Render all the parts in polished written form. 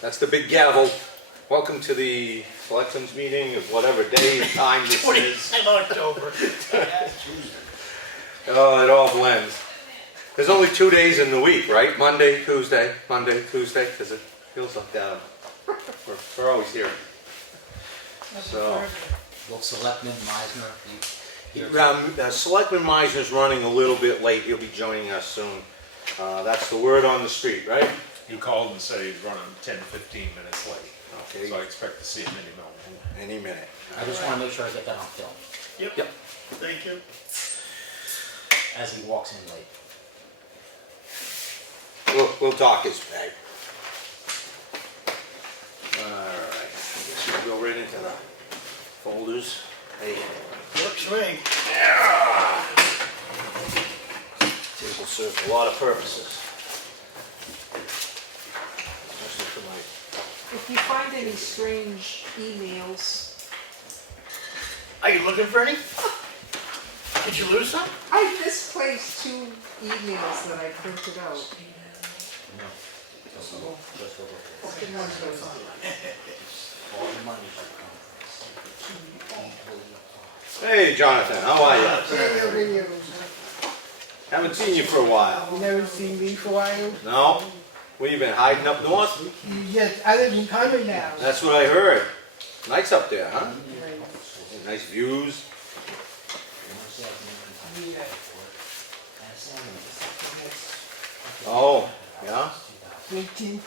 That's the big gavel. Welcome to the Selectmen's meeting of whatever day and time this is. In October. Oh, it all blends. There's only 2 days in the week, right? Monday, Tuesday, because it feels like we're always here. So, Will Selectmen Meisner be here? Selectman Meisner's running a little bit late. He'll be joining us soon. That's the word on the street, right? You called and said he's running 10 to 15 minutes late. Okay. So I expect to see him any moment. Any minute. I just want to make sure I get that on film, Yep. Thank you. as he walks in late. We'll talk his bag. Alright, I guess we'll go right into the folders. Hey, Works for me. table serves a lot of purposes. Especially for my, If you find any strange emails, Are you looking for any? Did you lose some? I misplaced 2 emails that I printed out. No. Just over. Open one of those. All the money should come. hey Jonathan, how are you? Videos. Haven't seen you for a while. You never seen me for a while? No? Where you been, hiding up north? You just, I live in Comeau now. That's what I heard. Nice up there, huh? Nice views. Yeah. Oh, yeah? Drinking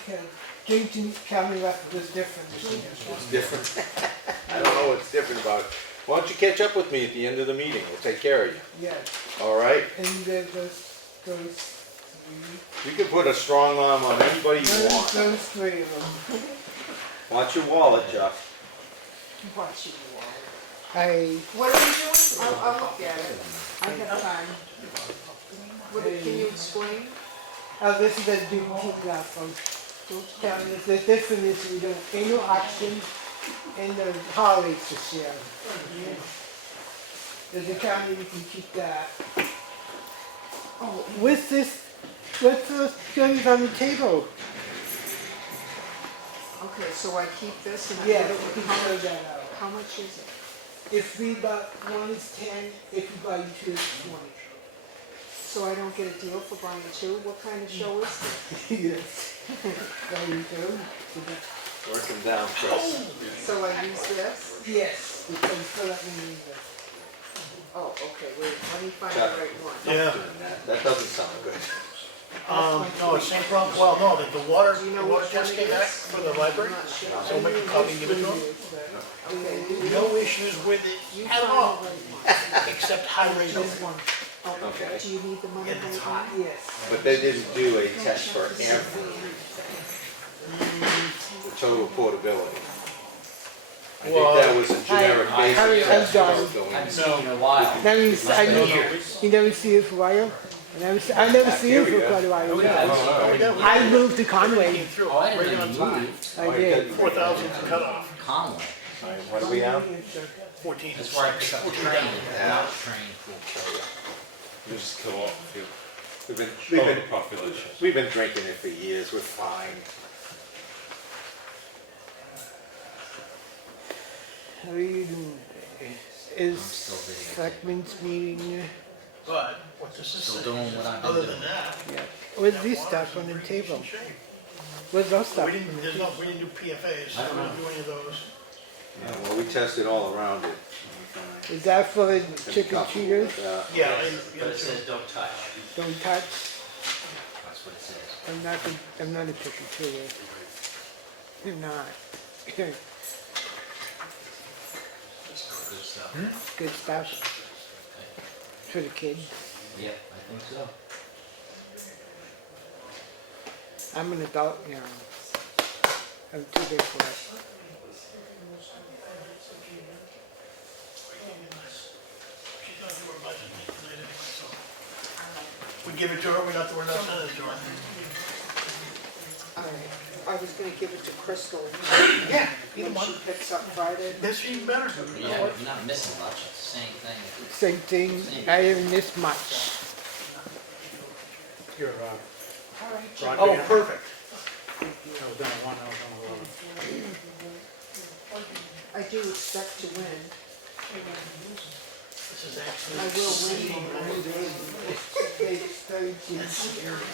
Comeau was different this year. It's different. I don't know what's different about it. Why don't you catch up with me at the end of the meeting? We'll take care of you. Yeah, All right? and there's those You can put a strong arm on anybody you want. 3 of them. Watch your wallet, Jeff. Watch you. I, What are you doing? I'll look at it. I have time. Can you explain? this is a duplicate graph. The difference is we do annual auction and the holidays this year. There's a county you can keep that. Oh, With the things on the table. okay, so I keep this and I Yeah, put it you with can how throw much? that out. How much is it? If we buy one is 10, if you buy 2 it's 20. So I don't get a deal for buying 2? What kind of show is this? Yes. There you go. Working down, Chris. So I use this? Yes, you can fill up in the. Oh, okay, wait, let me find the Chuck. right one. Yeah. That doesn't sound good. No, it's same problem. Well, no, the water, Do you know the water which one test it came back is? for the library. I'm not sure. So make a copy and give it to them. Okay, No issues with it you at find all, the right one. except high rate. This one. Oh, Okay. do you need the money Yeah, it's right hot. now? Yes. But they didn't do a test for air total portability. I think that was a generic basic I'm test. done. I haven't seen you in a while. That means you never see it for a while? I never see it for quite a while. I moved to Conway. Came through, Oh, I right didn't on even time. move. I did. 4,000 cutoff. Conway. What do we have? 14. That's where I picked up the train. Yeah. Not train. You just kill off a few. We've Control been, the population. we've been drinking it for years. We're fine. How are you doing? Is still videotaping. Selectmen's meeting? But, what does this Still say? doing what I've been Other doing. than that, Yeah. What's this stuff on the table? What's those stuff? we didn't do PFAs, I so don't we know. didn't do any of those. Yeah, well, we tested all around it. Is that for the chicken cheaters? Yeah, But it says don't touch. Don't touch. That's what it says. I'm not a chicken cheater. I'm not. Good stuff. Good stuff. For the kids. Yep, I think so. I'm an adult now. I'm too big for that. She's gonna do her budget tonight anyway, so. We give it to her, we're not sending it to her. I was gonna give it to Crystal Yeah, either when one. she picks up Friday. That's even better. Yeah, you're not missing much. It's the same thing. Same thing. I haven't missed much. Oh, perfect. I was down 1, I was on 11. I do expect to win. This is actually. I will win. It's 13. That's scary.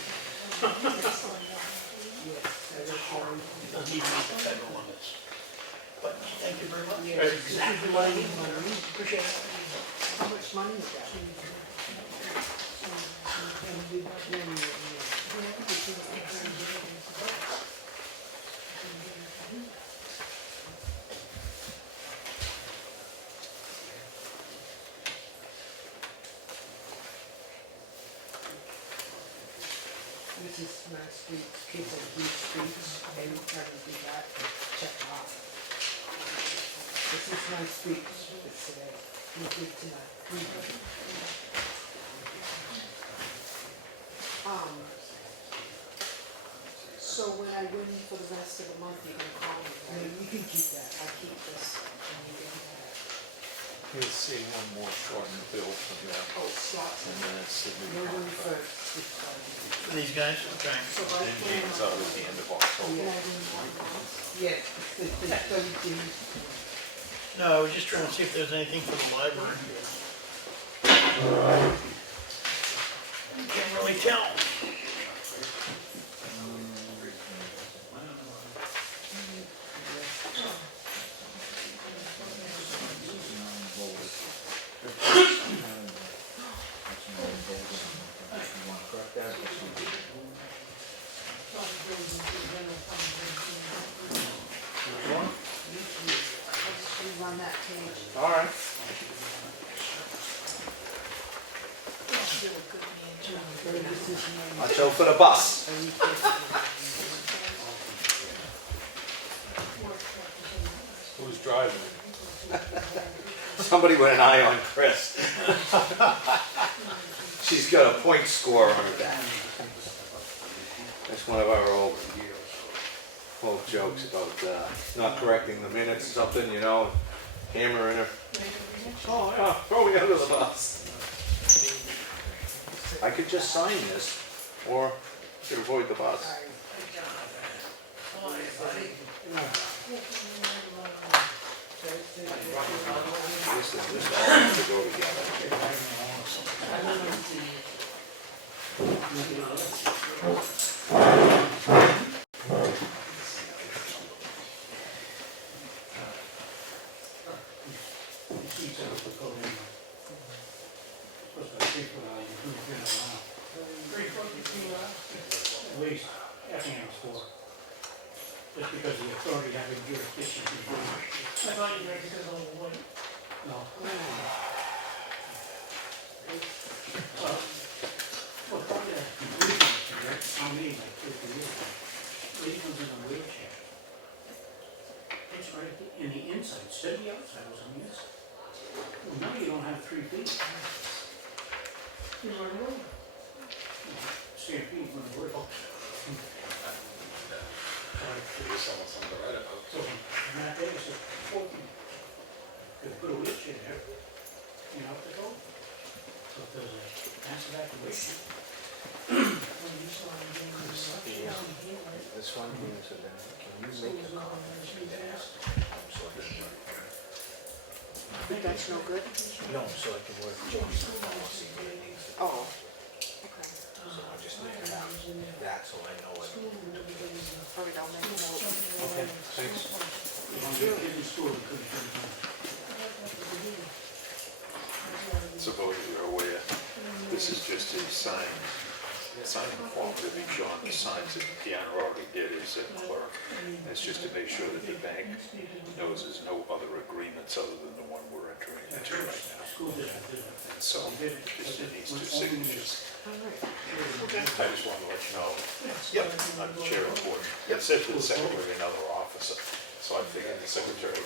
Yes, that is very. Doesn't even make the federal on this. But thank you very much. Yes, That's this is exactly the what I money, need. money. Appreciate it. How much money is that? And the money, yeah. This is my streets, kids on these streets, every time we do that, check off. This is my streets for today, we did tonight. So when I win for the rest of the month, you're gonna call me, Yeah, right? you can keep that. I'll keep this. And you can have it. You'll see one more shortened bill from them, Oh, slots. and then it's the No new one contract. first. For these guys, okay. So I And can, James out at the end of can October. I win one month? Yes, it's 13. No, I was just trying to see if there's anything for the library. Can't really tell. I'll just rerun that page. All right. Watch out for the bus. Who's driving? Somebody with an eye on Chris. She's got a point score on her back. That's one of our old jokes about not correcting the minutes or something, you know, hammering her. Oh, yeah, throw me under the bus. I could just sign this, or I could avoid the bus. This is just all have to go together. At least Effingham's 4. Just because the authority having jurisdiction. I thought you read because of the wood. No. Well, probably a completion, right? How many, like 50 years ago. Lady comes in a wheelchair. It's right in the inside, instead of the outside, it was on the inside. Well, now you don't have 3 feet. You want to move? Stampede when the word. So from that day, it's 14. Could put a wheelchair there, you know, to go. So if there's a mass evacuation. This one here, so then can you make a copy? That's no good? No, so I can work Jason's policy. Oh. Okay. So I just make it out. That so I know it. All right, I'll make a note. Okay, thanks. In school, it couldn't turn on. Suppose you're aware, this is just his sign form that he John signs it, Deanna already did as a clerk. It's just to make sure that the bank knows there's no other agreements other than the one we're entering into right now. School district did it. And so, just it needs 2 signatures. All right. I just wanted to let you know. Yep. I'm the chair of the board. It said to the secretary, another officer, so I figured the secretary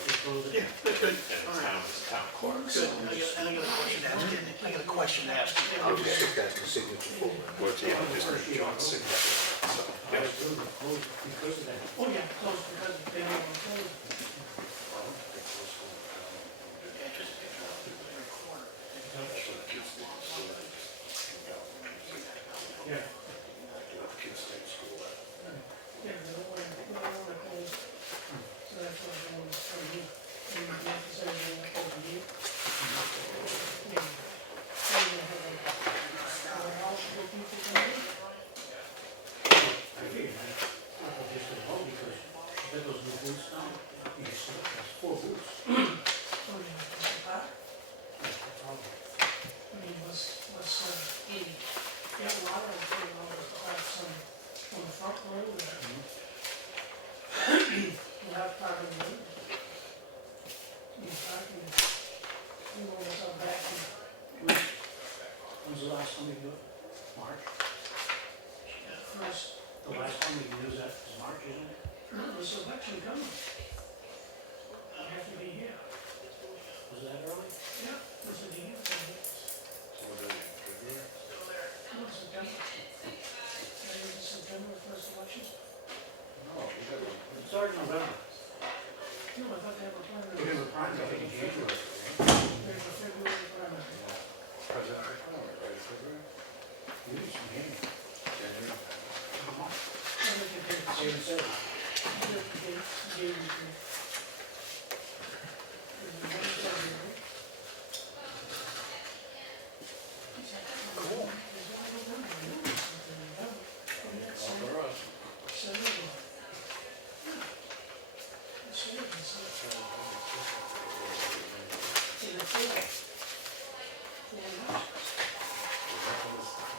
Yeah, that's good. and All right. town clerk. Good. I got a question to ask you. I got a question to ask you. I'll just stick that in the signature folder. Well, yeah, just need John's signature. So, yeah. Because of that. Oh, yeah, close, because they don't want to close. Yeah. Yeah, they don't want to election coming. I have to be here. Was that early? Yeah, this is the year. Still there. No, September. September, first election? No, it started in November. No, I thought they have a primary. We have a primary in January. There's a February primary. You need some hand.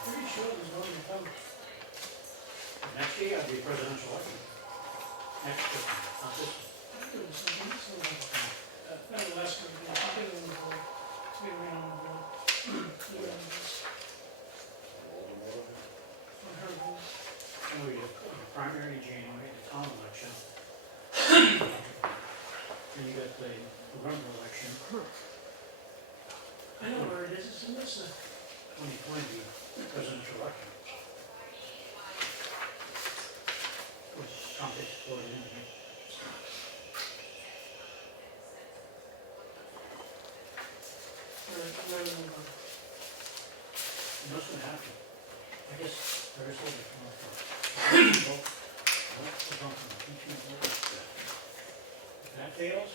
Pretty sure there's no November. Next year, I'll be presidential election. Next year, not this one. I think it was something else. That was last year, I think it was the board. We were on the board. We were on the board. On her board. And we did the primary in January, the town election. Then you got the November election. I know where it is, it's in this 2020 presidential election. Which Trump exploded in here. You know what's gonna happen? I guess there is a little bit more for impeachment vote. If that fails,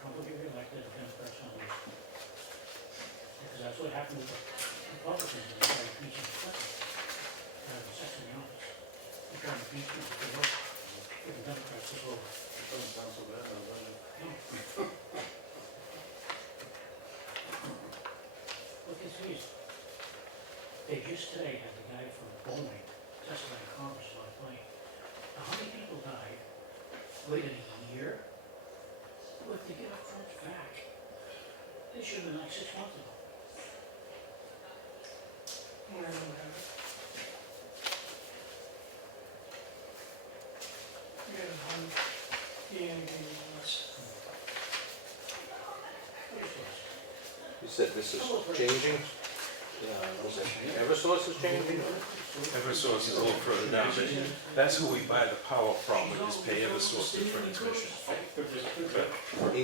Trump will get reelected and Democrats will lose. Because that's what happened with the Republicans when they tried impeaching Clinton. They had sex in the office. They tried impeachment, they vote. The Democrats took over. It doesn't sound so bad, though, does it? No. Look at these. They just today had the guy from Boeing testify in Congress about a plane. Now, how many people died? Waited a year? Look, to get up Trump's back. They should have been like 6 months ago. Yeah, I don't have it. You said this is changing? Was it Eversource is changing? Eversource is a little further down, but that's who we buy the power from, we just pay Eversource the transmission fee. But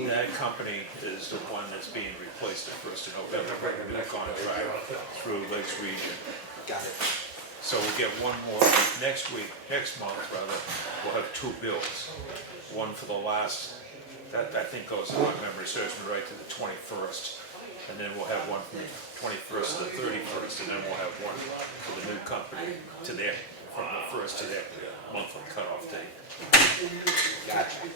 that company is the one that's being replaced at 1st of November, by the new contract through Lakes Region. Got it. So we'll get one more, next month rather, we'll have 2 bills. One for the last, that I think goes, if my memory serves me right, to the 21st. And then we'll have one from the 21st to the 31st, and then we'll have one for the new company to their, from the 1st to their monthly cutoff date. Gotcha.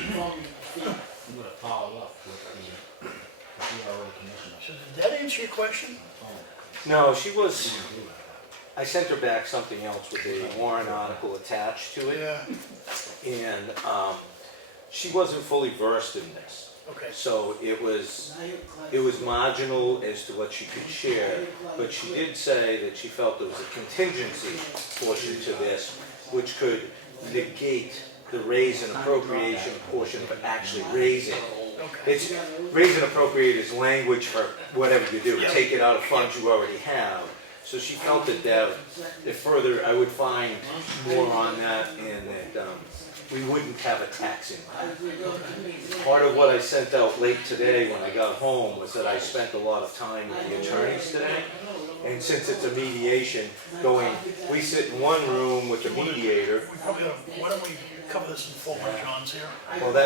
I'm gonna follow up with the DRA commissioner. So did that answer your question? No, she was, I sent her back something else with a warrant article attached to it. Yeah, And she wasn't fully versed in this. okay. So it was marginal as to what she could share, but she did say that she felt there was a contingency portion to this, which could negate the raise and appropriation portion of actually raising. Okay. It's raise and appropriate is language for whatever you do, Yep. take it out of funds you already have. So she felt that if further, I would find more on that and that we wouldn't have a tax impact. Part of what I sent out late today when I got home was that I spent a lot of time with the attorneys today. And since it's a mediation, we sit in one room with the mediator. We probably ought to, why don't we cover this in full when John's here? Well,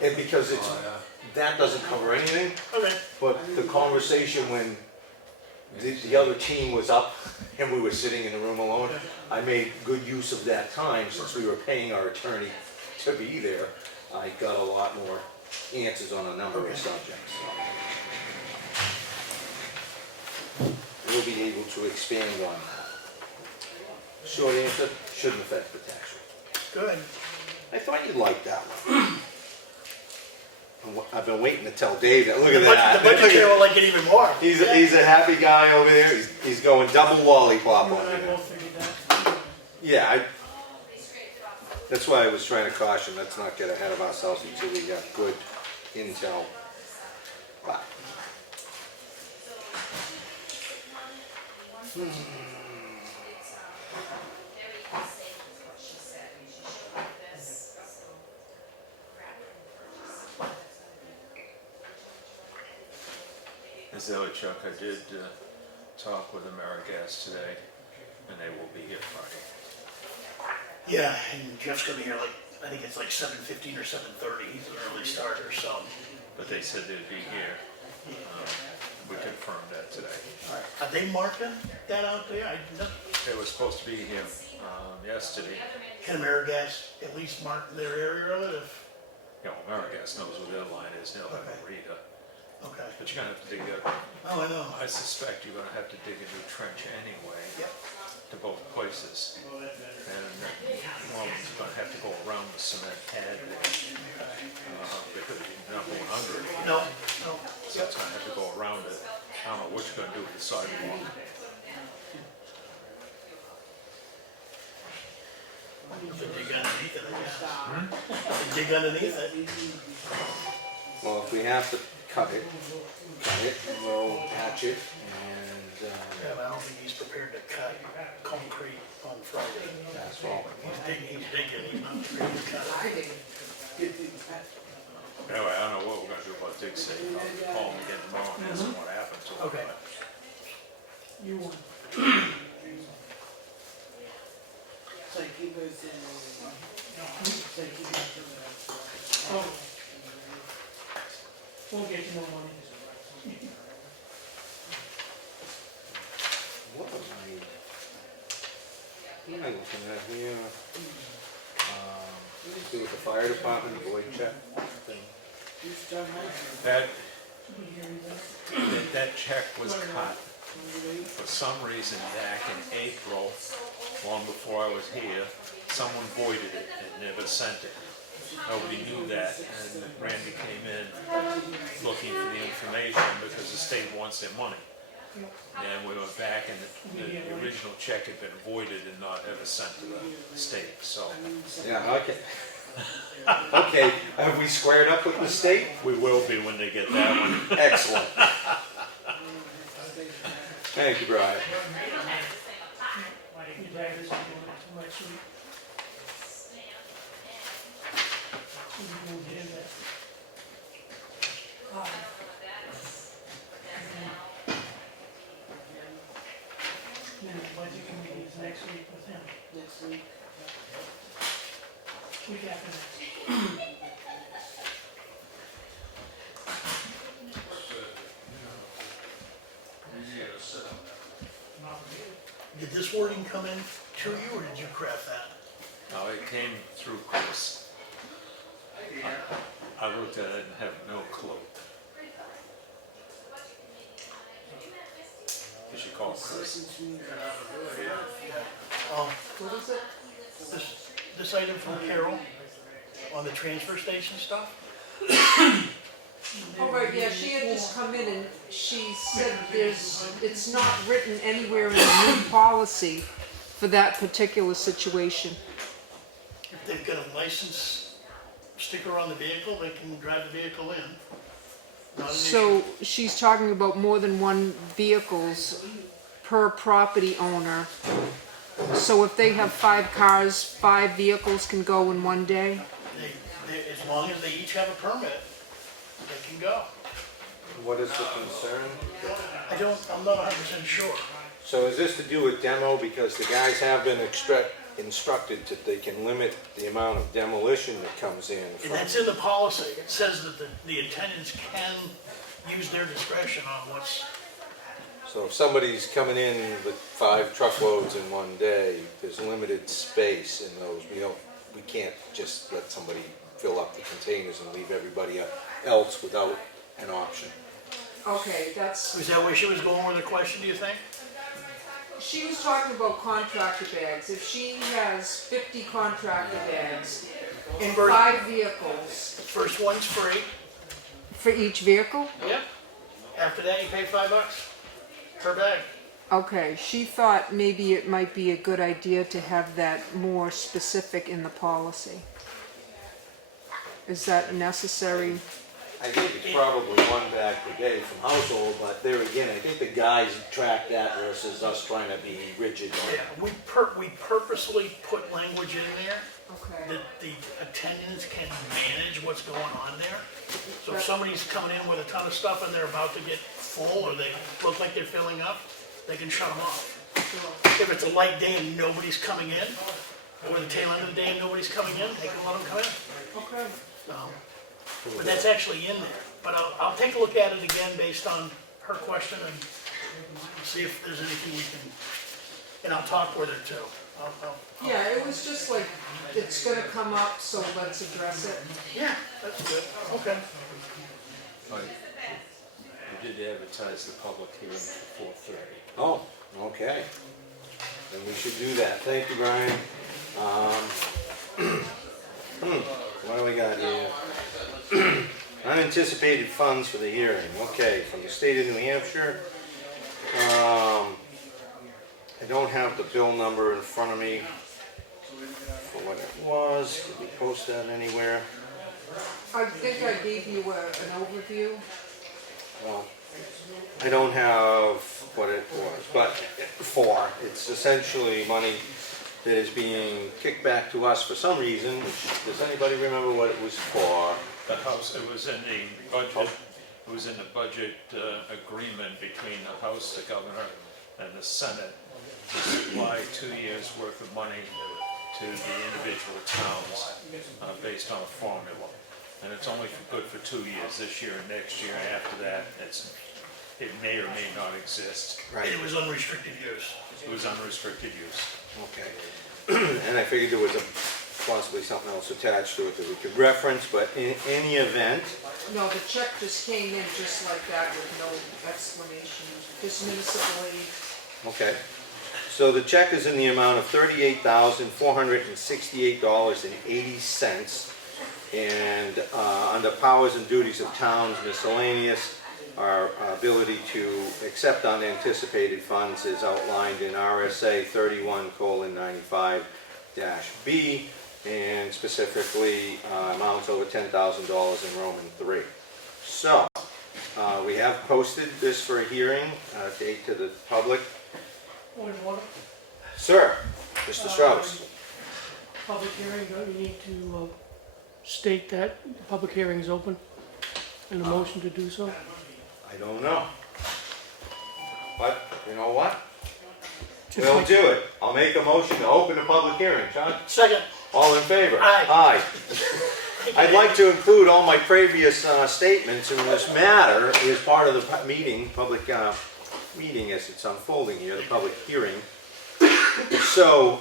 and because that doesn't cover anything, Okay. but the conversation when the other team was up and we were sitting in the room alone, I made good use of that time since we were paying our attorney to be there. I got a lot more answers on a number of subjects. We'll be able to expand on that. Short answer, shouldn't affect the tax rate. Good. I thought you'd like that one. I've been waiting to tell Dave that, look at The that. budget Look chair at- will like it even more. He's a happy guy over there, he's going double lollipop on me now. Yeah, that's why I was trying to caution, let's not get ahead of ourselves until we got good intel. But, So Chuck, I did talk with AmeriGas today, and they will be here Friday. Yeah, and Jeff's gonna be here like, I think it's like 7:15 or 7:30, he's an early starter, so. But they said they'd be here. We confirmed that today. Are they marking that out there? They were supposed to be here yesterday. Can AmeriGas at least mark their area of it if, You know, AmeriGas knows where their line is, they'll have a reader. okay. But you're gonna have to dig a, Oh, I know. I suspect you're gonna have to dig a new trench anyway Yep. to both places. And one is gonna have to go around the cement pad there, because you're not going under it. No, no. So it's gonna have to go around it. I don't know what you're gonna do with the sidewalk. They dig underneath it, I guess. They dig underneath it. well, if we have to cut it, we'll patch it, and, Yeah, but I don't think he's prepared to cut concrete on Friday. that's all. He's digging, he's not prepared to cut. Anyway, I don't know what we're gonna do about dig safe. I'll call them again tomorrow and ask them what happened to them. Okay. You want. So he was in. So he went to the. Oh. We'll get you more money. What am I looking at here? Do with the fire department, void check thing. That check was cut for some reason back in April, long before I was here. Someone voided it and never sent it. Nobody knew that, and Randy came in looking for the information because the state wants their money. And we went back and the original check had been voided and not ever sent to the state, so. Yeah, okay. Okay, have we squared up with the state? We will be when they get that one. Excellent. Thank you, Brian. You drag this into my suite. You won't get in that. Then the budget committee is next week with him, Next week. week after next. Did this wording come in to you, or did you craft that? No, it came through Chris. I looked at it and have no clue. You should call Chris. What is it? This item from Carol on the transfer station stuff? Oh, right, yeah, she had just come in and she said it's not written anywhere in the new policy for that particular situation. If they've got a license sticker on the vehicle, they can drive the vehicle in. Not an So issue. she's talking about more than one vehicles per property owner. So if they have 5 cars, 5 vehicles can go in one day? As long as they each have a permit, they can go. What is the concern? I'm not 100% sure. So is this to do with demo, because the guys have been instructed that they can limit the amount of demolition that comes in And from... that's in the policy. It says that the attendants can use their discretion on what's, So if somebody's coming in with 5 truckloads in one day, there's limited space in those. We can't just let somebody fill up the containers and leave everybody else without an option. Okay, that's, is that where she was going with the question, do you think? she was talking about contractor bags. If she has 50 contractor bags and For- 5 vehicles, First one's free, For each vehicle? Yep. After that, you pay $5 per bag. Okay, she thought maybe it might be a good idea to have that more specific in the policy. Is that necessary? I think it's probably one bag per day from household, but there again, I think the guys track that versus us trying to be rigid on it. Yeah, we purposely put language in there Okay. that the attendants can manage what's going on there. So if somebody's coming in with a ton of stuff and they're about to get full, or they look like they're filling up, they can shut them off. If it's a light day and nobody's coming in, or the tail end of the day and nobody's coming in, they can let them come in. Okay. So, but that's actually in there. But I'll take a look at it again based on her question and see if there's anything we can, and I'll talk with her too. Yeah, it was just like, it's gonna come up, so let's address it. Yeah, that's good. Okay. But we did advertise the public hearing for 4:30. Oh, okay. Then we should do that. Thank you, Brian. What do we got here? Unanticipated funds for the hearing. Okay, from the state of New Hampshire. I don't have the bill number in front of me for what it was. Did we post that anywhere? I think I gave you an overview. Well, I don't have what it was, but it's essentially money that is being kicked back to us for some reason. Does anybody remember what it was for? The House, it was in the budget, it was in the budget agreement between the House, the Governor, and the Senate to supply 2 years' worth of money to the individual towns based on a formula. And it's only good for 2 years, this year and next year, and after that, it may or may not exist. Right. It was unrestricted use. It was unrestricted use. Okay. And I figured there was possibly something else attached to it that we could reference, but in any event, No, the check just came in just like that with no explanation, just municipal aid. okay. So the check is in the amount of $38,468.80. And under powers and duties of towns miscellaneous, our ability to accept unanticipated funds is outlined in RSA 31:95-B, and specifically amounts over $10,000 in Roman 3. So we have posted this for a hearing, date to the public. Point of order, Sir, Mr. Strauss. public hearing, don't you need to state that the public hearing is open and a motion to do so? I don't know. But, you know what? We'll do it. I'll make a motion to open the public hearing. John? Second. All in favor? Aye. Aye. I'd like to include all my previous statements in this matter as part of the meeting, public meeting as it's unfolding here, the public hearing. So,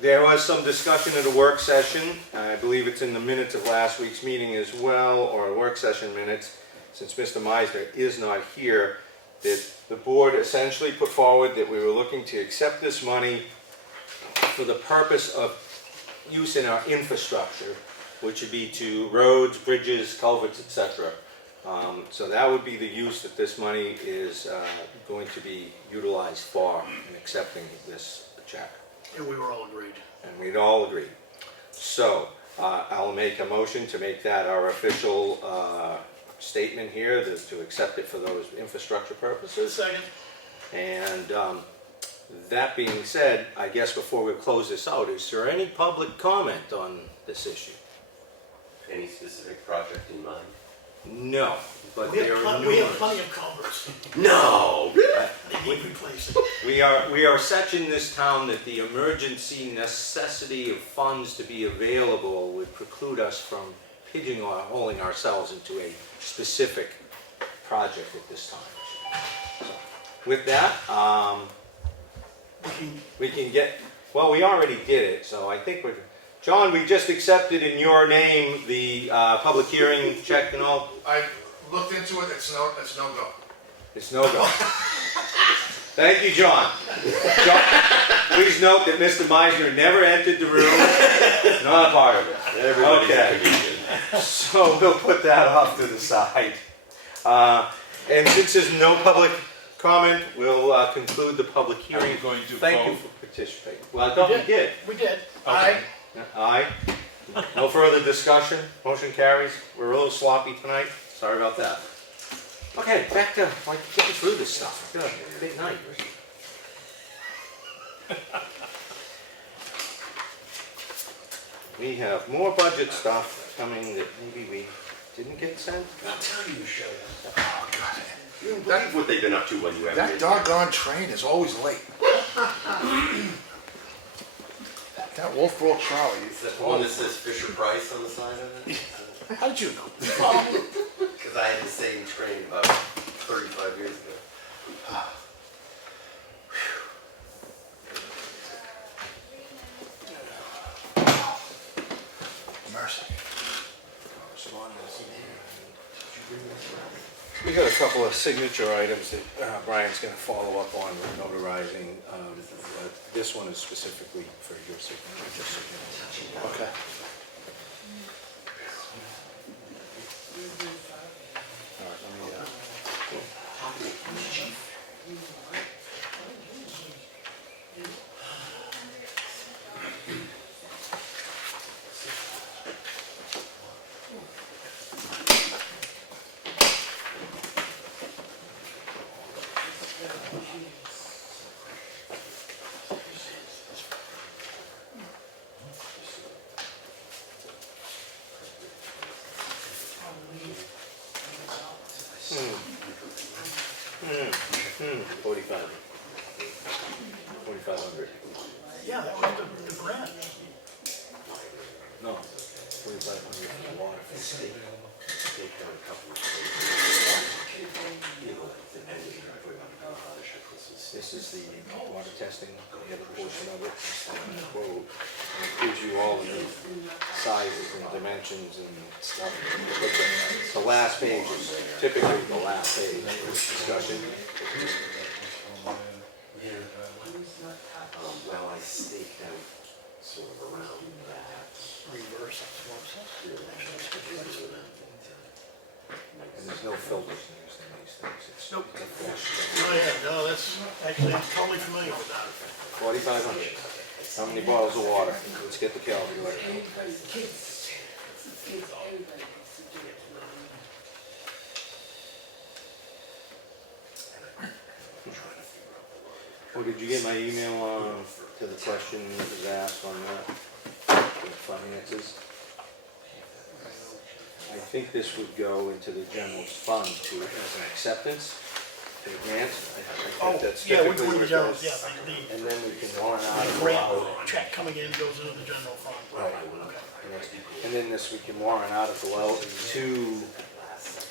there was some discussion at a work session. I believe it's in the minutes of last week's meeting as well, or work session minutes, since Mr. Meisner is not here, that the board essentially put forward that we were looking to accept this money for the purpose of use in our infrastructure, which would be to roads, bridges, culverts, etc. So that would be the use that this money is going to be utilized for in accepting this check. And we were all agreed. And we'd all agreed. So I'll make a motion to make that our official statement here, to accept it for those infrastructure purposes. Second. And that being said, I guess before we close this out, is there any public comment on this issue? Any specific project in mind? No, but We there have are plenty numerous. of culverts. No! They need replacing. We are such in this town that the emergency necessity of funds to be available would preclude us from pigeonholing ourselves into a specific project at this time. So, with that, we can get, well, we already did it, so I think we're, John, we just accepted in your name the public hearing check and all. I looked into it, it's no go. It's no go. Thank you, John. John, please note that Mr. Meisner never entered the room. Not a part of it. Everybody's Okay. a comedian. So we'll put that off to the side. And since there's no public comment, we'll conclude the public Are hearing. you going to Thank you vote? for participating. Well, I thought we did. We did. Okay. Aye. No further discussion. Motion carries. We're a little sloppy tonight. Sorry about that. Okay, back to like getting through this stuff. Good. Late night. We have more budget stuff coming that maybe we didn't get sent. I'll tell you, Sheldon. You don't believe what they've been up to when you haven't That been. doggone train is always late. That Wolfboro Charlie. Is that the one that says Fisher Price on the side of it? How did you know? Because I had the same train about 35 years ago. Mercy. We got a couple of signature items that Brian's gonna follow up on with notarizing. This one is specifically for your signature, just so you know. Okay. All right, let me, $4,500. Yeah, that was the grant. No, 4,500 for the water. This is the water testing, the other portion of it, and the quote. And it gives you all the sizes and dimensions and stuff. But the last page is typically the last page of this discussion. Well, I staked out sort of around that. Reverse osmosis. And there's no filters in these things. It's Nope. it's a flash. Oh, yeah, no, that's, actually, I'm totally familiar with that. 4,500. How many bottles of water? Let's get the calculator. Well, did you get my email to the question that was asked on that? The finances? I think this would go into the general fund to, as an acceptance, to the grant. I think that's Yeah, typically we where it general, goes. yeah, the And then we can warrant out. grant check coming in goes into the general fund. Right. Okay. And then this, we can warrant out at the well to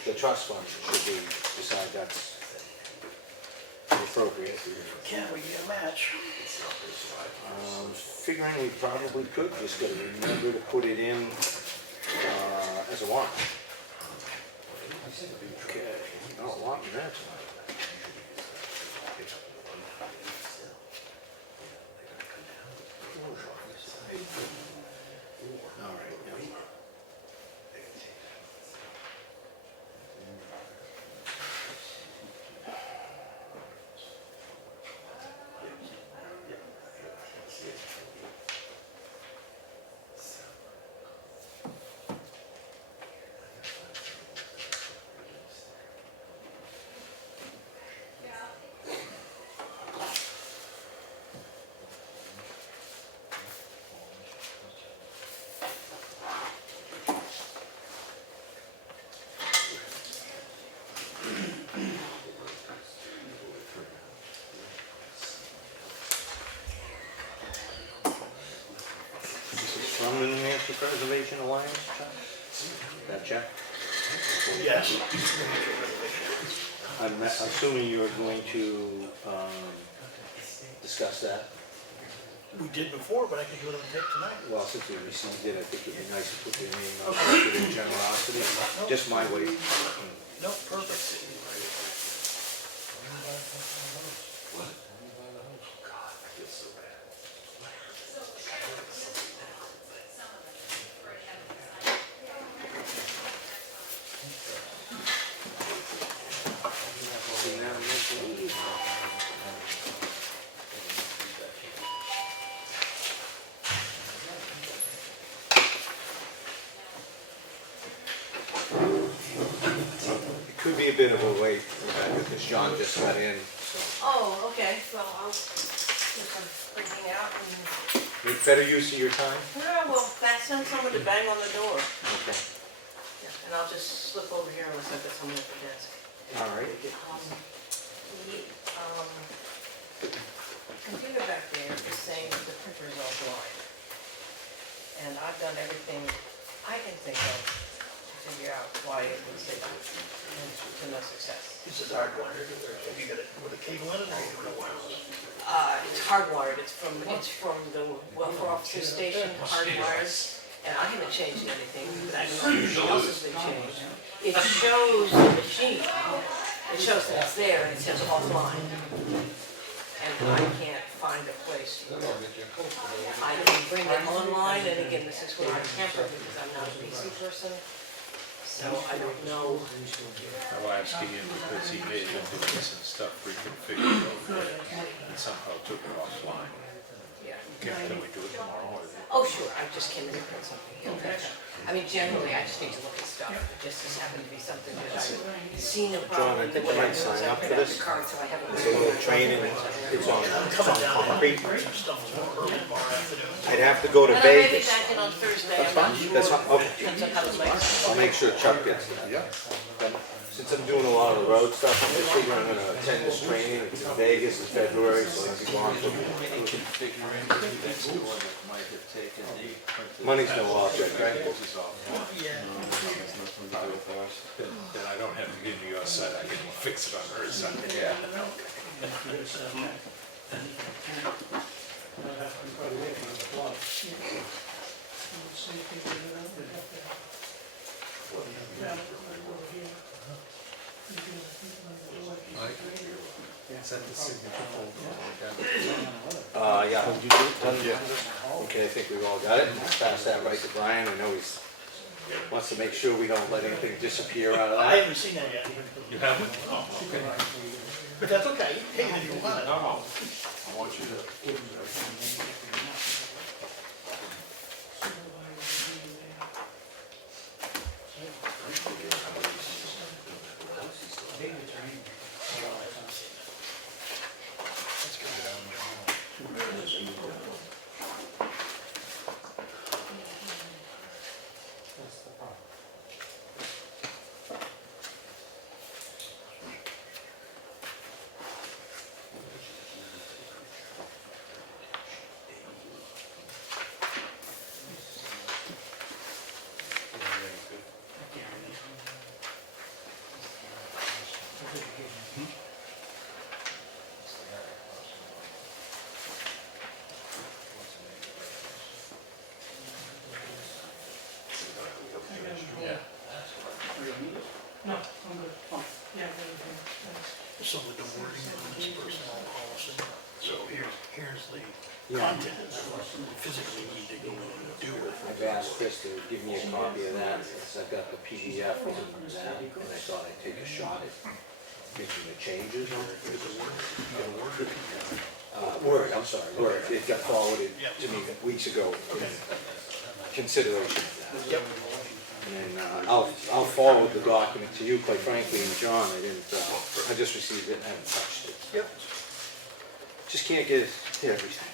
the trust fund, should we decide that's appropriate. Can we get a match? Figuring we probably could, just gotta remember to put it in, as a warrant. Okay, no, warrant that. All right, yeah. From the New Hampshire Preservation Alliance, Chuck? That check? Yes. I'm assuming you're going to discuss that. We did before, but I can do it on tape tonight. Well, since we received it, I think it'd be nice to put your name on it in generosity. Just my way. Nope, perfect. a bit of a wait, Rebecca, because John just got in, so. Oh, okay, well, I'll do some freaking out and, Make better use of your time? well, send someone to bang on the door. Okay. Yeah, and I'll just slip over here unless I've got someone at the desk. All right. The computer back there is saying that the printer is offline. And I've done everything I can think of to figure out why it would say that, and to no success. Is it hardwired, or have you got it with a cable in it, or you got a wireless? It's hardwired, it's from the welfare officer station, hardwired, and I haven't changed anything, that something else has been changed. It shows the machine, it shows that it's there, and it says offline. And I can't find a place where I can bring it online, and again, this is where I tamper, because I'm not a PC person, so I don't know. I'm asking him because he may have been doing some stuff reconfigured and somehow took it offline. Yeah. Can we do it tomorrow? Oh, sure, I just came in to print something. I mean, generally, I just need to look at stuff. It just has happened to be something that I've seen a John, I problem. think The I way might do is sign I up for print out this. the card, so I have It's a little training, it's on concrete. Some stuff is more early tomorrow afternoon. I'd have to go to And I may be Vegas. back in on Thursday, I'm not sure. That's fine, okay. Depends on how the legs. I'll make sure Chuck gets that. Yeah. But since I'm doing a lot of the road stuff, I'm just figuring I'm gonna attend this training. It's in Vegas in February, so I'll be gone for money's no object, right? Then I don't have to get to your side, I can fix it on her side. Yeah. Yeah. Okay, I think we've all got it. Pass that right to Brian. I know he's, wants to make sure we don't let anything disappear out of I that. haven't seen that yet. You haven't? Oh, okay. But that's okay, take it if you want it. No, I want you to. No, I'm good. Oh, yeah, thanks. So with the wording of this personnel policy, so here's the Yeah. content that we physically need to go in and do it. I've asked Chris to give me a copy of that, since I've got the PDF of that, and I thought I'd take a shot at making the changes on it. Word, I'm sorry, Word. It got forwarded to me weeks ago, consideration of that. Yep. And I'll forward the document to you, quite frankly, and John, I didn't, I just received it and haven't touched it. Yep. Just can't get everything.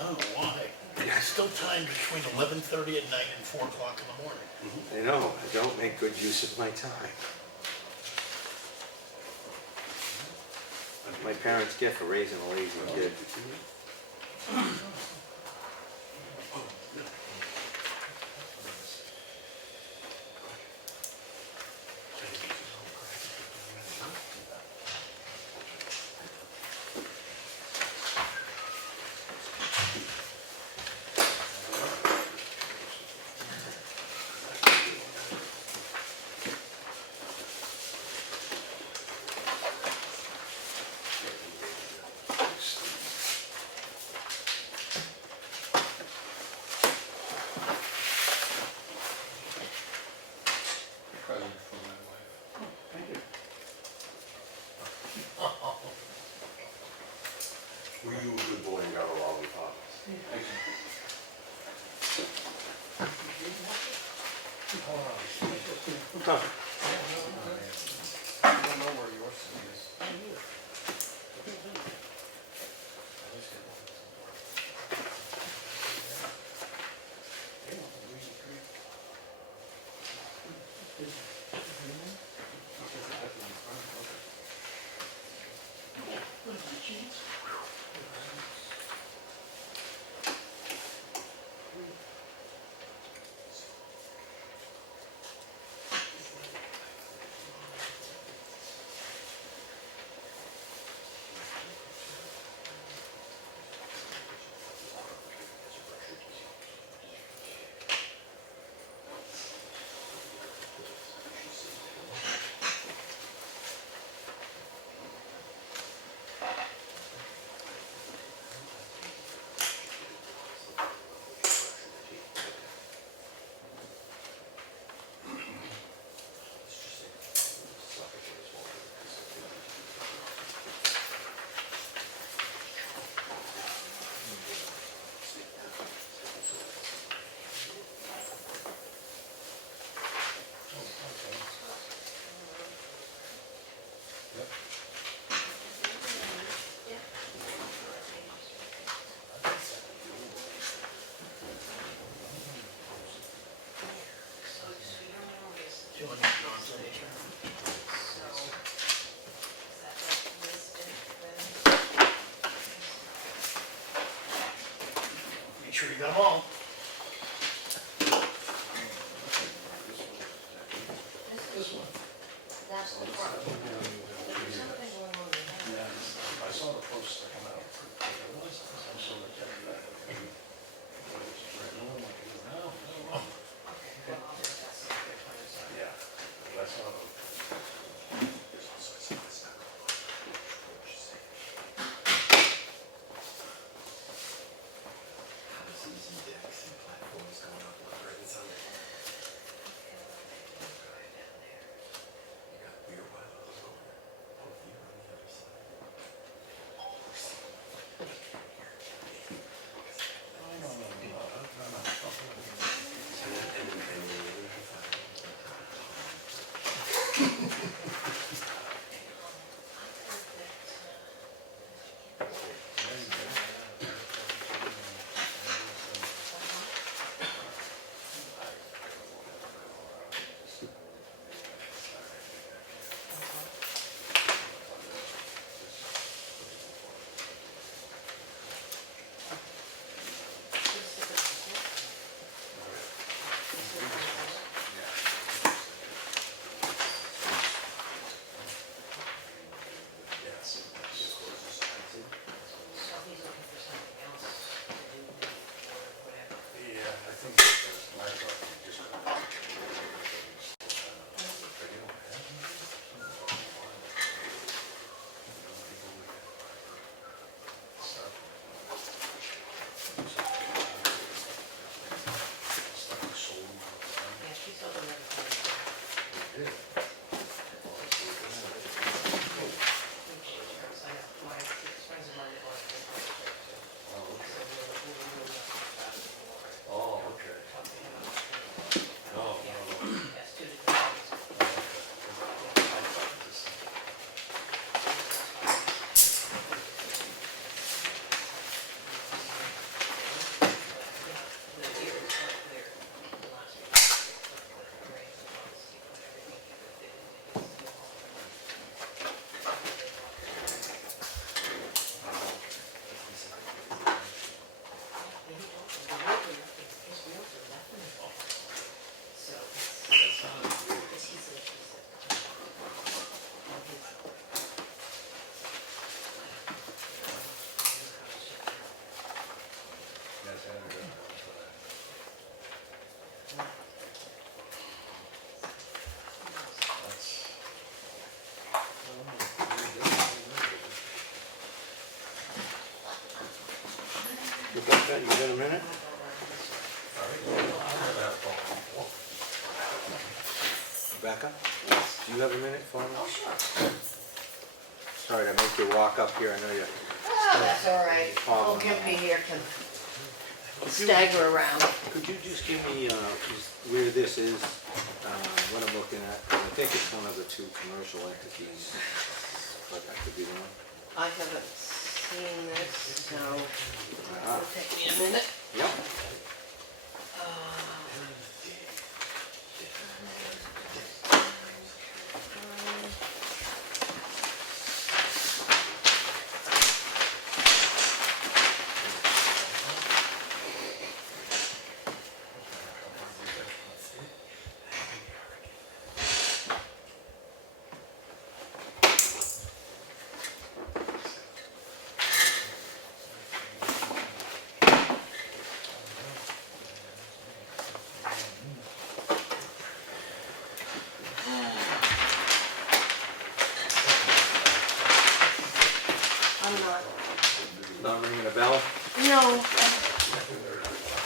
I don't know why. It's still time between 11:30 at night and 4 o'clock in the morning. I know, I don't make good use of my time. My parents' gift for raising a lazy kid. Present for my wife. Thank you. Were you a good boy and got along with Pop? Huh. I saw the post come out. I saw the yeah, that's not. You got that, you got a minute? Rebecca? Do you have a minute for me? Oh, sure. Sorry to make you walk up here, I know you're. Ah, that's all right. Old Gimpy here can stagger around. Could you just give me just where this is, what I'm looking at? I think it's one of the two commercial entities, but that could be wrong. I haven't seen this, so Ah. it'll take me a minute. Yep. I'm not, Not ringing a bell? no.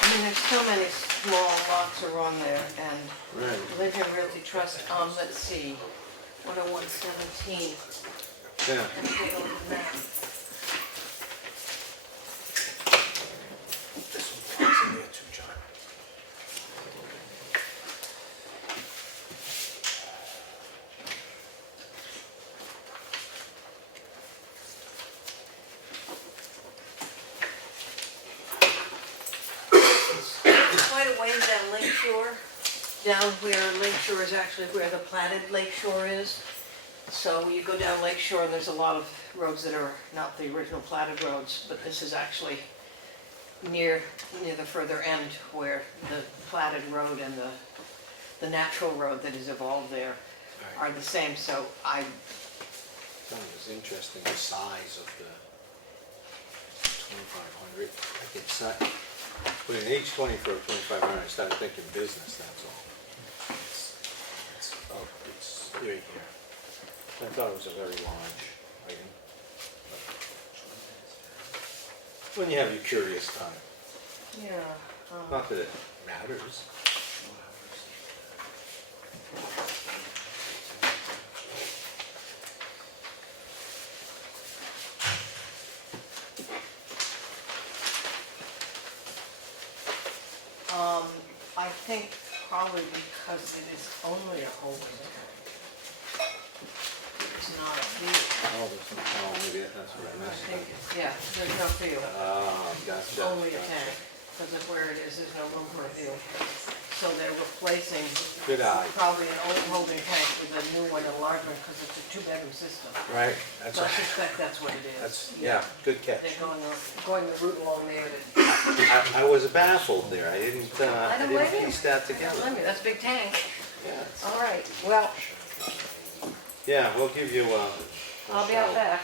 I mean, there's so many small lots are on there, and Right. Lincoln Realty Trust, let's see, 10117. Yeah. Let me take a look at that. This one belongs in there too, John. Quite a ways down Lake Shore, down where Lake Shore is actually where the platted Lake Shore is. So you go down Lake Shore, and there's a lot of roads that are not the original platted roads, but this is actually near the further end where the platted road and the natural road that is evolved there are the same, so I, Thought it was interesting, the size of the 2,500. I could set, put an H20 for a 2,500, I started thinking business, that's all. It's right here. I thought it was a very large item. When you have your curious time, yeah. not that it matters. I think probably because it is only a holding tank. It's not a field. Oh, there's some, oh, maybe that's what I I missed. think, yeah, there's no field. It's Gotcha. only a gotcha. tank, because of where it is, there's no room for a field. So they're replacing Good eye. probably an old holding tank with a new one, a large one, because it's a two-bedroom system. Right, that's So I right. suspect that's what it is. That's, yeah, good catch. They're going the route along there to, I was baffled there, I didn't don't blame you. piece that together. let me, that's a big tank. Yeah. All right, well, Yeah, we'll give you, I'll be out back.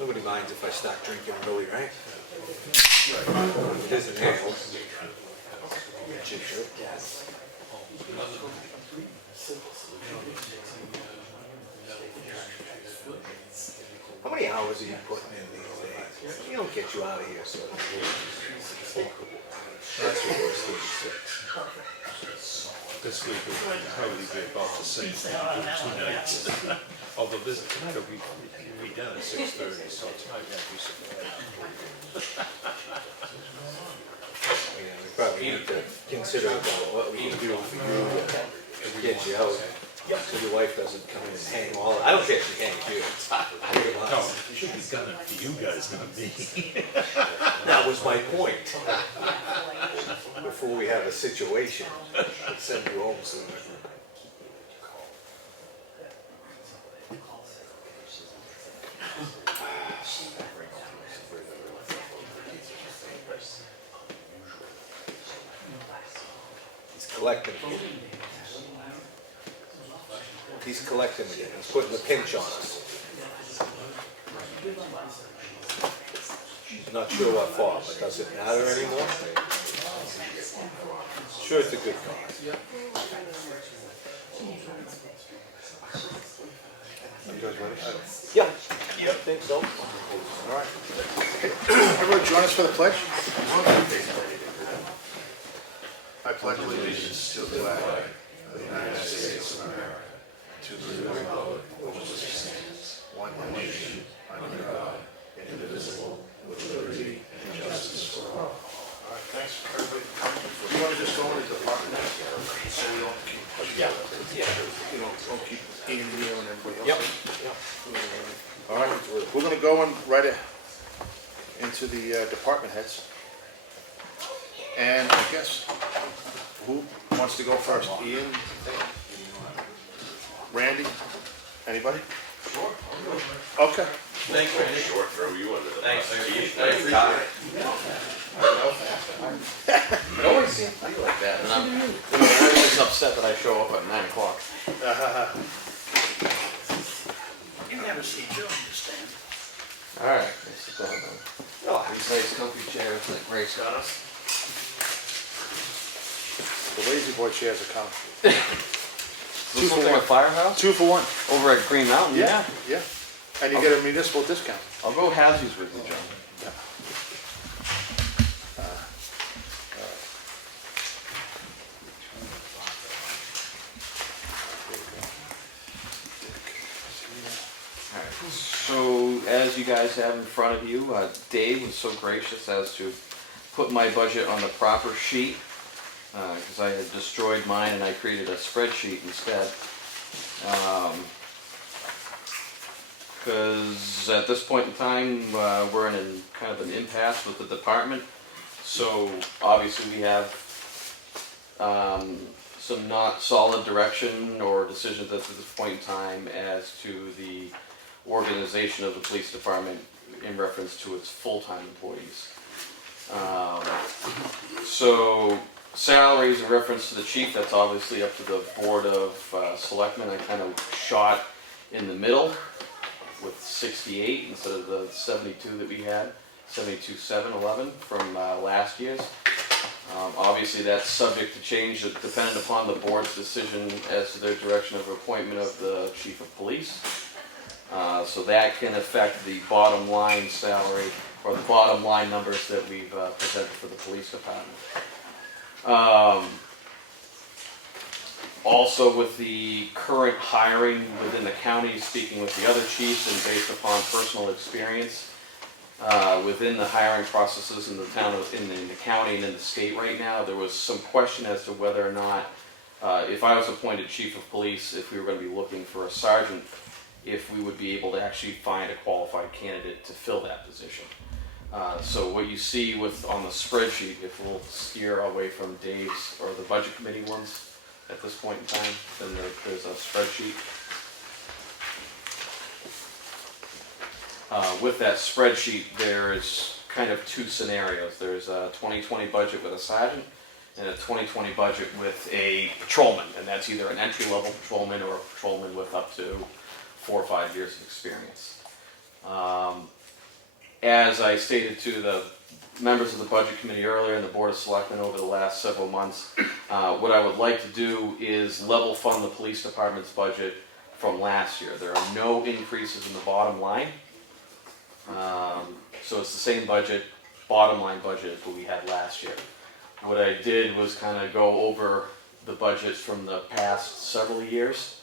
nobody minds if I start drinking early, right? It isn't ale. Ginger. How many hours are you putting in these days? You don't get you out of here, so. That's what we're still 6. This week will probably be about the same, we'll do 2 nights. Although this, tonight will be done at 6:30, so tonight won't be so bad. Yeah, we probably need to consider about what we can do for you to get you out. So your wife doesn't come in and hang all, I don't care if she hangs you. No, it should be done for you guys, not me. That was my point. Before we have a situation, I'll send you home soon. He's collecting. He's collecting again. He's putting the pinch on us. Not sure what for, but does it matter anymore? Sure, it's a good cause. You guys ready? Yeah. I think so. All right. Everyone join us for the pledge? I pledge allegiance to the flag of the United States of America, to the republic for which it stands, one nation, under God, indivisible, with liberty and justice for all. All right, thanks everybody for coming. You want to just go into the department next, so we don't keep, you know, don't keep Ian and Neil and everybody else. All right, we're gonna go in right into the department heads. And I guess, who wants to go first? Ian? Randy? Anybody? Sure. Okay. Thanks, Randy. Short throw you under the bus. Thanks. It always seems to be like that. And I'm always upset that I show up at 9 o'clock. You can have a seat, you don't understand. Alright, let's sit down then. These nice comfy chairs that Grace got us. The lazy boy chairs are coming. This looks like a firehouse 2 for 1. over at Green Mountain. Yeah. And you get a municipal discount. I'll go halvesies with you, John. Alright, so as you guys have in front of you, Dave was so gracious as to put my budget on the proper sheet, because I had destroyed mine and I created a spreadsheet instead. Because at this point in time, we're in kind of an impasse with the department. So obviously we have some not solid direction or decisions at this point in time as to the organization of the police department in reference to its full-time employees. So salaries in reference to the chief, that's obviously up to the board of selectmen. I kind of shot in the middle with 68 instead of the 72 that we had, 72,711 from last year's. Obviously that's subject to change dependent upon the board's decision as to their direction of appointment of the chief of police. So that can affect the bottom line salary or the bottom line numbers that we've presented for the police department. Also with the current hiring within the county, speaking with the other chiefs and based upon personal experience within the hiring processes in the town, in the county and in the state right now, there was some question as to whether or not, if I was appointed chief of police, if we were going to be looking for a sergeant, if we would be able to actually find a qualified candidate to fill that position. So what you see on the spreadsheet, if we'll steer away from Dave's or the budget committee ones at this point in time, then there's a spreadsheet. With that spreadsheet, there's kind of two scenarios. There's a 2020 budget with a sergeant and a 2020 budget with a patrolman, and that's either an entry-level patrolman or a patrolman with up to 4 or 5 years of experience. As I stated to the members of the budget committee earlier and the board of selectmen over the last several months, what I would like to do is level fund the police department's budget from last year. There are no increases in the bottom line. So it's the same budget, bottom line budget as what we had last year. What I did was kind of go over the budgets from the past several years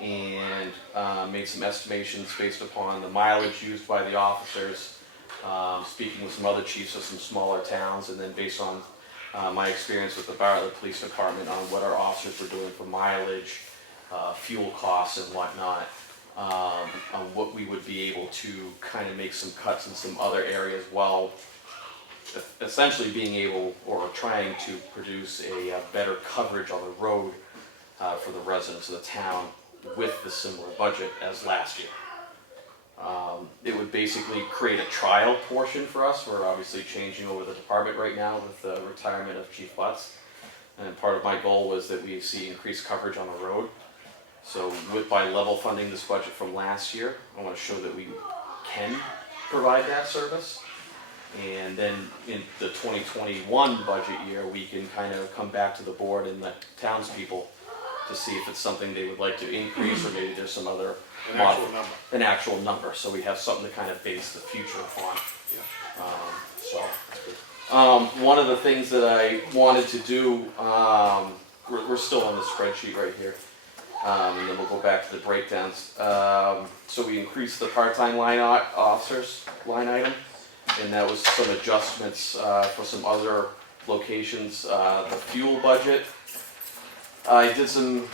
and made some estimations based upon the mileage used by the officers, speaking with some other chiefs of some smaller towns, and then based on my experience with the Bartlett Police Department on what our officers were doing for mileage, fuel costs and whatnot, on what we would be able to kind of make some cuts in some other areas while essentially being able or trying to produce a better coverage on the road for the residents of the town with the similar budget as last year. It would basically create a trial portion for us. We're obviously changing over the department right now with the retirement of Chief Butts. And part of my goal was that we see increased coverage on the road. So by level funding this budget from last year, I want to show that we can provide that service. And then in the 2021 budget year, we can kind of come back to the board and the townspeople to see if it's something they would like to increase, or maybe there's some other an actual number, so we have something to kind of base the future upon. So that's good. One of the things that I wanted to do, we're still on the spreadsheet right here, and then we'll go back to the breakdowns. So we increased the part-time officers line item, and that was some adjustments for some other locations. The fuel budget, I did some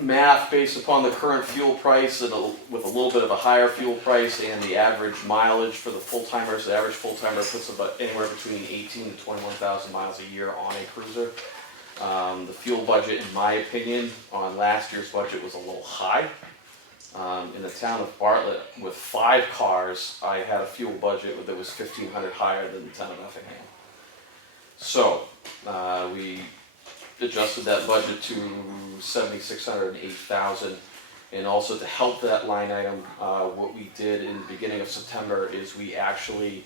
math based upon the current fuel price and with a little bit of a higher fuel price and the average mileage for the full-timers. The average full-timer puts about anywhere between 18 to 21,000 miles a year on a cruiser. The fuel budget, in my opinion, on last year's budget was a little high. In the town of Bartlett, with 5 cars, I had a fuel budget that was $1,500 higher than the town of Effingham. So we adjusted that budget to $7,600 and $8,000, and also to help that line item, what we did in the beginning of September is we actually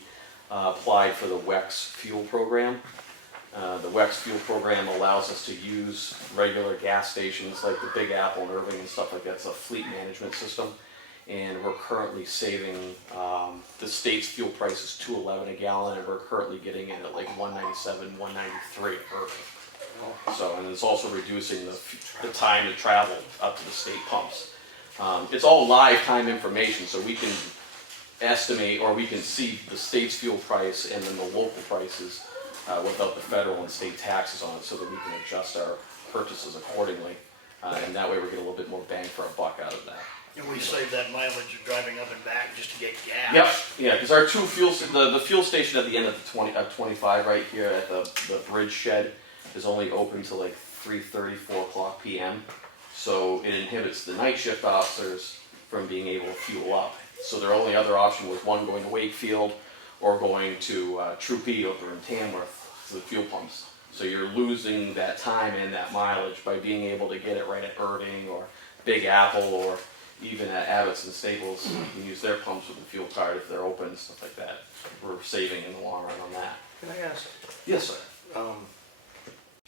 applied for the WEX fuel program. The WEX fuel program allows us to use regular gas stations like the Big Apple and Irving and stuff like that. It's a fleet management system, and we're currently saving, the state's fuel price is $2.11 a gallon, and we're currently getting it at like $1.97, $1.93 at Irving. So, and it's also reducing the time to travel up to the state pumps. It's all live time information, so we can estimate, or we can see the state's fuel price and then the local prices without the federal and state taxes on it, so that we can adjust our purchases accordingly. And that way we get a little bit more bang for our buck out of that. And we save that mileage of driving up and back just to get gas. Yep, yeah, because our two the fuel station at the end of the 25 right here at the bridge shed is only open till like 3:30, 4 o'clock p.m. So it inhibits the night shift officers from being able to fuel up. So their only other option was one going to Wakefield or going to Troop E over in Tamworth to the fuel pumps. So you're losing that time and that mileage by being able to get it right at Irving or Big Apple or even at Abbott's and Staples. You can use their pumps with the fuel card if they're open and stuff like that. We're saving in the long run on that. Can I ask? Yes, sir.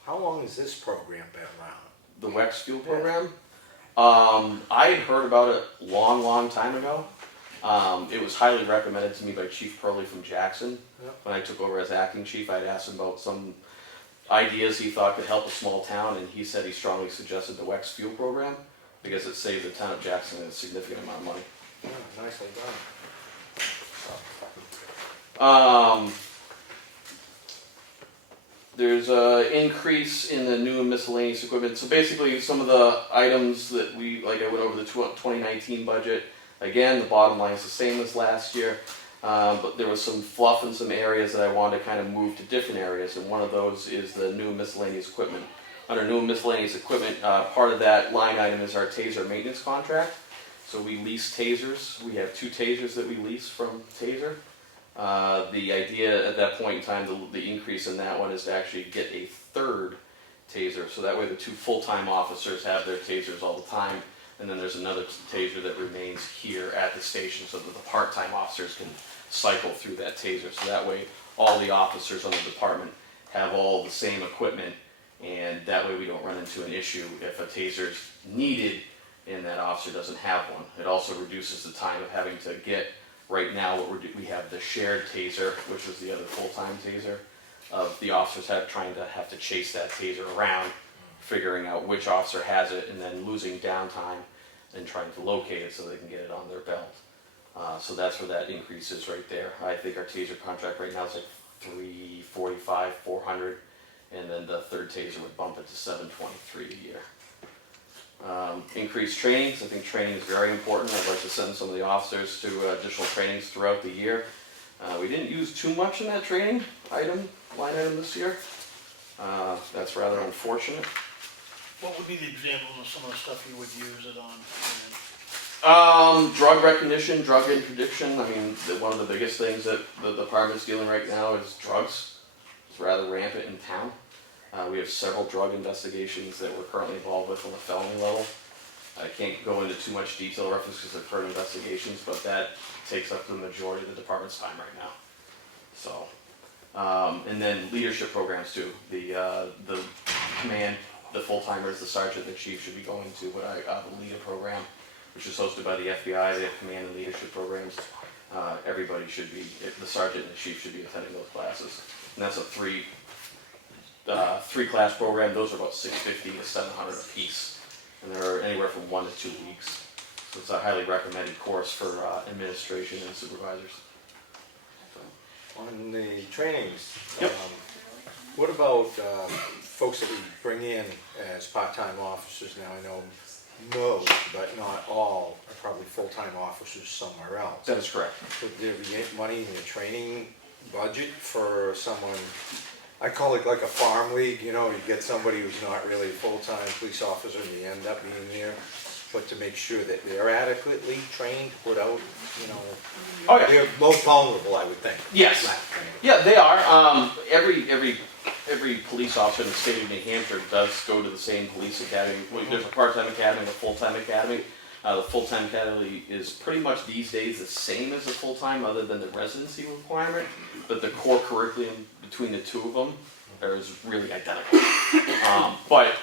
How long has this program been around? The WEX fuel program? I had heard about it long time ago. It was highly recommended to me by Chief Purley from Jackson. Yep. When I took over as acting chief, I'd asked him about some ideas he thought could help a small town, and he said he strongly suggested the WEX fuel program because it saved the town of Jackson a significant amount of money. Yeah, nicely done. There's an increase in the new and miscellaneous equipment. So basically some of the items that I went over the 2019 budget. Again, the bottom line is the same as last year, but there was some fluff in some areas that I wanted to kind of move to different areas, and one of those is the new miscellaneous equipment. Under new miscellaneous equipment, part of that line item is our taser maintenance contract. So we lease tasers. We have 2 tasers that we lease from Taser. The idea at that point in time, the increase in that one is to actually get a 3rd taser. So that way the 2 full-time officers have their tasers all the time. And then there's another taser that remains here at the station so that the part-time officers can cycle through that taser. So that way all the officers on the department have all the same equipment, and that way we don't run into an issue if a taser's needed and that officer doesn't have one. It also reduces the time of having to get. Right now, we have the shared taser, which was the other full-time taser, of the officers trying to chase that taser around, figuring out which officer has it, and then losing downtime and trying to locate it so they can get it on their belt. So that's where that increase is right there. I think our taser contract right now is like $345, $400, and then the 3rd taser would bump it to $723 a year. Increased trainings. I think training is very important. I'd like to send some of the officers to additional trainings throughout the year. We didn't use too much in that training line item this year. That's rather unfortunate. What would be the examples of some of the stuff you would use it on? Drug recognition, drug interdiction. I mean, one of the biggest things that the department's dealing right now is drugs. It's rather rampant in town. We have several drug investigations that we're currently involved with on the felony level. I can't go into too much detail reference because they're current investigations, but that takes up the majority of the department's time right now. So, and then leadership programs too. The command, the full-timers, the sergeant, the chief should be going to the leader program, which is hosted by the FBI. They have command and leadership programs. Everybody should be, the sergeant and the chief should be attending those classes. and that's a three class program. Those are about $650 to $700 a piece, and they're anywhere from 1 to 2 weeks. So it's a highly recommended course for administration and supervisors. On the trainings, Yep. what about folks that we bring in as part-time officers? Now, I know most, but not all, are probably full-time officers somewhere else. That is correct. Would there be money in the training budget for someone, I call it like a farm league, you know, you get somebody who's not really a full-time police officer and they end up being there, but to make sure that they're adequately trained to put out, you know, Oh, yeah. they're most vulnerable, I would think. Yes. Yeah, they are. Every police officer in the state of New Hampshire does go to the same police academy. There's a part-time academy and a full-time academy. The full-time academy is pretty much these days the same as the full-time, other than the residency requirement, but the core curriculum between the two of them is really identical. But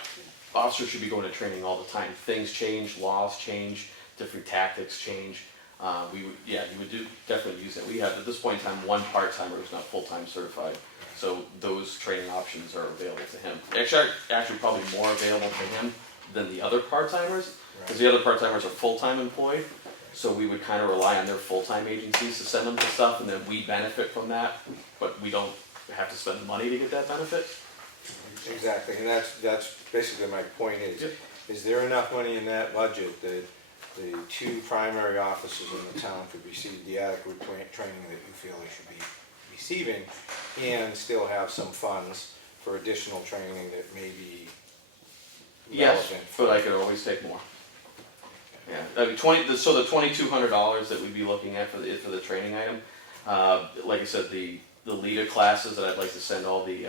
officers should be going to training all the time. Things change, laws change, different tactics change. You would definitely use that. We have, at this point in time, one part-timer who's not full-time certified. So those training options are available to him. Actually probably more available to him than the other part-timers, because the other part-timers are full-time employed. So we would kind of rely on their full-time agencies to send them to stuff, and then we benefit from that, but we don't have to spend money to get that benefit. Exactly, and that's basically my point is, Yep. is there enough money in that budget that the 2 primary officers in the town could receive the adequate training that you feel they should be receiving, and still have some funds for additional training that may be Yes, relevant? but I could always take more. Yeah, I mean, so the $2,200 that we'd be looking at for the training item, like I said, the leader classes that I'd like to send all the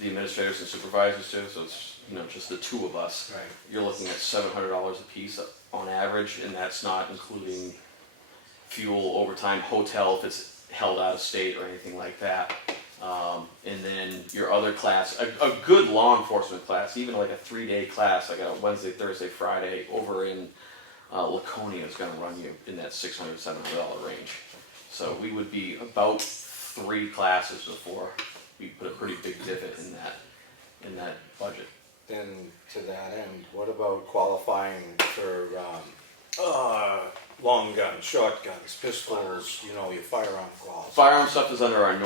administrators and supervisors to, so it's, you know, just the 2 of us. Right. You're looking at $700 a piece on average, and that's not including fuel, overtime, hotel if it's held out of state or anything like that. And then your other class, a good law enforcement class, even like a 3-day class, like a Wednesday, Thursday, Friday over in Laconia is going to run you in that $600, $700 range. So we would be about 3 classes before we put a pretty big divot in that budget. Then to that end, what about qualifying for long guns, shotguns, pistols, you know, your firearm quals? Firearm stuff is under our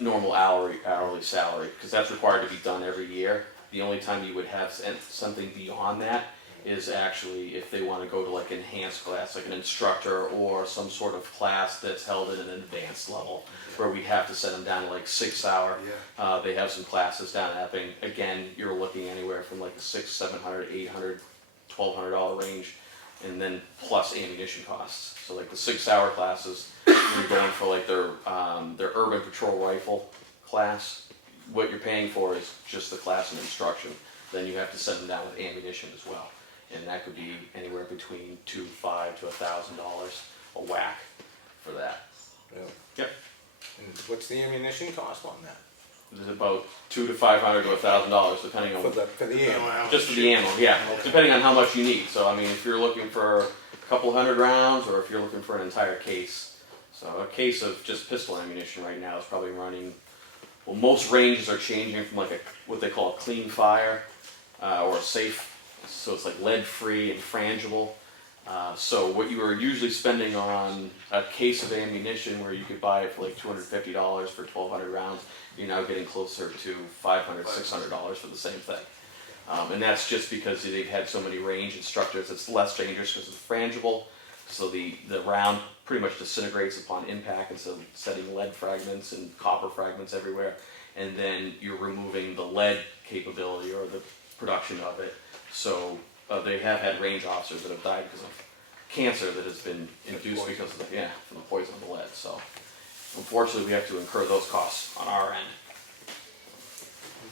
normal hourly salary, because that's required to be done every year. The only time you would have something beyond that is actually if they want to go to like an enhanced class, like an instructor or some sort of class that's held at an advanced level, where we have to send them down to like 6 hour. They have some classes down at Epping. Again, you're looking anywhere from like the $600, $700, $800, $1,200 range, and then plus ammunition costs. So like the 6 hour classes, you're going for like their urban patrol rifle class. What you're paying for is just the class and instruction. Then you have to send them down with ammunition as well, and that could be anywhere between $2,500 to $1,000 a whack for that. Really? Yep. And what's the ammunition cost on that? It's about $200 to $500 to $1,000 depending on For the ammo? just for the ammo, yeah, depending on how much you need. So I mean, if you're looking for a couple hundred rounds, or if you're looking for an entire case. So a case of just pistol ammunition right now is probably running. Well, most ranges are changing from like what they call a clean fire or a safe. So it's like lead-free and frangible. So what you were usually spending on a case of ammunition, where you could buy it for like $250 for 1,200 rounds, you're now getting closer to $500, $600 for the same thing. And that's just because they've had so many range instructors. It's less dangerous because it's frangible. So the round pretty much disintegrates upon impact, and so setting lead fragments and copper fragments everywhere. And then you're removing the lead capability or the production of it. So they have had range officers that have died because of cancer that has been induced because of from the poison of the lead. So unfortunately, we have to incur those costs on our end.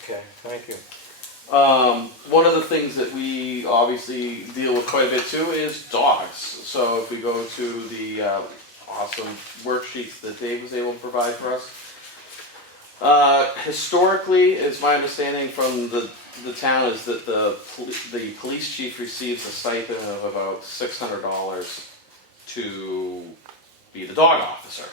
Okay, thank you. One of the things that we obviously deal with quite a bit too is dogs. So if we go to the awesome worksheets that Dave was able to provide for us. Historically, it's my understanding from the town is that the police chief receives a stipend of about $600 to be the dog officer.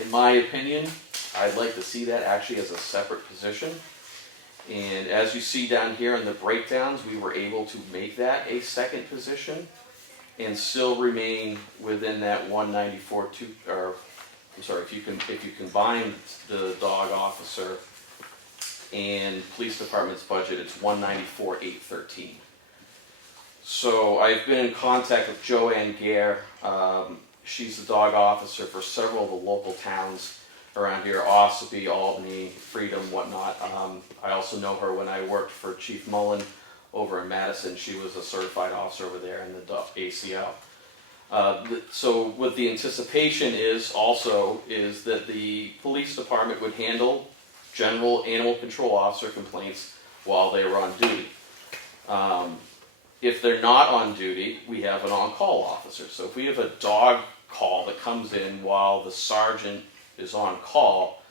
In my opinion, I'd like to see that actually as a separate position. And as you see down here in the breakdowns, we were able to make that a second position and still remain within that 194 or I'm sorry, if you combine the dog officer and police department's budget, it's 194,813. So I've been in contact with Joanne Gare. She's the dog officer for several of the local towns around here, Ossipee, Albany, Freedom, whatnot. I also know her when I worked for Chief Mullen over in Madison. She was a certified officer over there in the ACO. So what the anticipation is that the police department would handle general animal control officer complaints while they were on duty. If they're not on duty, we have an on-call officer. So if we have a dog call that comes in while the sergeant is on call,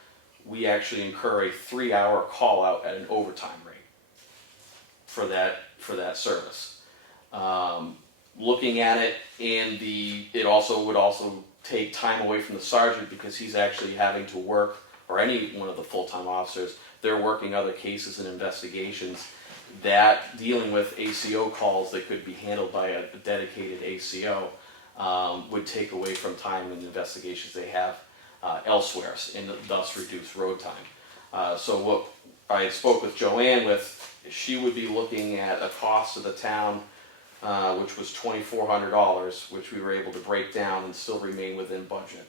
we actually incur a 3-hour call out at an overtime rate for that service. Looking at it, and it also would take time away from the sergeant because he's actually having to work, or any one of the full-time officers, they're working other cases and investigations. That dealing with ACO calls that could be handled by a dedicated ACO would take away from time and investigations they have elsewhere, and thus reduce road time. So what I spoke with Joanne with, she would be looking at a cost of the town, which was $2,400, which we were able to break down and still remain within budget.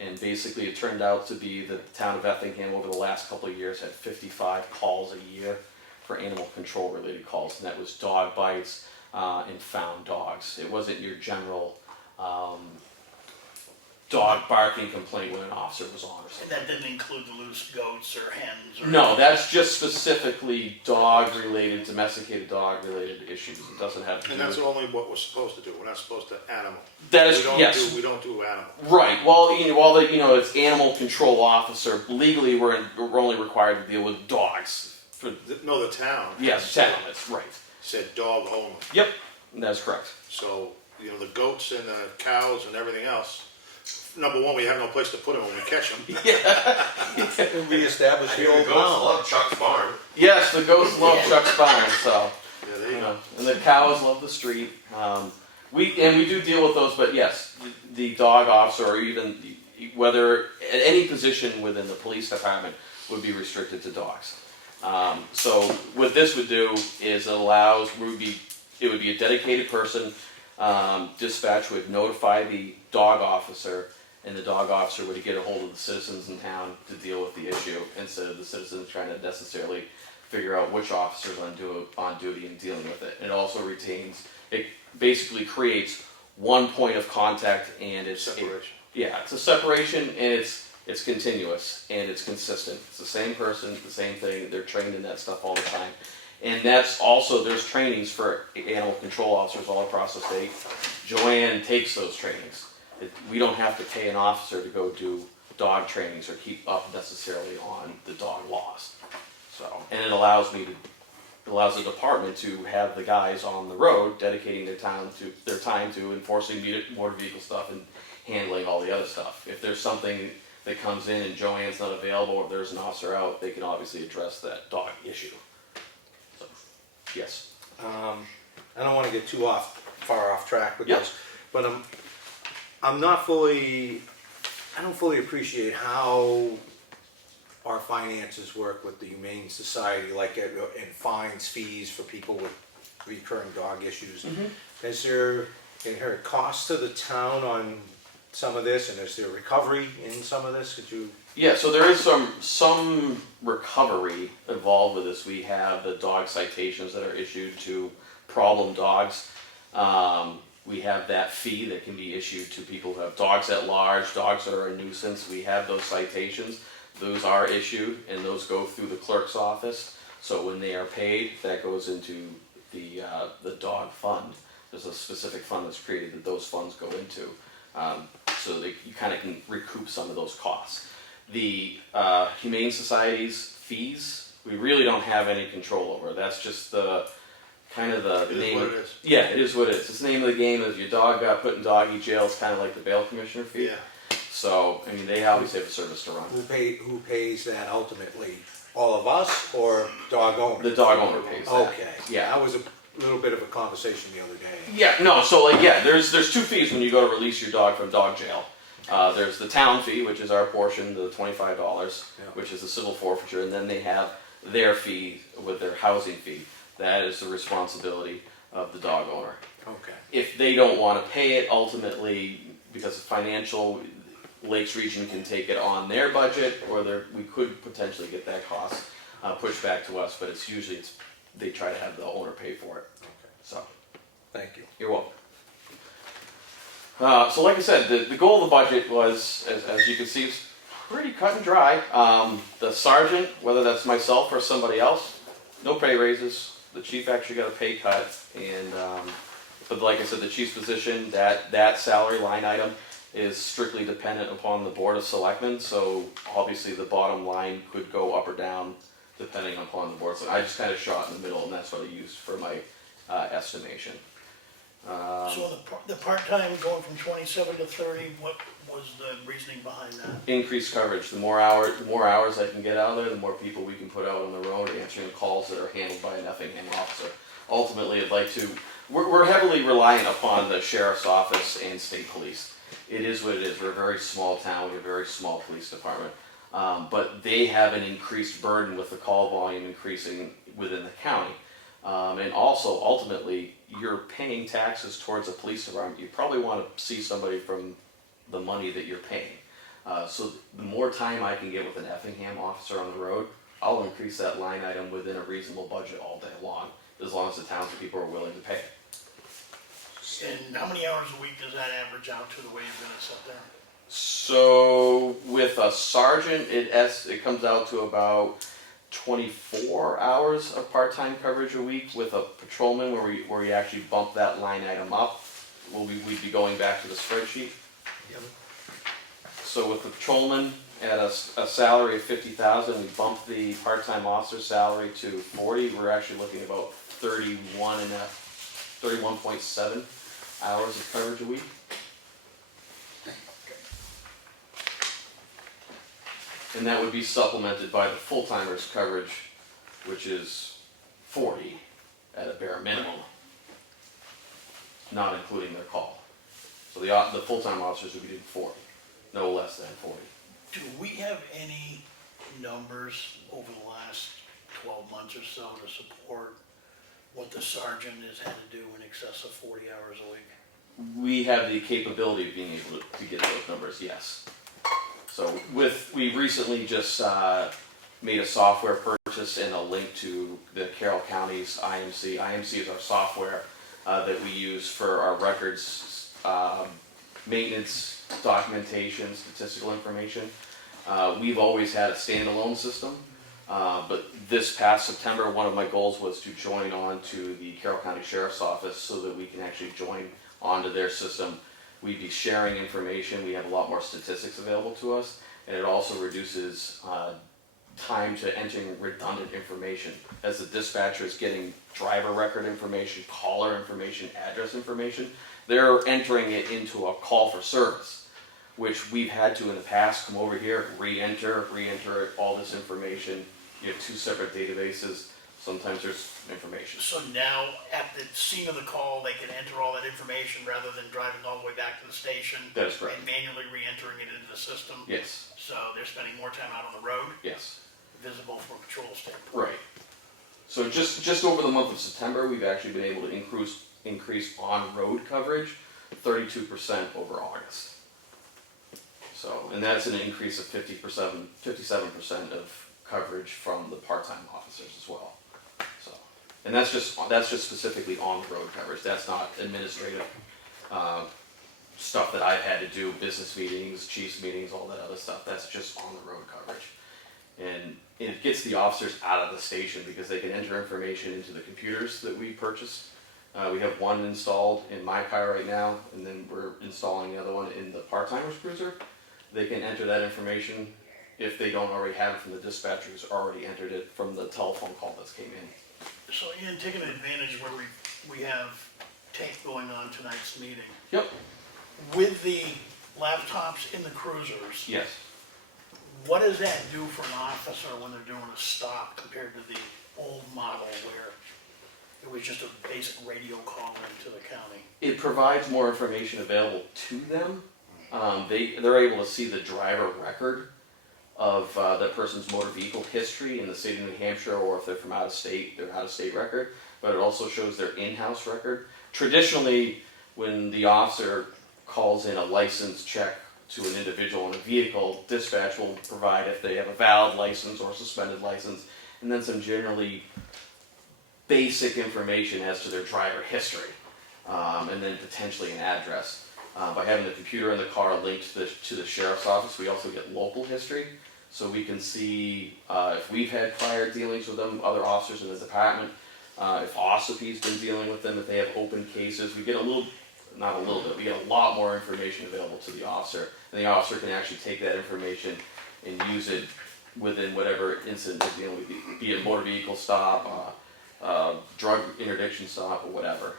And basically it turned out to be that the town of Effingham over the last couple of years had 55 calls a year for animal control related calls, and that was dog bites and found dogs. It wasn't your general dog barking complaint when an officer was on or something. And that didn't include the loose goats or hens or? No, that's just specifically dog related, domesticated dog related issues. It doesn't have to do And that's with... only what we're supposed to do, we're not supposed to animal. That is, yes. We don't do animal. Right. Well, it's animal control officer. Legally, we're only required to deal with dogs. No, the town. Yes, town. That's right. Said dog only. Yep, that's correct. So, the goats and the cows and everything else, number one, we have no place to put them when we catch them. Reestablish the old Goats pound. love Chuck's barn. Yes, the goats love Chuck's barn, so. Yeah, there you go. And the cows love the street. We do deal with those, but yes, the dog officer, or even whether at any position within the police department, would be restricted to dogs. So what this would do is it would be a dedicated person. Dispatch would notify the dog officer, and the dog officer would get a hold of the citizens in town to deal with the issue, instead of the citizens trying to necessarily figure out which officer's on duty and dealing with it. And it basically creates one point of contact, and it's Separation. it's a separation, and it's continuous and it's consistent. It's the same person, the same thing. They're trained in that stuff all the time. And that's also, there's trainings for animal control officers all across the state. Joanne takes those trainings. We don't have to pay an officer to go do dog trainings or keep up necessarily on the dog laws. So, and it allows the department to have the guys on the road dedicating their time to enforcing motor vehicle stuff and handling all the other stuff. If there's something that comes in and Joanne's not available, or if there's an officer out, they can obviously address that dog issue. So, yes. I don't want to get too far off track with Yep. this, but I don't fully appreciate how our finances work with the Humane Society, like in fines, fees for people with recurring dog issues. Mm-hmm. Is there a cost to the town on some of this, and is there recovery in some of this? Could you? Yeah, so there is some recovery involved with this. We have the dog citations that are issued to problem dogs. We have that fee that can be issued to people who have dogs at large, dogs that are a nuisance. We have those citations. Those are issued, and those go through the clerk's office. So when they are paid, that goes into the dog fund. There's a specific fund that's created that those funds go into. So that you kind of can recoup some of those costs. The Humane Society's fees, we really don't have any control over. That's just the name. It is what it is. Yeah, it is what it is. It's the name of the game. If your dog got put in doggy jail, it's kind of like the bail commissioner fee. Yeah. So, I mean, they obviously have a service to run. Who pays that ultimately? All of us or dog owner? The dog owner pays that. Okay. Yeah. That was a little bit of a conversation the other day. Yeah, no, so like, yeah, there's two fees when you go to release your dog from dog jail. There's the town fee, which is our portion, the $25, Yeah. which is the civil forfeiture, and then they have their fee with their housing fee. That is the responsibility of the dog owner. Okay. If they don't want to pay it, ultimately, because of financial, Lakes Region can take it on their budget, or we could potentially get that cost pushed back to us, but it's usually, they try to have the owner pay for it. Okay. So, Thank you. you're welcome. So like I said, the goal of the budget was, as you can see, it's pretty cut and dry. The sergeant, whether that's myself or somebody else, no pay raises. The chief actually got a pay cut, and but like I said, the chief's position, that salary line item is strictly dependent upon the Board of Selectmen. So obviously the bottom line could go up or down depending upon the board. So I just kind of shot in the middle, and that's what I used for my estimation. So the part-time going from 27 to 30, what was the reasoning behind that? Increased coverage. The more hours I can get out there, the more people we can put out on the road answering calls that are handled by an Effingham officer. Ultimately, I'd like to. We're heavily reliant upon the sheriff's office and state police. It is what it is. We're a very small town. We have a very small police department, but they have an increased burden with the call volume increasing within the county. And also, ultimately, you're paying taxes towards a police department. You probably want to see somebody from the money that you're paying. So the more time I can get with an Effingham officer on the road, I'll increase that line item within a reasonable budget all day long, as long as the townspeople are willing to pay. And how many hours a week does that average out to the way you're gonna sit there? So with a sergeant, it comes out to about 24 hours of part-time coverage a week. With a patrolman, where we actually bump that line item up, we'd be going back to the spreadsheet. Yep. So with the patrolman at a salary of 50,000, we bump the part-time officer salary to 40. We're actually looking at about 31.7 hours of coverage a week. And that would be supplemented by the full-timers coverage, which is 40 at a bare minimum, not including their call. So the full-time officers would be doing 40, no less than 40. Do we have any numbers over the last 12 months or so to support what the sergeant has had to do in excess of 40 hours a week? We have the capability of being able to get those numbers, yes. So we recently just made a software purchase and a link to the Carroll County's IMC. IMC is our software that we use for our records, maintenance, documentation, statistical information. We've always had a standalone system, but this past September, one of my goals was to join on to the Carroll County Sheriff's Office so that we can actually join onto their system. We'd be sharing information. We have a lot more statistics available to us, and it also reduces time to entering redundant information. As the dispatcher is getting driver record information, caller information, address information, they're entering it into a call for service, which we've had to in the past come over here, re-enter all this information. You have two separate databases. Sometimes there's information. So now, at the scene of the call, they can enter all that information rather than driving all the way back to the station? That is correct. And manually re-entering it into the system? Yes. So they're spending more time out on the road, Yes. visible from a patrol standpoint? Right. So just over the month of September, we've actually been able to increase on-road coverage 32% over August. So, and that's an increase of 57% of coverage from the part-time officers as well. So, and that's just specifically on-road coverage. That's not administrative stuff that I've had to do, business meetings, chiefs meetings, all that other stuff. That's just on-the-road coverage. And it gets the officers out of the station because they can enter information into the computers that we purchased. We have one installed in my car right now, and then we're installing the other one in the part-timers cruiser. They can enter that information if they don't already have it from the dispatcher who's already entered it from the telephone call that came in. So Ian, taking advantage where we have tape going on tonight's meeting. Yep. With the laptops in the cruisers, Yes. what does that do for an officer when they're doing a stop compared to the old model where it was just a basic radio call into the county? It provides more information available to them. They're able to see the driver record of that person's motor vehicle history in the state of New Hampshire, or if they're from out of state, their out of state record, but it also shows their in-house record. Traditionally, when the officer calls in a license check to an individual in a vehicle, dispatch will provide if they have a valid license or suspended license, and then some generally basic information as to their driver history, and then potentially an address. By having the computer in the car linked to the sheriff's office, we also get local history, so we can see if we've had prior dealings with them, other officers in the department, if OSIP's been dealing with them, if they have open cases. We get we get a lot more information available to the officer, and the officer can actually take that information and use it within whatever incident they're dealing with, be it motor vehicle stop, drug interdiction stop, or whatever.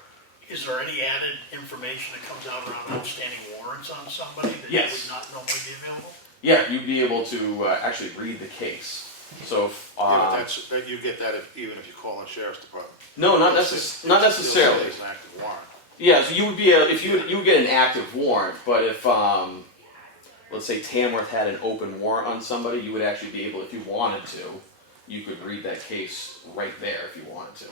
Is there any added information that comes out around outstanding warrants on somebody that Yes. would not normally be available? Yeah, you'd be able to actually read the case. So if, Yeah, but you get that even if you call the sheriff's department. no, not It's- it's- necessarily. It's an active warrant. Yeah, so you would be if you would get an active warrant, but if let's say Tamworth had an open warrant on somebody, you would actually be able, if you wanted to, you could read that case right there if you wanted to.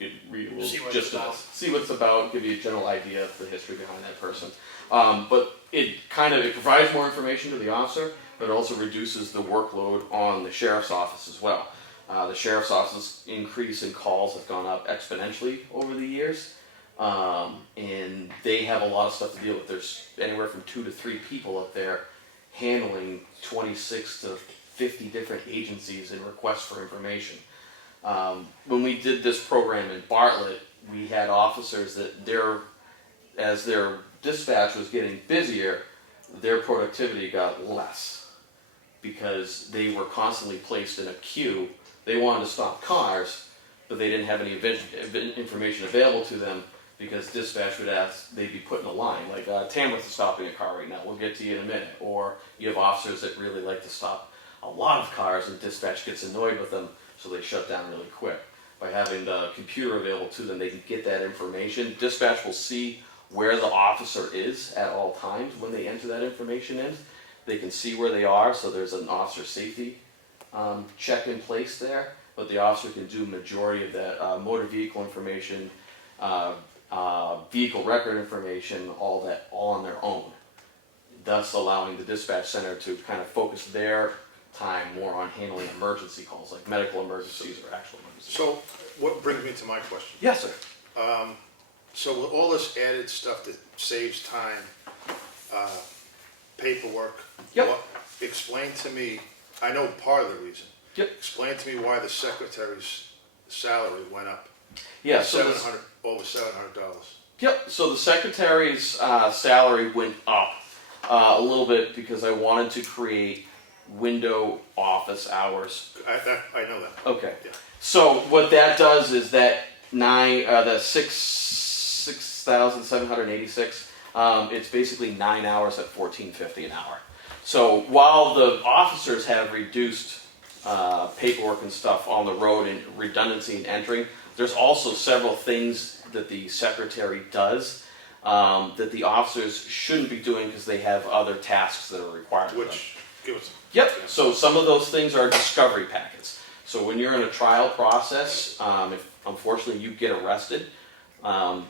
You could read a little See what gist it's of about. it, see what it's about, give you a general idea of the history behind that person. But it provides more information to the officer, but it also reduces the workload on the sheriff's office as well. The sheriff's office's increase in calls has gone up exponentially over the years. And they have a lot of stuff to deal with. There's anywhere from 2 to 3 people up there handling 26 to 50 different agencies and requests for information. When we did this program in Bartlett, we had officers that as their dispatch was getting busier, their productivity got less because they were constantly placed in a queue. They wanted to stop cars, but they didn't have any information available to them, because dispatch would ask, they'd be put in a line, like Tamworth is stopping a car right now, we'll get to you in a minute. Or you have officers that really like to stop a lot of cars and dispatch gets annoyed with them, so they shut down really quick. By having the computer available to them, they can get that information. Dispatch will see where the officer is at all times when they enter that information in. They can see where they are, so there's an officer safety check in place there, but the officer can do majority of that motor vehicle information, vehicle record information, all that all on their own, thus allowing the dispatch center to kind of focus their time more on handling emergency calls, like medical emergencies or actual emergencies. So, what brings me to my question? Yes, sir. So with all this added stuff that saves time, paperwork. Yep. Explain to me, I know part of the reason. Yep. Explain to me why the secretary's salary went up. Yeah, so Over $700. Yep, so the secretary's salary went up a little bit because I wanted to create window office hours. I know that. Okay. Yeah. So what that does is that the 6,786, it's basically 9 hours at $14.50 an hour. So while the officers have reduced paperwork and stuff on the road and redundancy in entering, there's also several things that the secretary does that the officers shouldn't be doing because they have other tasks that are required of them. Give us. Yep, so some of those things are discovery packets. So when you're in a trial process, if unfortunately you get arrested,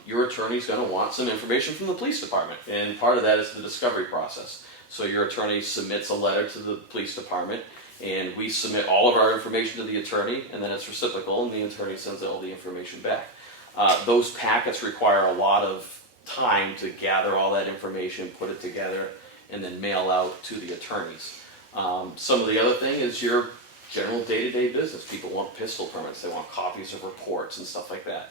your attorney's going to want some information from the police department, and part of that is the discovery process. So your attorney submits a letter to the police department, and we submit all of our information to the attorney, and then it's reciprocal, and the attorney sends all the information back. Those packets require a lot of time to gather all that information, put it together, and then mail out to the attorneys. Some of the other thing is your general day-to-day business. People want pistol permits, they want copies of reports and stuff like that.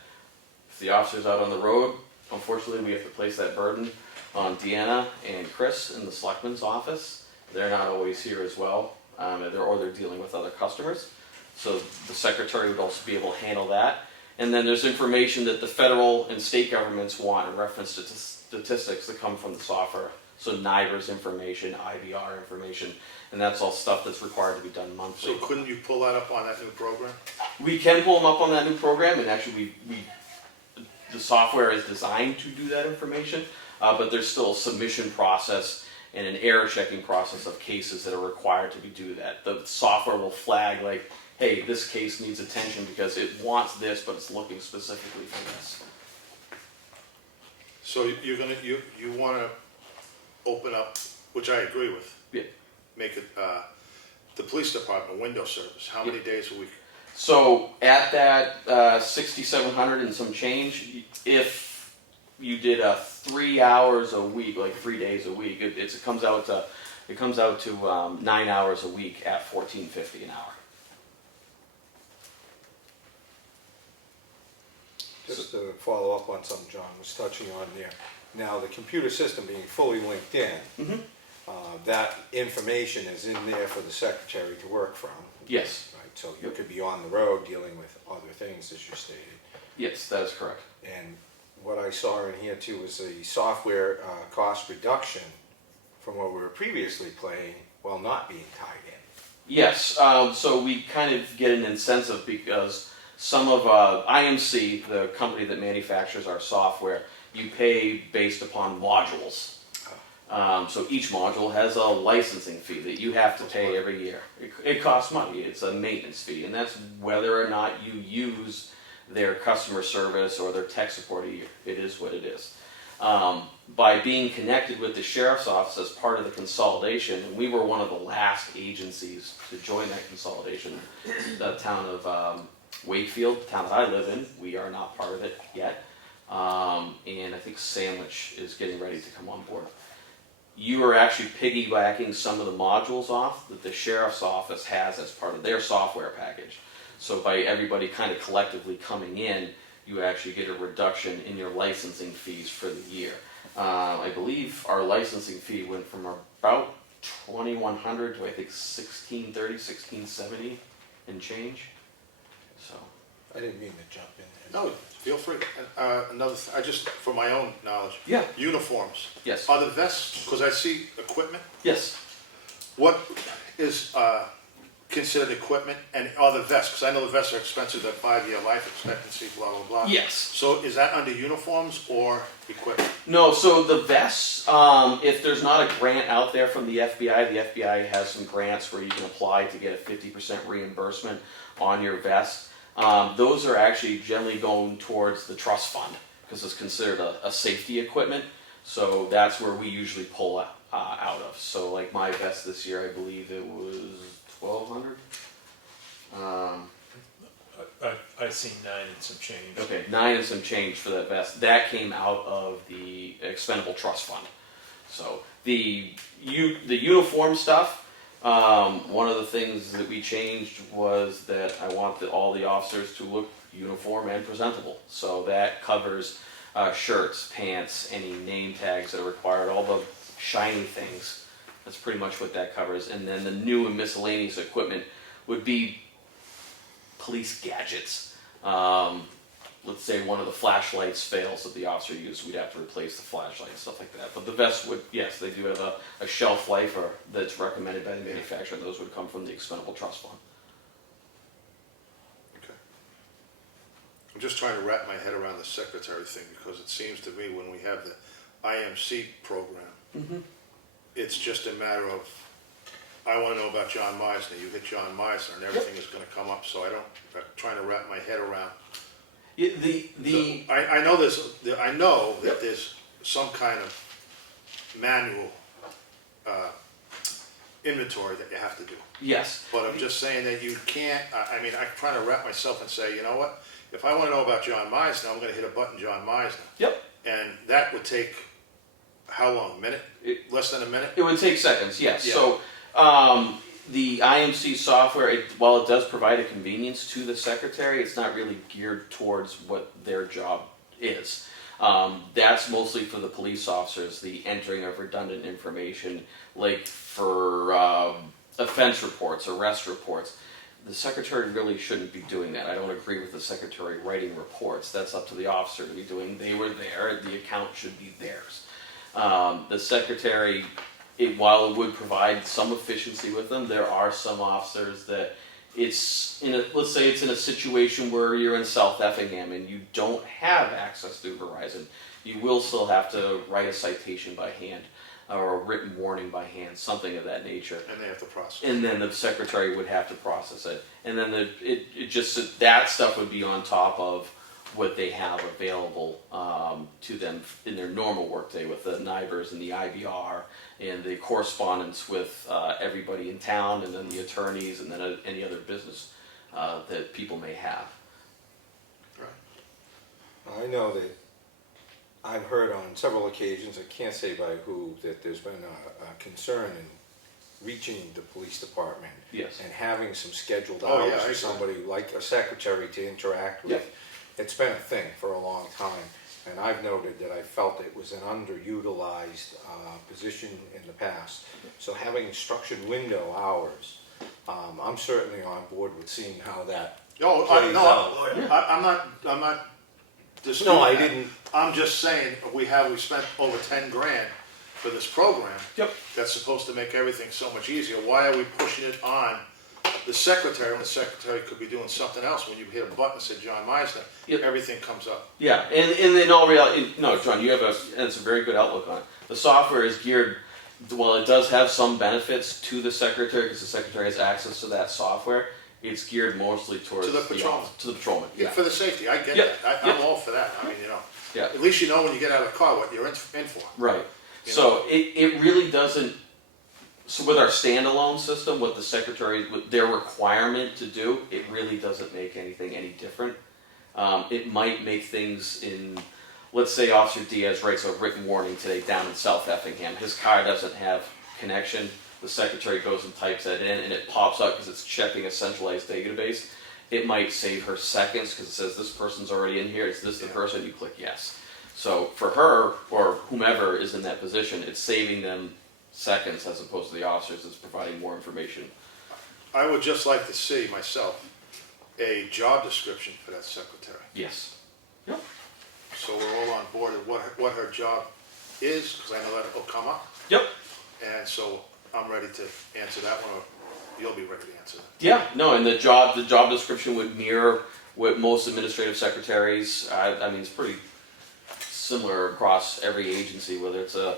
If the officer's out on the road, unfortunately we have to place that burden on Deanna and Chris in the Selectmen's office. They're not always here as well, or they're dealing with other customers. So the secretary would also be able to handle that. And then there's information that the federal and state governments want in reference to statistics that come from the So NIVER's information, IVR information, and that's all stuff that's required to be done monthly. So couldn't you pull that up on that new program? We can pull them up on that new program, and actually the software is designed to do that information, but there's still a submission process and an error checking process of cases that are required to do that. The software will flag like, hey, this case needs attention because it wants this, but it's looking specifically for this. So you're gonna, you wanna open up, which I agree with. Yeah. Make it, the police department window service, how many days a week? So at that 6,700 and some change, if you did 3 hours a week, like 3 days a week, it comes out to 9 hours a week at $14.50 an hour. Just to follow up on something John was touching on there. Now, the computer system being fully linked in, that information is in there for the secretary to work from. Yes. Right, so you could be on the road dealing with other things, as you stated. Yes, that is correct. And what I saw in here too was the software cost reduction from what we were previously paying while not being tied in. Yes, so we kind of get an incentive because some of IMC, the company that manufactures our software, you pay based upon modules. So each module has a licensing fee that you have to pay every year. It costs money. It's a maintenance fee, and that's whether or not you use their customer service or their tech support a year. It is what it is. By being connected with the sheriff's office as part of the consolidation, and we were one of the last agencies to join that consolidation, the town of Wakefield, the town that I live in, we are not part of it yet. And I think Sandwich is getting ready to come on board. You are actually piggybacking some of the modules off that the sheriff's office has as part of their software package. So by everybody kind of collectively coming in, you actually get a reduction in your licensing fees for the year. I believe our licensing fee went from about $2,100 to I think $1,630, $1,670 and change. So I didn't mean to jump in there. No, feel free. Another, I just, for my own knowledge. Yeah. Uniforms. Yes. Are the vests, because I see equipment, Yes. what is considered equipment, and are the vests, because I know the vests are expensive, they're 5-year life expectancy, blah, blah, blah. Yes. So is that under uniforms or equipment? No, so the vests, if there's not a grant out there from the FBI has some grants where you can apply to get a 50% reimbursement on your vest. Those are actually generally going towards the trust fund because it's considered a safety equipment. So that's where we usually pull out of. So like my vest this year, I believe it was $1,200. I've seen 9 and some change. Okay, 9 and some change for that vest. That came out of the expendable trust fund. So the uniform stuff. One of the things that we changed was that I want all the officers to look uniform and presentable. So that covers shirts, pants, any name tags that are required, all the shiny things. That's pretty much what that covers. And then the new and miscellaneous equipment would be police gadgets. Let's say one of the flashlights fails that the officer used, we'd have to replace the flashlight and stuff like that. But the vests would, yes, they do have a shelf life that's recommended by the manufacturer. Those would come from the expendable trust fund. Okay. I'm just trying to wrap my head around the secretary thing, because it seems to me when we have the IMC program, it's just a matter of, I want to know about John Meisner. You hit John Meisner and everything is going to come up, so I'm trying to wrap my head around. Yeah, I know that there's some kind of manual inventory that you have to do. Yes. But I'm just saying that you can't, I mean, I'm trying to wrap myself and say, you know what? If I want to know about John Meisner, I'm going to hit a button, John Meisner. Yep. And that would take, how long, a minute? Less than a minute? It would take seconds, yes. Yeah. So the IMC software, while it does provide a convenience to the secretary, it's not really geared towards what their job is. That's mostly for the police officers, the entering of redundant information, like for offense reports, arrest reports. The secretary really shouldn't be doing that. I don't agree with the secretary writing reports. That's up to the officer to be doing. They were there, the account should be theirs. The secretary, while it would provide some efficiency with them, there are some officers that let's say it's in a situation where you're in South Effingham and you don't have access to Verizon, you will still have to write a citation by hand or a written warning by hand, something of that nature. And they have to process. And then the secretary would have to process it. And then that stuff would be on top of what they have available to them in their normal workday with the NIBRs and the IBR and the correspondence with everybody in town and then the attorneys and then any other business that people may have. Right. I know that I've heard on several occasions, I can't say by who, that there's been a concern in reaching the police department. Yes. And having some scheduled Oh, yeah, hours I for agree. somebody like a secretary to interact with. Yeah. It's been a thing for a long time, and I've noted that I felt it was an underutilized position in the past. So having structured window hours, I'm certainly on board with seeing how that No, plays out. I'm not disputing No, I that. didn't. I'm just saying, we spent over 10 grand for this program. Yep. That's supposed to make everything so much easier. Why are we pushing it on the secretary when the secretary could be doing something else? When you hit a button and say John Meisner, Yep. everything comes up. Yeah, and in all reality, no, John, you have it's a very good outlook on it. The software is geared, while it does have some benefits to the secretary, because the secretary has access to that software, it's geared mostly towards To the patrolman. To the patrolman, Yeah, yeah. for the safety, I get Yep, that. I'm all for that. I mean, Yeah. at least you know when you get out of the car what you're in for. Right. You So it really doesn't, so with our standalone system, what the secretary, with their requirement to do, it really doesn't make anything any different. It might make things let's say Officer Diaz writes a written warning today down in South Effingham. His car doesn't have connection. The secretary goes and types that in and it pops up because it's checking a centralized database. It might save her seconds because it says this person's already in here. Is this the person? You click yes. So for her or whomever is in that position, it's saving them seconds as opposed to the officers that's providing more information. I would just like to see, myself, a job description for that secretary. Yes. So we're all on board with what her job is, because I know that will come up. Yep. And so I'm ready to answer that one, or you'll be ready to answer that. Yeah, no, and the job description would mirror what most administrative secretaries, I mean, it's pretty similar across every agency, whether it's a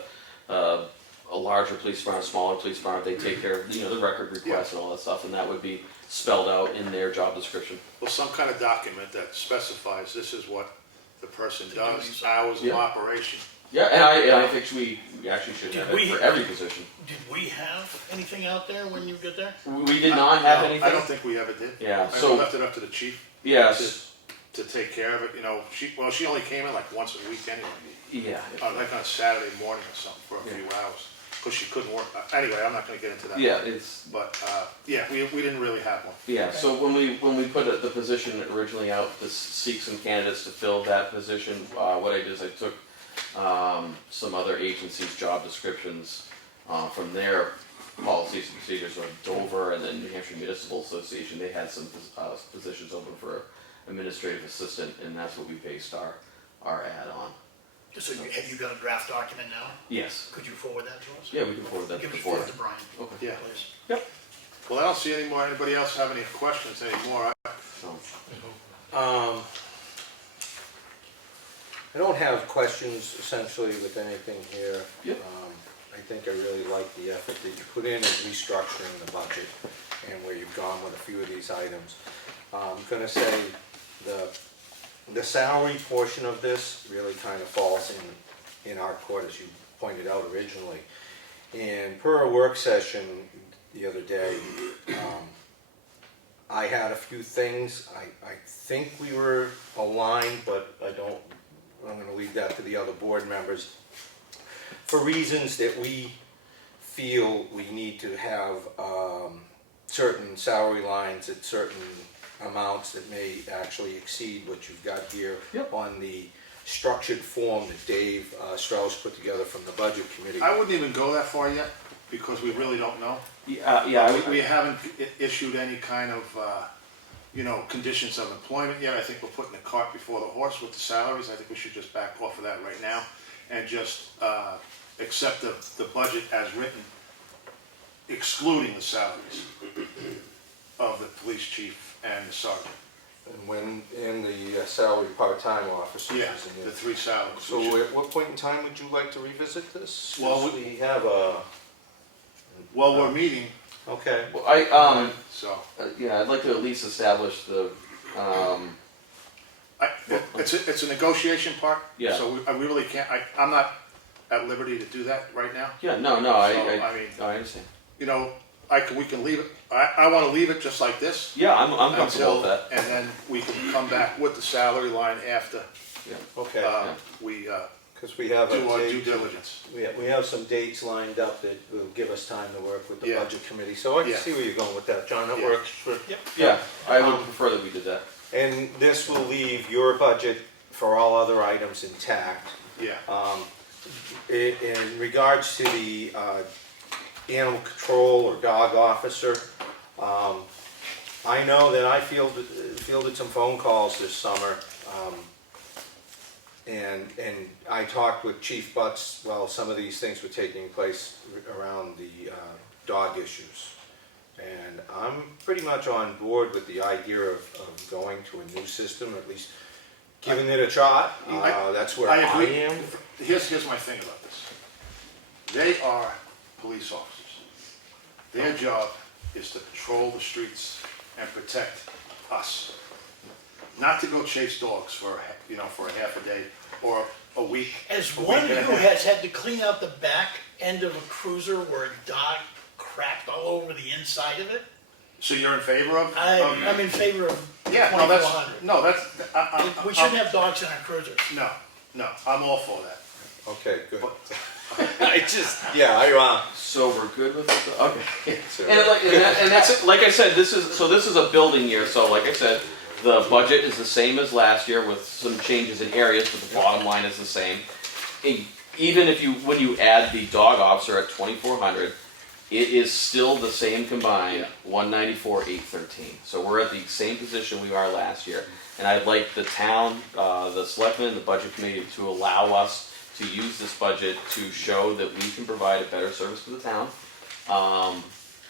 larger police department, a smaller police department, they take care of, the record requests and all that stuff, and that would be spelled out in their job description. Well, some kind of document that specifies this is what the person The does, duties. hours of Yeah. operation. Yeah, and I think we actually should Did have we- it for every position. Did we have anything out there when you get there? We did not have No, anything. I don't think we ever did. Yeah, I so- left it up to the chief Yes. to take care of it, she only came in like once a week anyway. Yeah. Like on a Saturday morning or something for a few hours, because she couldn't work. Anyway, I'm not gonna get into that. Yeah, it's But, we didn't really have one. yeah. So when we put the position originally out to seek some candidates to fill that position, what I did is I took some other agencies' job descriptions from their policies and procedures. So Dover and then New Hampshire Municipal Association, they had some positions open for administrative assistant, and that's what we based our ad on. So have you got a draft document now? Yes. Could you forward that to us? Yeah, we can forward that Give us before. forward to Brian, Okay. Yeah. please. Well, I don't see anybody else have any questions anymore. So, I don't have questions essentially with anything here. Yep. I think I really like the effort that you put in restructuring the budget and where you've gone with a few of these items. I'm gonna say the salary portion of this really kind of falls in our court, as you pointed out originally. And per a work session the other day, I had a few things. I think we were aligned, but I'm going to leave that to the other board members. For reasons that we feel we need to have certain salary lines at certain amounts that may actually exceed what you've got here on the structured form that Dave Strauss put together from the Budget Committee. I wouldn't even go that far yet, because we really don't know. We haven't issued any kind of, conditions of employment yet. I think we're putting the cart before the horse with the salaries. I think we should just back off of that right now and just accept the budget as written, excluding the salaries of the police chief and the sergeant. And when, in the salary part-time officers. Yeah, isn't it? the three salaries. So at what point in time would you like to revisit this? Well, 'Cause we have a, Well, we're meeting, okay. Well, so, yeah, I'd like to at least establish the, it's a negotiation part. Yeah. So we really can't, I'm not at liberty to do that right now. yeah, no, So, I mean, understand. you know, we can leave it, I want to leave it just like this. Yeah, I'm comfortable Until, with that. and then we can come back with the salary line after Okay, we because we have a do our due date, diligence. we have some dates lined up that will give us time to work with the Yeah. budget committee. So I can Yeah. see where you're going with that, John, that Yeah. works for. Yeah, I would prefer that we did that. And this will leave your budget for all other items intact. Yeah, In regards to the animal control or dog officer, I know that I fielded some phone calls this summer, and I talked with Chief Butts while some of these things were taking place around the dog issues. And I'm pretty much on board with the idea of going to a new system, at least giving it a shot. That's where I I agree. am. Here's my thing about this. They are police officers. Their job is to patrol the streets and protect us. Not to go chase dogs for a half a day or a week. As a one week and a who half. has had to clean out the back end of a cruiser where a dog crapped all over the inside of it, So you're in favor of? I'm in favor of Yeah, 2400. no, that's, We shouldn't have dogs in our cruisers. No, I'm all for that. Okay, good. But- I just, yeah, I, So we're good with it? Okay. so- And that's it. Like I said, this is a building year, so like I said, the budget is the same as last year with some changes in areas, but the bottom line is the same. Even when you add the dog officer at 2,400, it is still the same combined, 194, 813. So we're at the same position we are last year. And I'd like the town, the selectmen, the budget committee to allow us to use this budget to show that we can provide a better service to the town.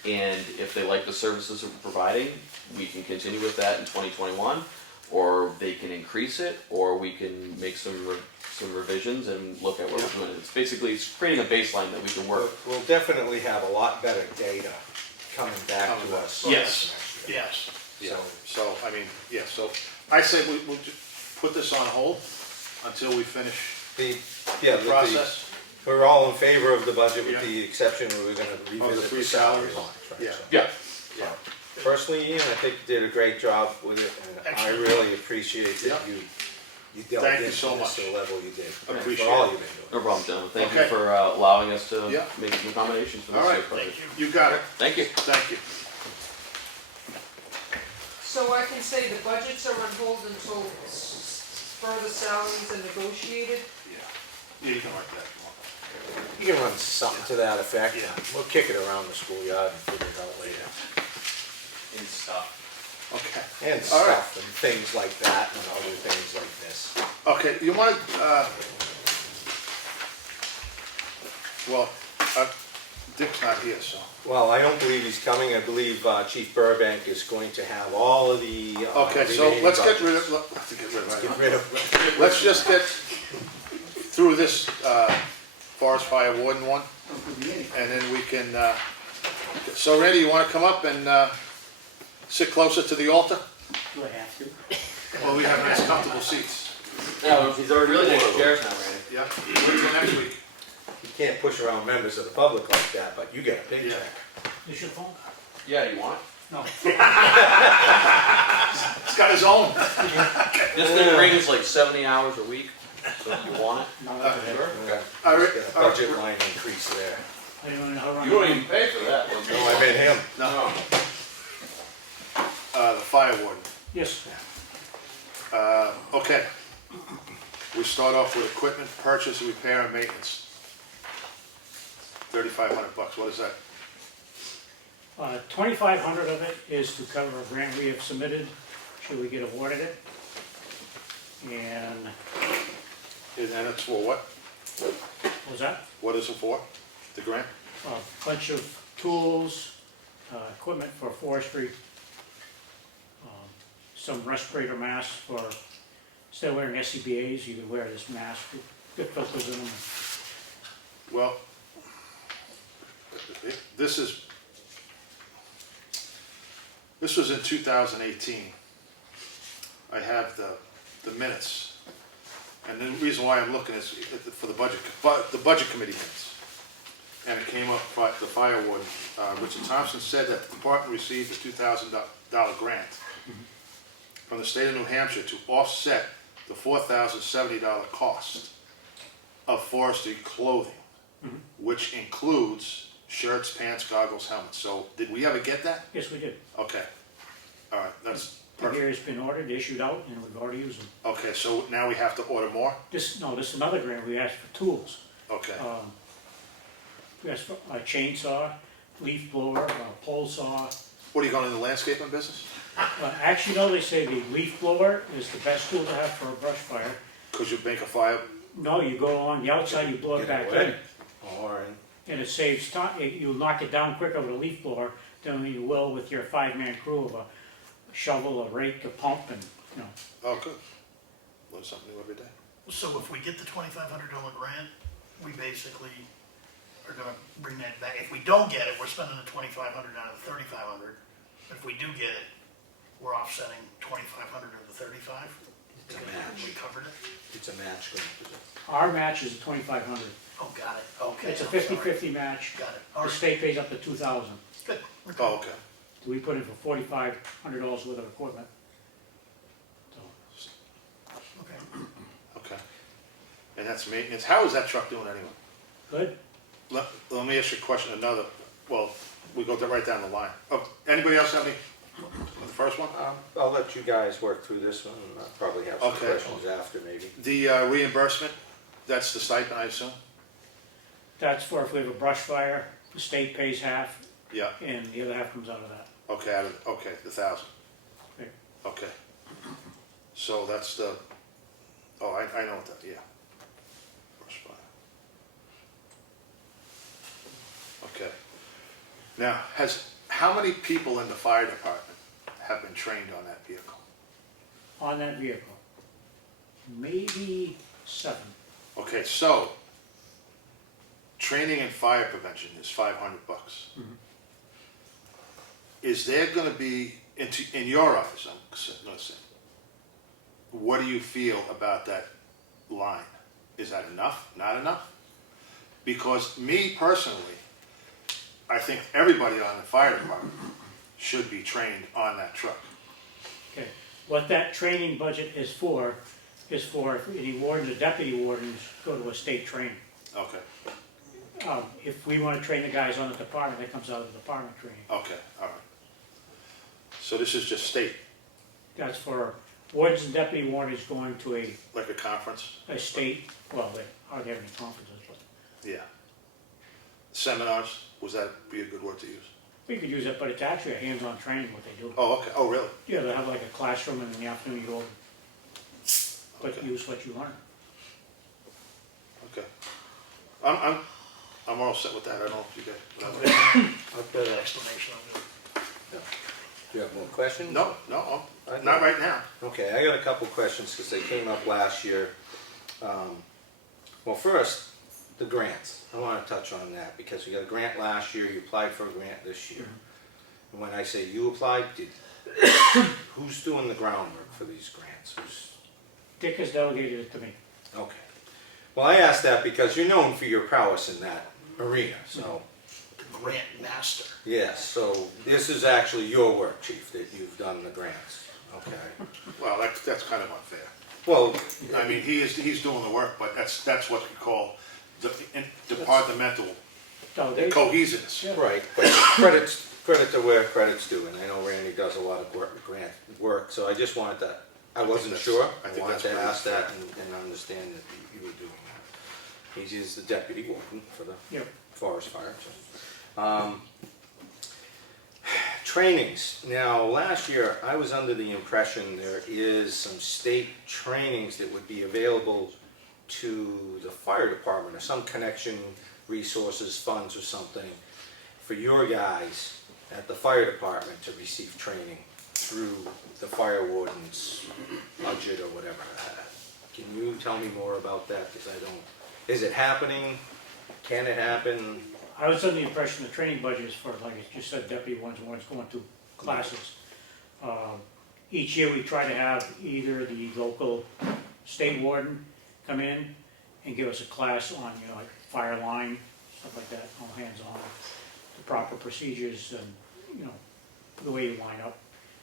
And if they like the services that we're providing, we can continue with that in 2021, or they can increase it, or we can make some revisions and look at what we're doing. It's creating a baseline that we can work. We'll definitely have a lot better data coming back to us. Yes. next year. Yes. Yeah, so, so I say we'll just put this on hold until we finish The the process. We're all in favor of the budget with Yeah. the exception we're gonna revisit three the salary salaries. lines, right? Yeah. So, Yeah. Yeah. Personally, Ian, I think you did a great job with it, and I Excellent. really appreciate that Yeah. you delved Thank you into so this much. to the level you did. Appreciate For all it. you've been doing. No problem, gentlemen. Thank you Okay. for allowing us to Yeah. make some accommodations for All this right. year's budget. Thank you. You got it, Thank you. thank you. So I can say the budgets are on hold until further salaries are negotiated? Yeah, you can write that. You can run something to that effect. Yeah. We'll kick it around the schoolyard and figure it out later. And stuff. Okay. And All right. stuff and things like that and other things like this. Okay, you want Dick's not here, so. Well, I don't believe he's coming. I believe Chief Burbank is going to have all of the Okay, so remaining let's get rid budgets. of, Get rid of. let's just get through this forest fire warden one, and then we can, so Randy, you wanna come up and sit closer to the altar? Do I have to? Well, we have nice comfortable seats. Yeah, he's already really nice chairs now, Randy. Yeah, until next week. You can't push around members of the public like that, but you get a paycheck. Yeah. Is your phone? Yeah, you want it? No. He's got his own. This thing rings like 70 hours a week, so if you want it. No, that's okay. Okay. All right, Get a budget line increase there. I don't know how long. You don't even pay for that. No, I meant him. No, the fire warden. Yes. Okay. We start off with equipment purchase, repair, and maintenance. $3,500, what is that? 2,500 of it is to cover a grant we have submitted, should we get awarded it. And And it's for what? What was that? What is it for, the grant? A bunch of tools, equipment for forestry, some respirator masks for, instead of wearing SCBA's, you could wear this mask, get filters in them. Well, this was in 2018. I have the minutes. And the reason why I'm looking is for the budget committee minutes. And it came up, the fire warden, Richard Thompson said that the department received a $2,000 grant from the state of New Hampshire to offset the $4,070 cost of forestry clothing, which includes shirts, pants, goggles, helmets. So did we ever get that? Yes, we did. Okay. All right, that's The perfect. gear has been ordered, issued out, and we've already used them. Okay, so now we have to order more? This is another grant, we asked for tools. Okay. We asked for a chainsaw, leaf blower, a pole saw. What, are you going in the landscaping business? Actually, no, they say the leaf blower is the best tool to have for a brush fire. Because you make a fire? No, you go on the outside, you blow it back in, Or, and it saves time, you'll knock it down quicker with a leaf blower than you will with your 5-man crew of a shovel, a rake, a pump, and, you know. Oh, good. Learn something new every day. So if we get the $2,500 grant, we basically are gonna bring that back. If we don't get it, we're spending the $2,500 out of the $3,500. But if we do get it, we're offsetting $2,500 of the $35,000. it's a match. We covered it? It's a match grant. Our match is $2,500. Oh, got it, okay. It's a I'm sorry. 50-50 match. Got it, all The right, state pays up to $2,000. good. Okay. Oh, okay. We put in for $4,500 worth of equipment. So, Okay. Okay. And that's maintenance. How is that truck doing anyway? good? Let me ask you a question, well, we go right down the line. Oh, anybody else have any? The first one? I'll let you guys work through this one, and I'll probably have some Okay. questions after maybe. The reimbursement, that's the stipend, I assume? That's for if we have a brush fire, the state pays half, Yeah, and the other half comes out of that. okay, okay, the 1,000. Okay. Okay. So that's the, oh, I know what that, yeah. Brush fire. Okay. Now, how many people in the fire department have been trained on that vehicle? On that vehicle, maybe 7. Okay, so, training in fire prevention is $500. Is there gonna be, in your eyes, I'm gonna say, what do you feel about that line? Is that enough, not enough? Because me personally, I think everybody on the fire department should be trained on that truck. Okay, what that training budget is for if any wardens or deputy wardens go to a state training. Okay, If we want to train the guys on the department, that comes out of the department training. okay, all right. So this is just state, That's for wardens and deputy wardens going to like a conference? a state, well, they hardly have any conferences, but Yeah. Seminars, would that be a good word to use? we could use it, but it's actually a hands-on training what they do. Oh, okay, oh, really? Yeah, they have like a classroom and in the afternoon you go, but Okay. use what you learn. Okay. I'm all set with that, I don't know if you guys. I've got a- Explanation of it. Do you have more questions? No, not right now. Okay, I got a couple questions because they came up last year. Well, first, the grants. I want to touch on that because you got a grant last year, you applied for a grant this year. And when I say you applied, who's doing the groundwork for these grants? Dick has delegated it to me. Okay. Well, I asked that because you're known for your prowess in that arena, so. The grant master. Yes, so this is actually your work, Chief, that you've done the grants, okay? Well, that's kind of unfair. Well, I mean, he's doing the work, but that's what we call departmental Delegation. cohesiveness. right, but credit to where credit's due, and I know Randy does a lot of grant work, so I just wanted to, I wasn't that's- sure. I I think wanted that's to pretty ask that fair. and understand that you were doing that. He is the deputy warden for the Yep. forest fire. So. Trainings. Now, last year, I was under the impression there is some state trainings that would be available to the fire department or some connection, resources, funds or something for your guys at the fire department to receive training through the fire warden's budget or whatever. Can you tell me more about that? Because I don't, is it happening? Can it happen? I was under the impression the training budget is for, like you just said, deputy ones going to classes. Each year we try to have either the local state warden come in and give us a class on, you know, like fire line, stuff like that, all hands on, the proper procedures and, you know, the way you line up.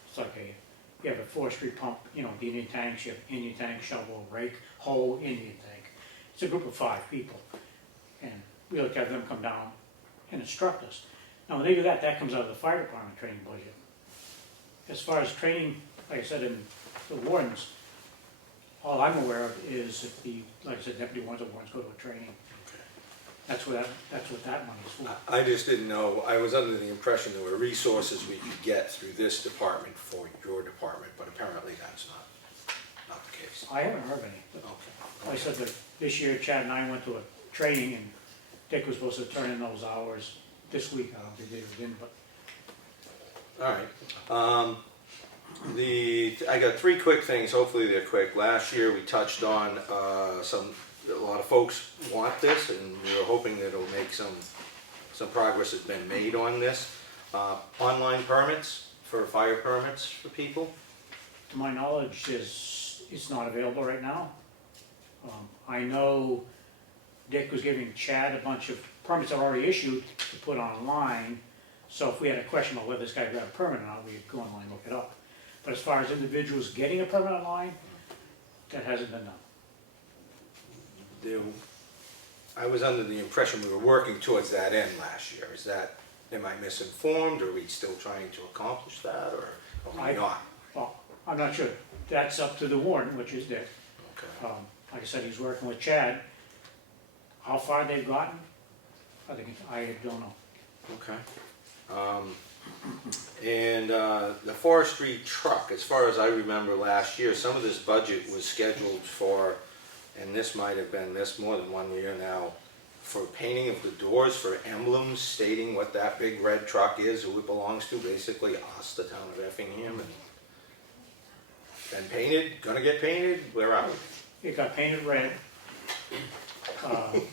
It's like you have a forestry pump, you know, the Indian tanks, you have Indian tank, shovel, rake, hoe, Indian tank. It's a group of 5 people. And we like to have them come down and instruct us. Now, when they do that, that comes out of the fire department training budget. As far as training, like I said, in the wardens, all I'm aware of is if the, like I said, deputy warrants or warrants go to a training. That's what that money is for. I just didn't know, I was under the impression there were resources we could get through this department for your department, but apparently that's not the case. I haven't heard of any. But Okay. like I said that this year Chad and I went to a training and Dick was supposed to turn in those hours this week. I don't think they did, but All right. I got 3 quick things, hopefully they're quick. Last year we touched on a lot of folks want this and we were hoping that it'll make some progress has been made on this. Online permits for fire permits for people. to my knowledge it's not available right now. I know Dick was giving Chad a bunch of permits that are already issued to put online. So if we had a question about whether this guy got a permit or not, we'd go online and look it up. But as far as individuals getting a permit online, that hasn't been done. I was under the impression we were working towards that end last year. Is that, am I misinformed? Are we still trying to accomplish that or are we not? Well, I'm not sure. That's up to the warden, which is Dick. Okay. Like I said, he's working with Chad. How far they've gotten, I don't know. Okay. And the forestry truck, as far as I remember last year, some of this budget was scheduled for, and this might have been this more than 1 year now, for painting of the doors for emblems stating what that big red truck is, who it belongs to, basically us, the town of Effingham. And been painted, gonna get painted, where are we? It got painted red,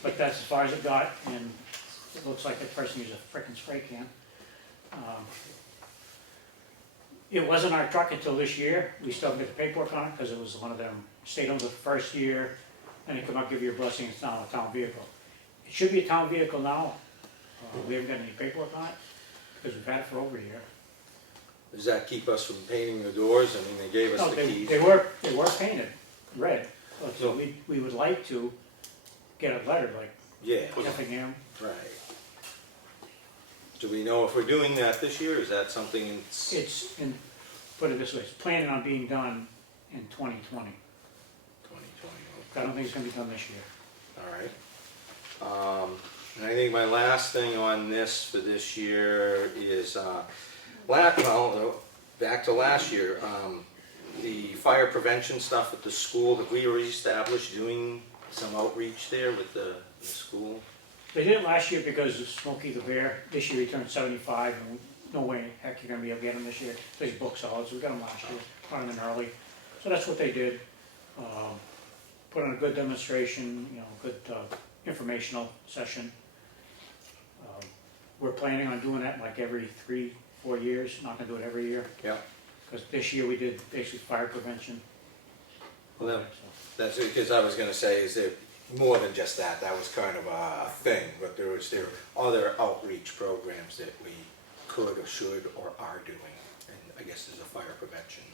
but that's as far as it got, and it looks like the person used a frickin' spray can. It wasn't our truck until this year. We still get the paperwork on it because it was one of them, stayed on the first year, and they come out, give you a blessing, it's now a town vehicle. It should be a town vehicle now. We haven't got any paperwork on it because we've had it for over a year. Does that keep us from painting the doors? I mean, they gave us No, the they keys. were painted red, so we would like to get it lettered like Yeah, Effingham. right. Do we know if we're doing that this year? Is that something It's in, put it this way, it's planning on being done in 2020. 2020? I don't think it's gonna be done this year. All right. And I think my last thing on this for this year is, back to last year, the fire prevention stuff at the school, have we already established doing some outreach there with the school? They did it last year because of Smokey the Bear. This year he turned 75, and no way, heck, you're gonna be able to get him this year. So he's booked solid, so we got him last year, running in early. So that's what they did. Put on a good demonstration, you know, good informational session. We're planning on doing that like every 3-4 years, not gonna do it every year. Yeah. Because this year we did basically fire prevention. Well, that's because I was gonna say, is there more than just that? That was kind of a thing, but there are other outreach programs that we could or should or are doing, and I guess there's a fire prevention.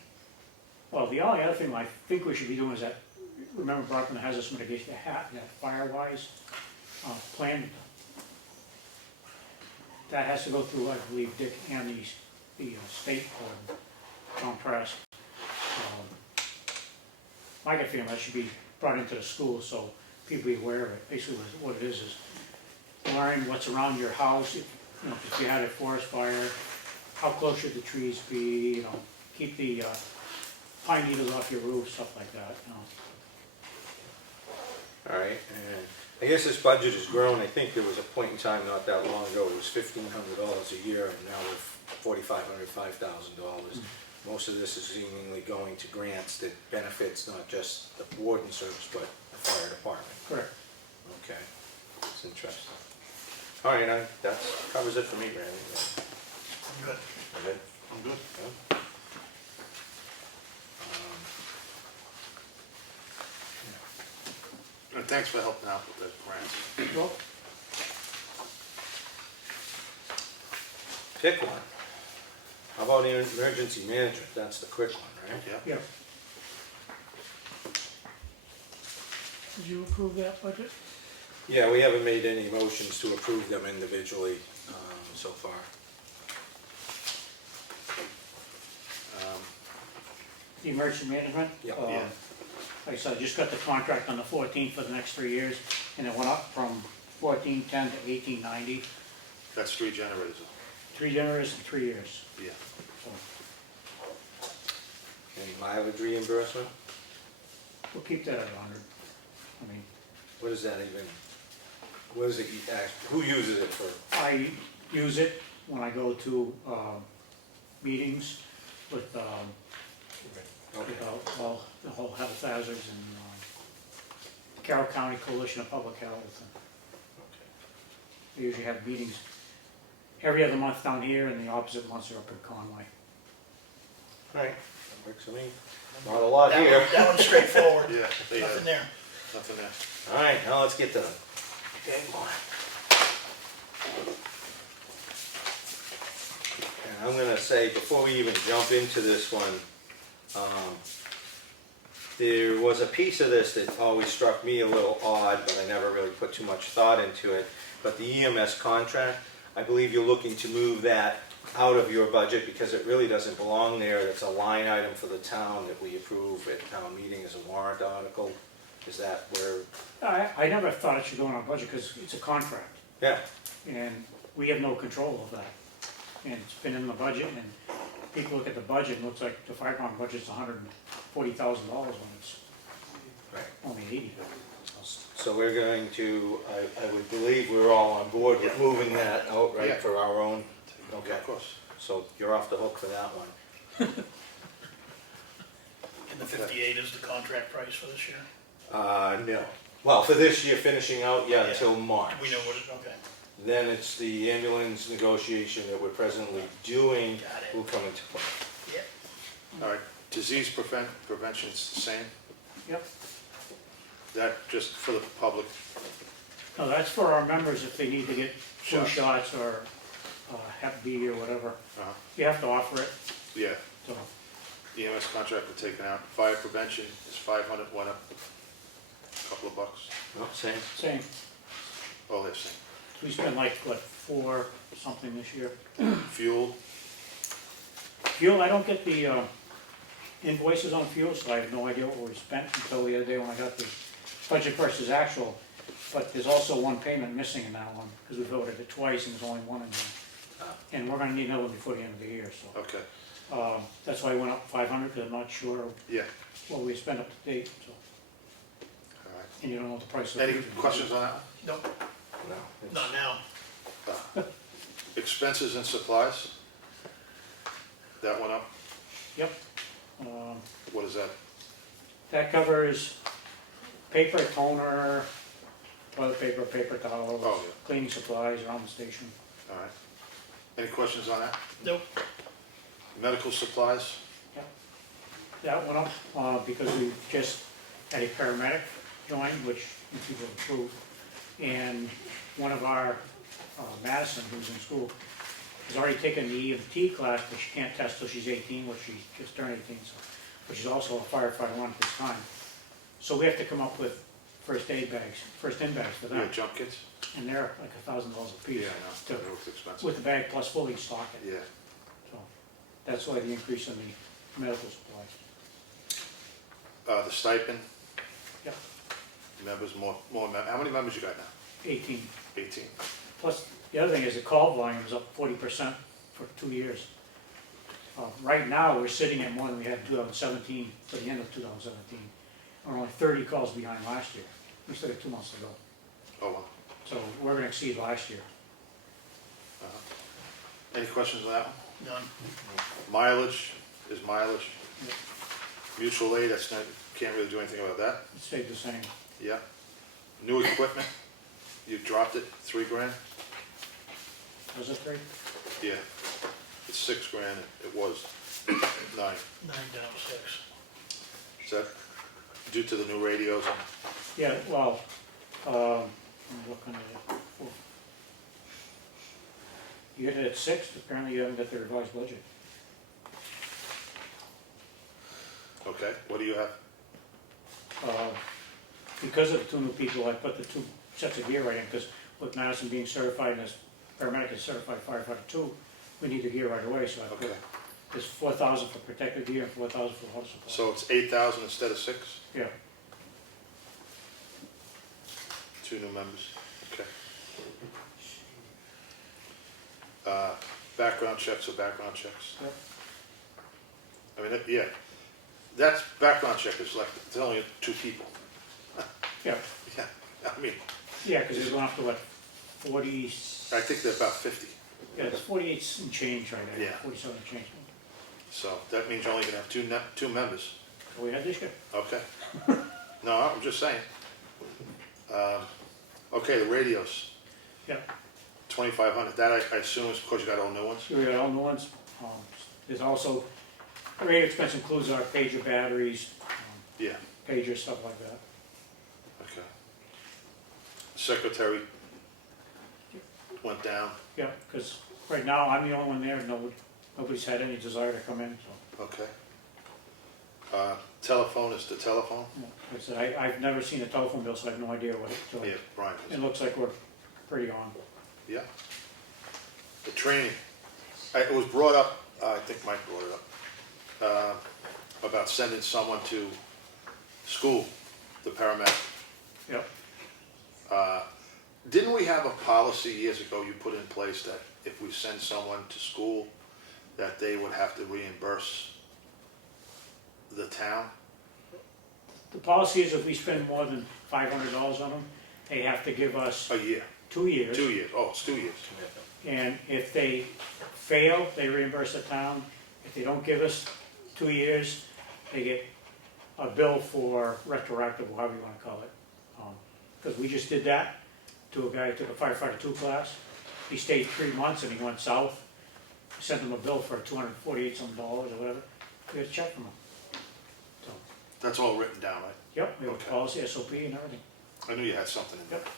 Well, the only other thing I think we should be doing is that, remember Brockman has this mitigation, that fire-wise plan. That has to go through, I believe, Dick and the state board, Tom Press. My gut feeling that should be brought into the school so people be aware of it. Basically what it is learn what's around your house. If you had a forest fire, how close should the trees be, you know, keep the pine needles off your roof, stuff like that, you know. All right, and I guess this budget has grown. I think there was a point in time not that long ago, it was $1,500 a year, and now we're $4,500, $5,000. Most of this is seemingly going to grants that benefits not just the warden service, but the fire department. Correct. Okay, that's interesting. All right, that covers it for me, Randy. I'm good. I'm good. I'm good. Yeah. And thanks for helping out with that grant. Well, Pick one. How about emergency management? That's the quick one, right? Yeah. yeah, Did you approve that budget? Yeah, we haven't made any motions to approve them individually so far. the emergency management. Yeah. Yeah. Like I said, I just got the contract on the 14th for the next 3 years, and it went up from 1410 to 1890. That's 3 generators. 3 generators in 3 years. Yeah. So Any mileage reimbursement? we'll keep that at 100. I mean, What is that even? What is it, who uses it for? I use it when I go to meetings with Okay. well, the whole health hazards and Carroll County Coalition of Public Health. They usually have meetings every other month down here, and the opposite months are up in Conway. All right, that works for me. Not a lot That here. one- That one's straightforward, Yeah, they nothing there. nothing there. All right, now let's get to the big one. And I'm gonna say, before we even jump into this one, there was a piece of this that always struck me a little odd, but I never really put too much thought into it. But the EMS contract, I believe you're looking to move that out of your budget because it really doesn't belong there. It's a line item for the town that we approve at town meeting as a warrant article. Is that where, I never thought it should go in our budget because it's a contract, yeah, and we have no control of that. And it's been in the budget, and people look at the budget, and it looks like the fire department budget's $140,000 when it's right. only 80. So we're going to, I would believe we're all on board with moving that out, right, Yeah. for our own? Okay, of course. So you're off the hook for that one. And the 58 is the contract price for this year? No. Well, for this year, finishing out, yeah, Yeah. until March. We know what it, okay. Then it's the ambulance negotiation that we're presently doing Got it. will come into play. Yep. All right, disease prevention's the same? Yep. That just for the public? No, that's for our members if they need to get flu Shots. shots or Hep B or whatever. Uh-huh. You have to offer it, Yeah, so. EMS contract we're taking out. Fire prevention is 500, went up a couple of bucks. No, same. Same. Oh, they're same. We spent like, what, 4 something this year. Fuel, Fuel, I don't get the invoices on fuel, so I have no idea what we spent until the other day when I got the budget versus actual. But there's also one payment missing in that one, because we voted it twice and there's only one in there. And we're gonna need another one before the end of the year, so. okay, That's why I went up 500, because I'm not sure yeah, what we spent up to date, so. all right. And you don't know what the price of. Any food is. questions on that? Nope, No. it's- not now. Expenses and supplies? That went up? Yep. Um, What is that? That covers paper, toner, toilet paper, paper towels, Oh, yeah. cleaning supplies around the station. All right. Any questions on that? Nope. Medical supplies? That went up because we just had a paramedic join, which people approved. And one of our, Madison, who's in school, has already taken the EMT class, but she can't test till she's 18, which she just turned 18, so. But she's also a firefighter one at this time. So we have to come up with first in bags for Yeah, them. jump kits? And they're like $1,000 a piece. Yeah, I know. to- That looks expensive. With the bag plus fully stock it. Yeah. So that's why the increase in the medical supplies. The stipend, Yep, members, how many members you got now? 18. 18. Plus, the other thing is the call volume is up 40% for 2 years. Right now, we're sitting at more than we had in 2017, for the end of 2017. We're only 30 calls behind last year. We still got 2 months to go. Oh, well. So we're gonna exceed last year. Any questions on that one? None. Mileage is mileage. Mutual aid, that's not, can't really do anything about that. It stayed the same. Yeah. New equipment, you dropped it, $3,000. Was it 3? Yeah. It's $6,000, it was 9. 9 down 6. Is that due to the new radios? Yeah, well, I'm looking at it. You had it at 6, apparently you haven't got the revised budget. Okay, what do you have? Because of the 2 new people, I put the 2 sets of gear right in, because with Madison being certified and as paramedic is certified firefighter 2, we need the gear right away, so I put, Okay, there's 4,000 for protective gear and 4,000 for water supply. so it's 8,000 instead of 6? Yeah, 2 new members, okay. Background checks are background checks. Yep. I mean, yeah, that's, background check is like, it's only 2 people. yeah, Yeah, I mean, yeah, because it's going up to what, 40, I think they're about 50, yeah, it's 48 and change right now, Yeah. 47 and change. so that means you're only gonna have 2 members. So we had this year. Okay. No, I'm just saying. Okay, the radios, Yeah, 2,500, that I assume is because you got all new ones? so we got all new ones. There's also, the radio expense includes our pager batteries, Yeah, pager, stuff like that. okay. Secretary went down, Yeah, because right now, I'm the only one there, nobody's had any desire to come in, so. okay. Telephone is the telephone? Like I said, I've never seen a telephone bill, so I have no idea what it, so Yeah, Brian it is. looks like we're pretty on. Yeah. The training, it was brought up, I think Mike brought it up, about sending someone to school, the paramedic. Yep, Didn't we have a policy years ago you put in place that if we send someone to school, that they would have to reimburse the town? the policy is if we spend more than $500 on them, they have to give us A year, 2 years. 2 years, oh, it's 2 years. And if they fail, they reimburse the town. If they don't give us 2 years, they get a bill for retroactive, however you wanna call it. Because we just did that to a guy who took a firefighter 2 class. He stayed 3 months and he went south. Sent him a bill for $248 some dollars or whatever. We had a check from him. So, That's all written down, right? yep, we have a Okay. policy, SOP and everything. I knew you had something in there. Yep.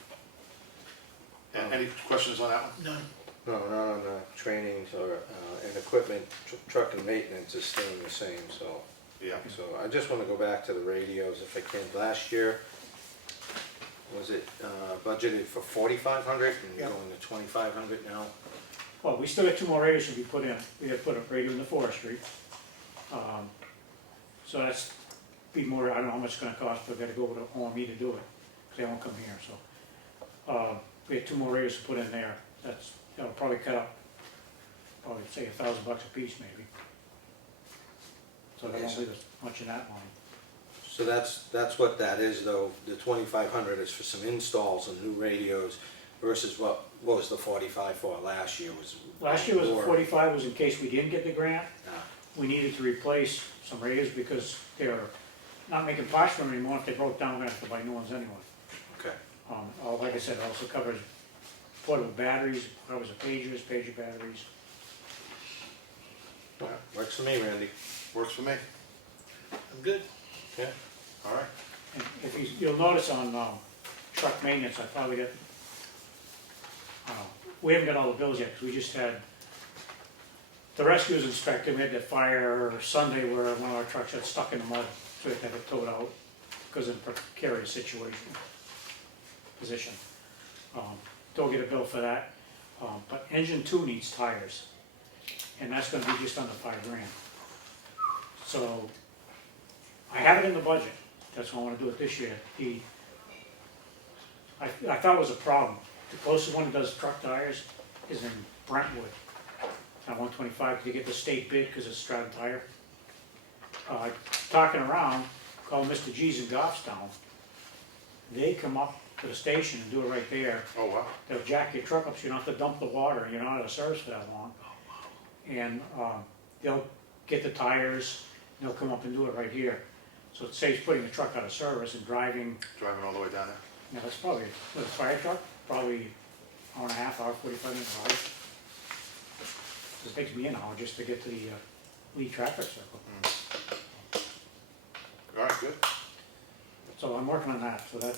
And any questions on that one? None. No, not on trainings or, and equipment, truck and maintenance is staying the same, so. Yeah. So I just wanna go back to the radios if I can. Last year, was it, budgeted for 4,500 and Yeah. we're going to 2,500 now? Well, we still got 2 more radios to be put in. We had to put a radio in the forestry. So that's be more, I don't know how much it's gonna cost, but we gotta go to OME to do it, because they won't come here, so. We had 2 more radios to put in there. That'll probably cut up, probably say $1,000 a piece maybe. So there won't leave us much in that line. So that's what that is though, the 2,500 is for some installs of new radios versus what was the 45 for last year was? Last year was more- 45 was in case we didn't get the grant. Yeah. We needed to replace some radios because they're not making parts for them anymore. If they broke down, we're gonna have to buy new ones anyway. Okay. Like I said, it also covers portable batteries, covers the pagers, pager batteries. Works for me, Randy. Works for me. I'm good. Okay. All right. And if you'll notice on truck maintenance, I probably got, we haven't got all the bills yet, because we just had, the rescue was inspected, we had that fire Sunday where one of our trucks got stuck in the mud, so we had to have it towed out, because of the precarious position. Don't get a bill for that, but engine 2 needs tires, and that's gonna be just under $5,000. So, I have it in the budget, that's why I wanna do it this year. I thought it was a problem. The closest one that does truck tires is in Brentwood, on 125, to get the state bid because it's Stratton Tire. Talking around, called Mr. G's in Goffstown. they come up to the station and do it right there. Oh, wow. They'll jack your truck up so you don't have to dump the water, and you're not out of service for that long. And they'll get the tires, and they'll come up and do it right here. So it saves putting the truck out of service and driving, Driving all the way down there. you know, that's probably, with a fire truck, probably hour and a half, hour, 45-minute ride. It takes me an hour just to get to the Lee traffic circle. All right, good. So I'm working on that, so that,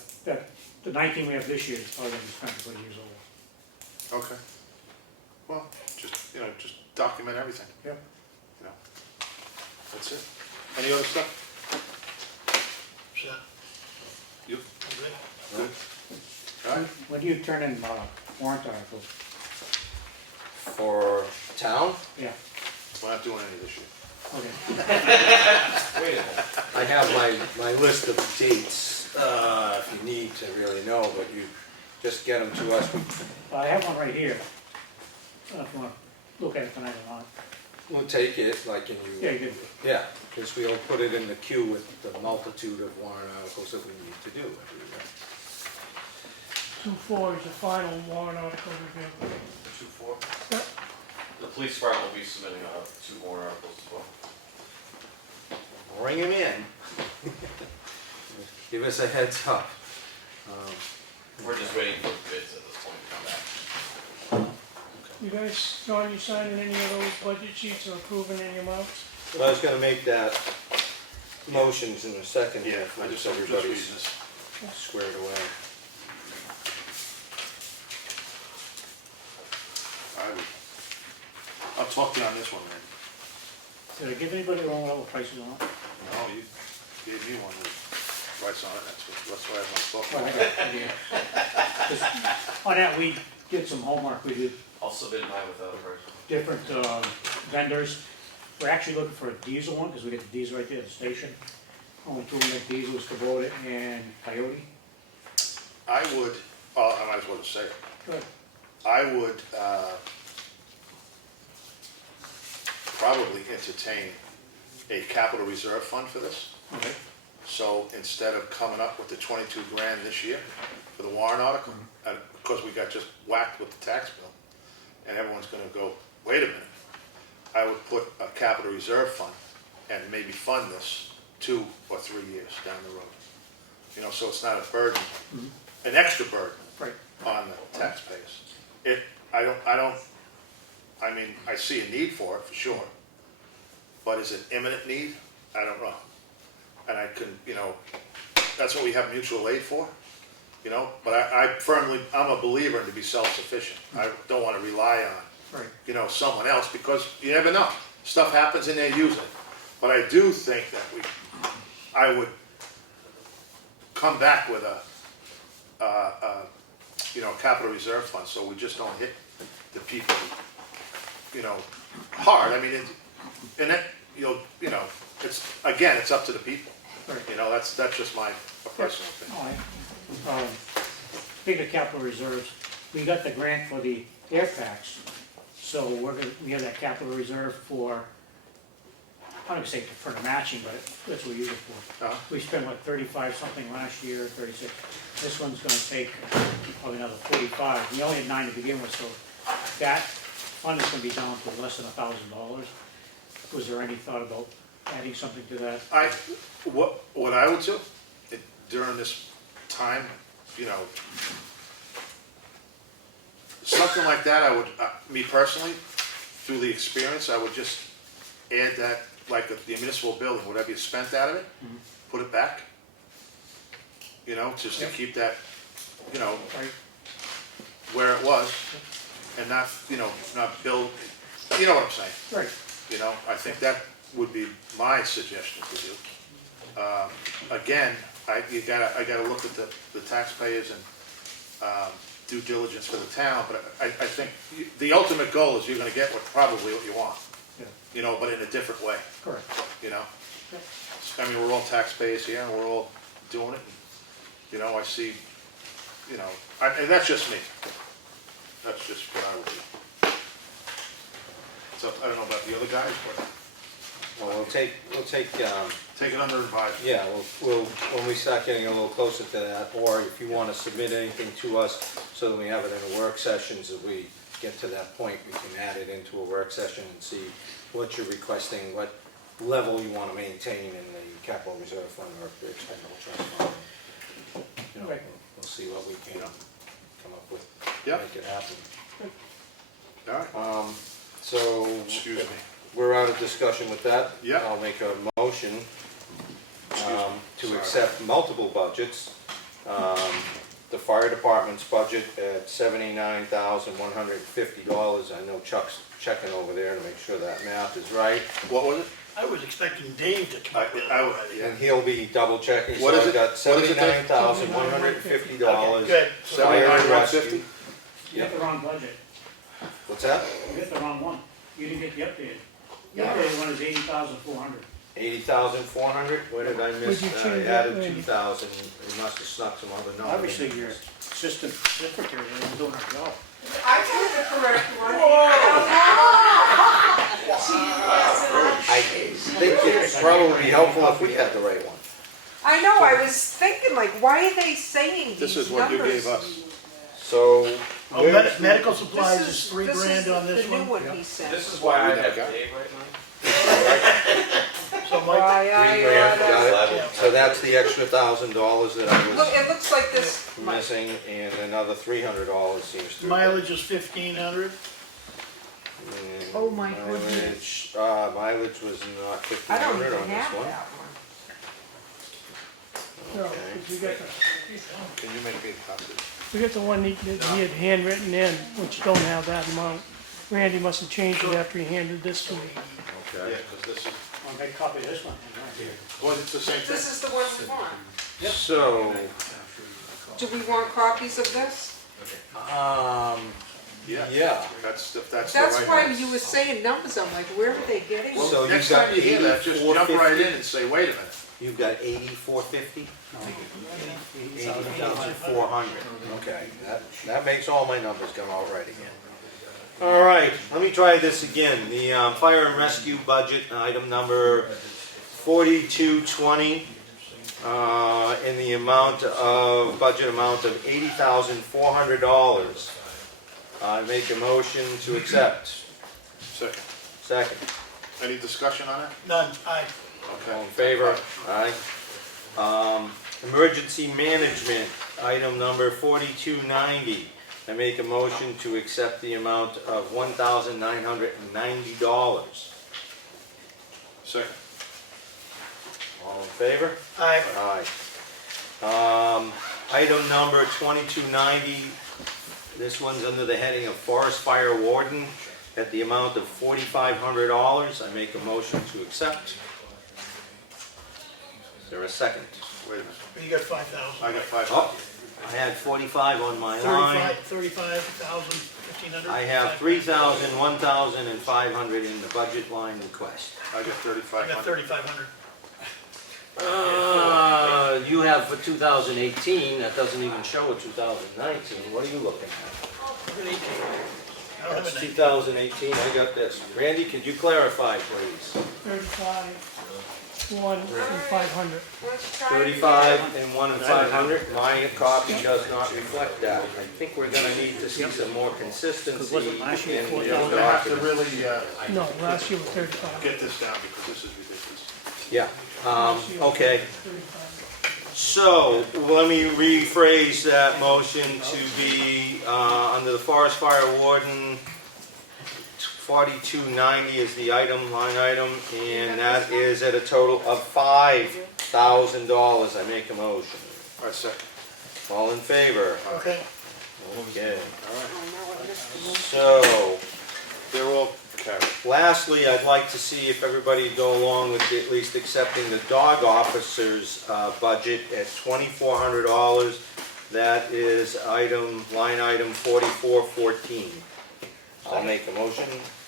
the 19 we have this year is probably gonna be spent a couple of years old. Okay. Well, just, just document everything, Yep. That's it. Any other stuff? So, You? I'm good. Good. All right. When do you turn in warrant articles? For town, Yeah, We're not doing any this year. okay. Wait a minute. I have my list of dates, if you need to really know, but you just get them to us. Well, I have one right here. I don't know if you wanna look at it tonight or not. We'll take it, like, and Yeah, you, you did. yeah, because we'll put it in the queue with the multitude of warrant articles that we need to do every year. 2-4 is the final warrant article review. 2-4? Yep. The police department will be submitting 2 more articles as well. Bring him in. Give us a heads up. We're just waiting for bids at this point to come back. You guys, John, you signing any of those budget sheets or approving any amounts? But I was gonna make that motions in a second. Yeah, I once just reading everybody's this. squared away. I'll talk to you on this one, man. Did I give anybody the wrong level prices on it? No, you gave me one with price on it, that's why I have my Well, thought. I got it, yeah. Just on that, we did some homework. We did I'll submit mine without a price. different vendors. We're actually looking for a diesel one, because we got the diesel right there at the station. Only 2 we make diesel is Kubota and Coyote. I would, I might as well just say it. Good. I would probably entertain a capital reserve fund for this. Okay. So instead of coming up with the 22 grand this year for the warrant article, and because we got just whacked with the tax bill, and everyone's gonna go, wait a minute, I would put a capital reserve fund and maybe fund this 2 or 3 years down the road. So it's not a burden, an extra burden Right. on the taxpayers. I see a need for it, for sure. But is it imminent need? I don't know. And I can, that's what we have mutual aid for, but I'm a believer in to be self-sufficient. I don't want to rely on, Right. someone else, because you never know. Stuff happens and they're using it. But I do think that I would come back with a capital reserve fund, so we just don't hit the people, hard. I mean, it's up to the people. Right. That's just my personal opinion. All right. Speaking of capital reserves, we got the grant for the air packs, so we have that capital reserve for, I'm gonna say for the matching, but that's what we use it for. Uh-huh. We spent like 35 something last year, 36. This one's gonna take probably another 45. We only had 9 to begin with, so that fund is gonna be down to less than $1,000. Was there any thought about adding something to that? What I would do during this time, something like that, I would, me personally, through the experience, I would just add that, like the municipal building, whatever you spent out of it, put it back. Just to keep that, Right. where it was, and not, not build, you know what I'm saying? Right. I think that would be my suggestion to you. Again, I gotta look at the taxpayers and due diligence for the town, but I think the ultimate goal is you're gonna get probably what you want. Yeah. But in a different way, Correct. I mean, we're all taxpayers here, and we're all doing it, and, I see, and that's just me. That's just what I would do. So, I don't know about the other guys, but Well, we'll take, Take it under advisement. yeah, we'll, when we start getting a little closer to that, or if you wanna submit anything to us, so that we have it in a work sessions, if we get to that point, we can add it into a work session and see what you're requesting, what level you wanna maintain in the capital reserve fund or the expendable trust fund. You know, Right. we'll see what we can come up with, Yep. make it happen. All right, So, excuse me. we're out of discussion with that. Yeah. I'll make a motion Excuse me. to Sorry. accept multiple budgets. The fire department's budget at $79,150. I know Chuck's checking over there to make sure that math is right. What was it? I was expecting Dave to come up with it I would- already. yeah. And he'll be double checking, so What is I've it? got What is it, Dave? $79,150. Good. Fire and 79,150? rescue. You got the wrong budget, What's that? you got the wrong one, you didn't get the updated. The Yeah. updated one is 80,400. 80,400? Where did I miss? Would you I change that, added Randy? 2,000. You must have snuck some other numbers. Obviously, your assistant secretary isn't doing her job. I told the correct one. I think it'd probably be helpful if we had the right one. I know, I was thinking, like, why are they saying This these is what you numbers? gave us. So. Oh, medical supplies is $3,000 on this The new one. one he sent. This is why I We never have got Dave right now. So Mike, Why I $3,000, oughta- got it. So that's the extra $1,000 that I Look, was it looks like this, missing, and another $300 seems to. mileage is 1,500. And Oh, my goodness. Mileage was not I don't 1,500 even on this have one. that one. No, Okay. 'cause Can you make me a copy? we got the one that he had handwritten in, which don't have that amount. Randy must have changed it after he handed this to me. Yeah, Okay. because this is, I'll make a copy of this one. well, it's the same thing. This is the one we want. So, Do we want copies of this? yeah. That's, if that's the That's right why one. you were saying numbers, I'm like, where are they getting Well, them? So you've next got time you hear that, just jump right 84.50? in and say, wait a minute. You've got 84.50? 80,400, okay, that makes all my numbers come out right again. All right, let me try this again. The fire and rescue budget, item number 4220, in the budget amount of $80,400. I make a motion to accept. Second. Second. Any discussion on it? None, aye. All in favor? Aye. Emergency management, item number 4290. I make a motion to accept the amount of $1,990. Second. All in favor? Aye. Aye. Item number 2290, this one's under the heading of Forest Fire Warden at the amount of $4,500. I make a motion to accept. Is there a second? Wait a minute. You got 5,000. I got 5. Oh, I had 45 on my line. 35,000, 1,500. I have 3,000, 1,000, and 500 in the budget line request. I got I got 3,500. 3,500. You have for 2018, that doesn't even show a 2019. What are you looking at? Look at 18. I don't have That's a 2018, I got this. Randy, could you clarify, please? 35, 1, and 500. Let's try it 35 and 1 and 500. My copy does not reflect that. I think we're gonna need to see some more consistency in last year the We're gonna have to document. really No, last year was 35. get this down because this is ridiculous. Yeah, Last year was okay. 35. So, let me rephrase that motion to be, under the Forest Fire Warden, 4290 is the line item, and that is at a total of $5,000. I make a motion. All right, second. All in favor? Okay. Okay. All right. So, They're all carried. lastly, I'd like to see if everybody would go along with at least accepting the dog officer's budget at $2,400. That is line item 4414. I'll make a motion.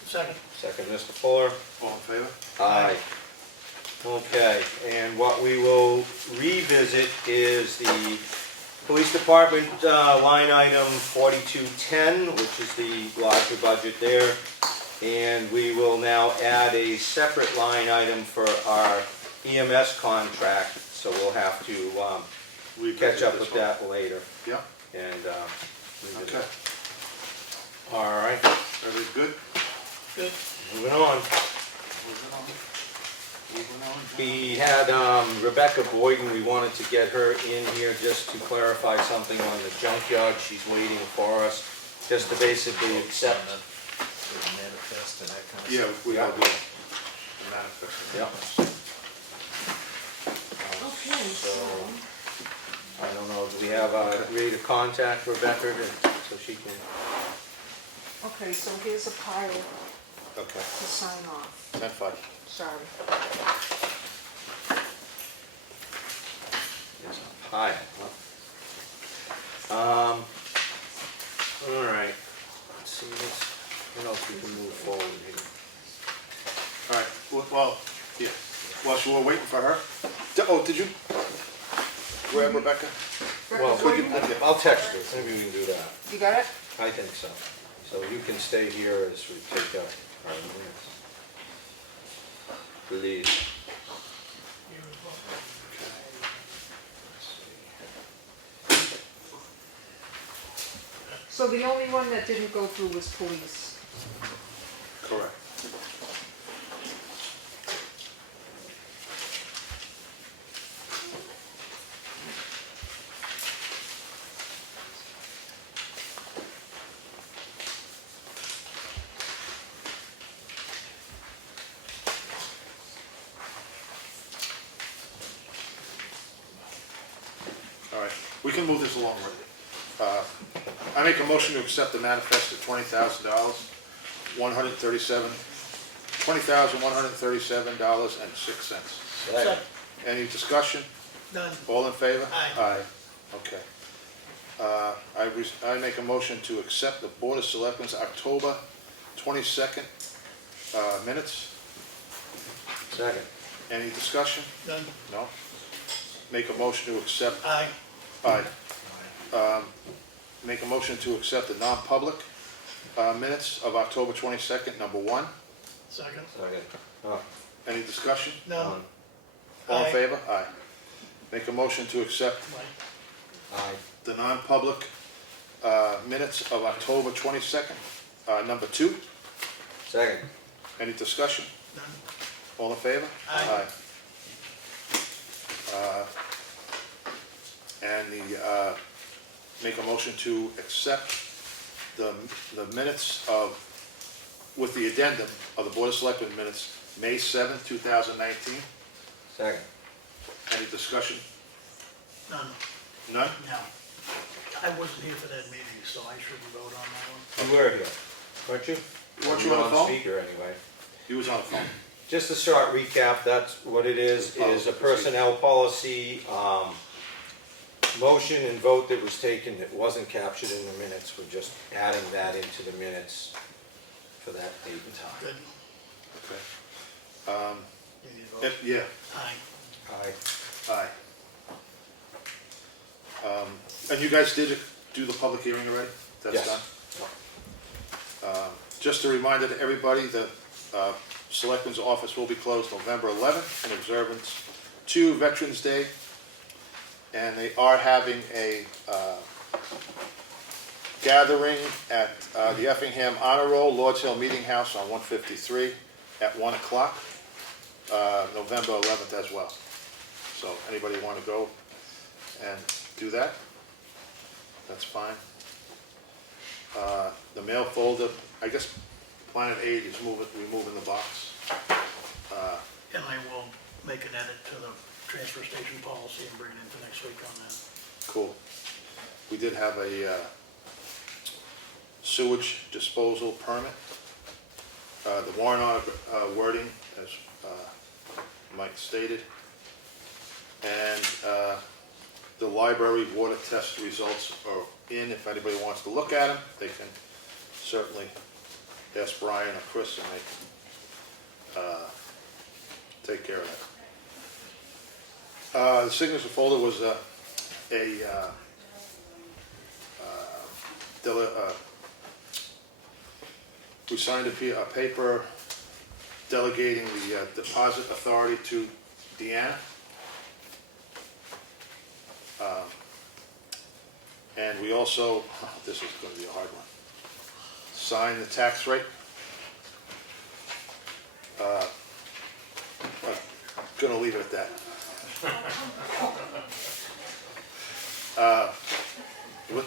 Second. Second, Mr. Fuller. All in favor? Aye. Okay, and what we will revisit is the police department line item 4210, which is the larger budget there. And we will now add a separate line item for our EMS contract, so we'll have to catch up with that later. Yeah, And, okay. all right, Everything good? Good. moving on. Moving on. Moving on. We had Rebecca Boyden, we wanted to get her in here just to clarify something on the junkyard. She's waiting for us, just to basically accept. Manifest and that kind of Yeah, stuff. we Yeah. all do. The manifest. Yeah. Okay, So, I don't know, do we have a way to contact Rebecca so she can? okay, so here's a pile Okay, to sign off, 10-5. sorry. There's a pile, all right, let's see, what else we can move forward here. All right, well, yeah, while you were waiting for her, did you grab Rebecca? Well, Rebecca we Boyden, can- I'll text her, maybe we can do that. you got it? I think so. So you can stay here as we take our minutes. Please. So the only one that didn't go through was police. Correct. All right, we can move this along, right? I make a motion to accept the manifest at $20,000, $20,137.06. Second. Any discussion? None. All in favor? Aye. Aye, okay. I make a motion to accept the Board of Selectmen's October 22nd minutes. Second. Any discussion? None. No? Make a motion to accept, Aye. aye. Make a motion to accept the non-public minutes of October 22nd, number 1. Second. Second. Oh, Any discussion? None. All in Aye. favor? Aye. Make a motion to accept aye. the non-public minutes of October 22nd, number 2. Second. Any discussion? None. All in favor? Aye. And make a motion to accept the minutes of, with the addendum of the Board of Selectmen minutes, May 7th, 2019. Second. Any discussion? None. None? No. I wasn't here for that meeting, so I shouldn't vote on that one. You were here, weren't you? Weren't you on the phone? Speaker anyway. He was on the phone. Just a short recap, that's what it is a personnel policy, motion and vote that was taken that wasn't captured in the minutes. We're just adding that into the minutes for that date and time. Good. Okay. You need to vote. Yeah, Aye. Aye. aye. And you guys did do the public hearing already? That's Yes. done? Just a reminder to everybody that Selectmen's office will be closed November 11th in observance to Veterans Day. And they are having a gathering at the Effingham Honor Roll, Lord's Hill Meeting House on 153 at 1 o'clock, November 11th as well. So anybody want to go and do that? That's fine. The mail folder, I guess Planet 8 is removing the box. And I will make an edit to the transfer station policy and bring it into next week on that. Cool. We did have a sewage disposal permit. The warrant wording, as Mike stated. And the library water test results are in. If anybody wants to look at them, they can certainly ask Brian or Chris and they take care of that. The signature folder was we signed a paper delegating the deposit authority to Deanna. And we also, this is gonna be a hard one, sign the tax rate. Gonna leave it at that.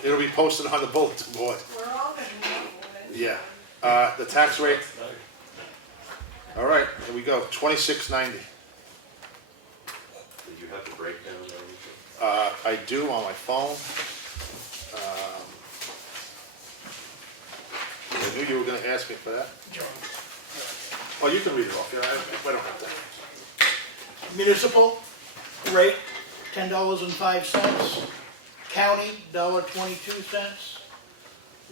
It'll be posted on the bulletin board. We're all gonna know it. Yeah, the tax rate. All right, here we go, 2690. Did you have the breakdown or anything? I do on my phone. I knew you were gonna ask me for that. John. Oh, you can read it off, yeah, I don't have that. Municipal rate, $10.05. County, $1.22.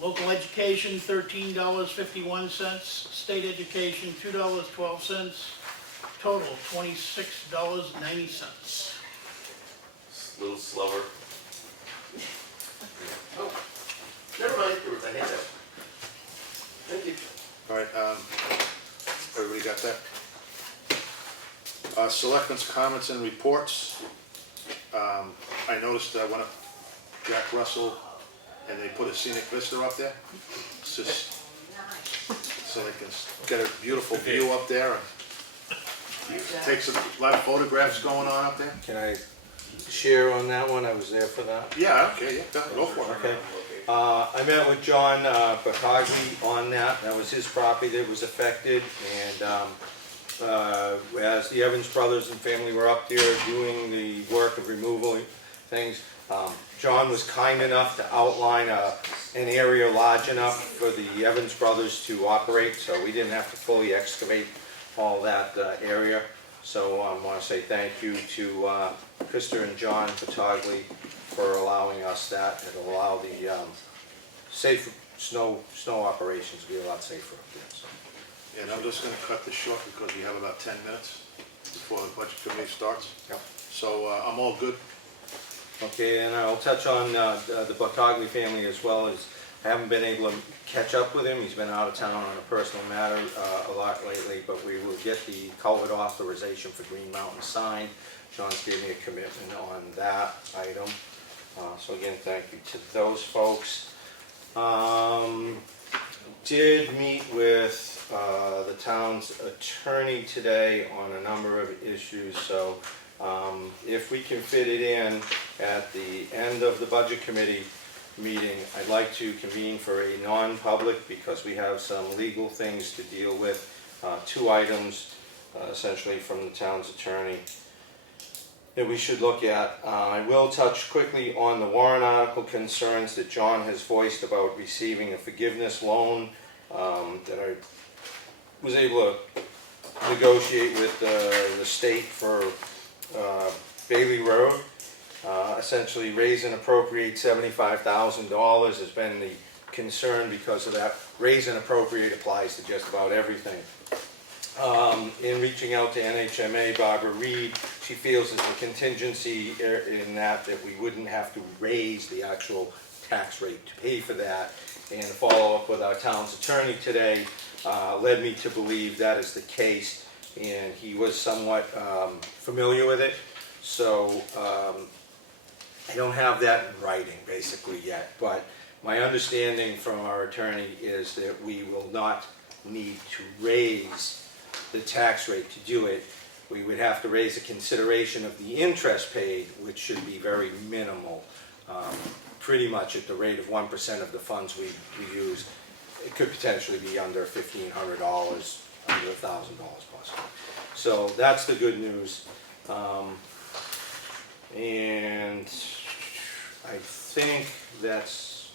Local education, $13.51. State education, $2.12. Total, $26.90. A little slower. Oh, never mind, there was a handout. Thank you. All right, everybody got that? Selectmen's comments and reports. I noticed I went up Jack Russell and they put a scenic vista up there. It's just so they can get a beautiful view up there and takes a lot of photographs going on up there. Can I share on that one? I was there for that. Yeah, okay, yeah, go for it. Okay. I met with John Bakagi on that. That was his property that was affected. And as the Evans brothers and family were up there doing the work of removal things, John was kind enough to outline an area large enough for the Evans brothers to operate, so we didn't have to fully excavate all that area. So I want to say thank you to Krista and John Patagli for allowing us that. It'll allow the safe snow operations to be a lot safer up there. So. And I'm just gonna cut this short because we have about 10 minutes before the budget committee starts. Yep. So I'm all good. Okay, and I'll touch on the Batagli family as well. As I haven't been able to catch up with him. He's been out of town on a personal matter a lot lately, but we will get the culvert authorization for Green Mountain signed. John's gave me a commitment on that item. So again, thank you to those folks. Did meet with the town's attorney today on a number of issues, so if we can fit it in at the end of the budget committee meeting, I'd like to convene for a non-public because we have some legal things to deal with. 2 items essentially from the town's attorney that we should look at. I will touch quickly on the warrant article concerns that John has voiced about receiving a forgiveness loan that I was able to negotiate with the state for Bailey Road. Essentially raise and appropriate $75,000 has been the concern because of that. Raise and appropriate applies to just about everything. In reaching out to NHMA, Barbara Reed, she feels there's a contingency in that we wouldn't have to raise the actual tax rate to pay for that. And a follow-up with our town's attorney today led me to believe that is the case, and he was somewhat familiar with it. So I don't have that in writing basically yet, but my understanding from our attorney is that we will not need to raise the tax rate to do it. We would have to raise a consideration of the interest paid, which should be very minimal, pretty much at the rate of 1% of the funds we use. It could potentially be under $1,500, under $1,000 possibly. So that's the good news. And I think that's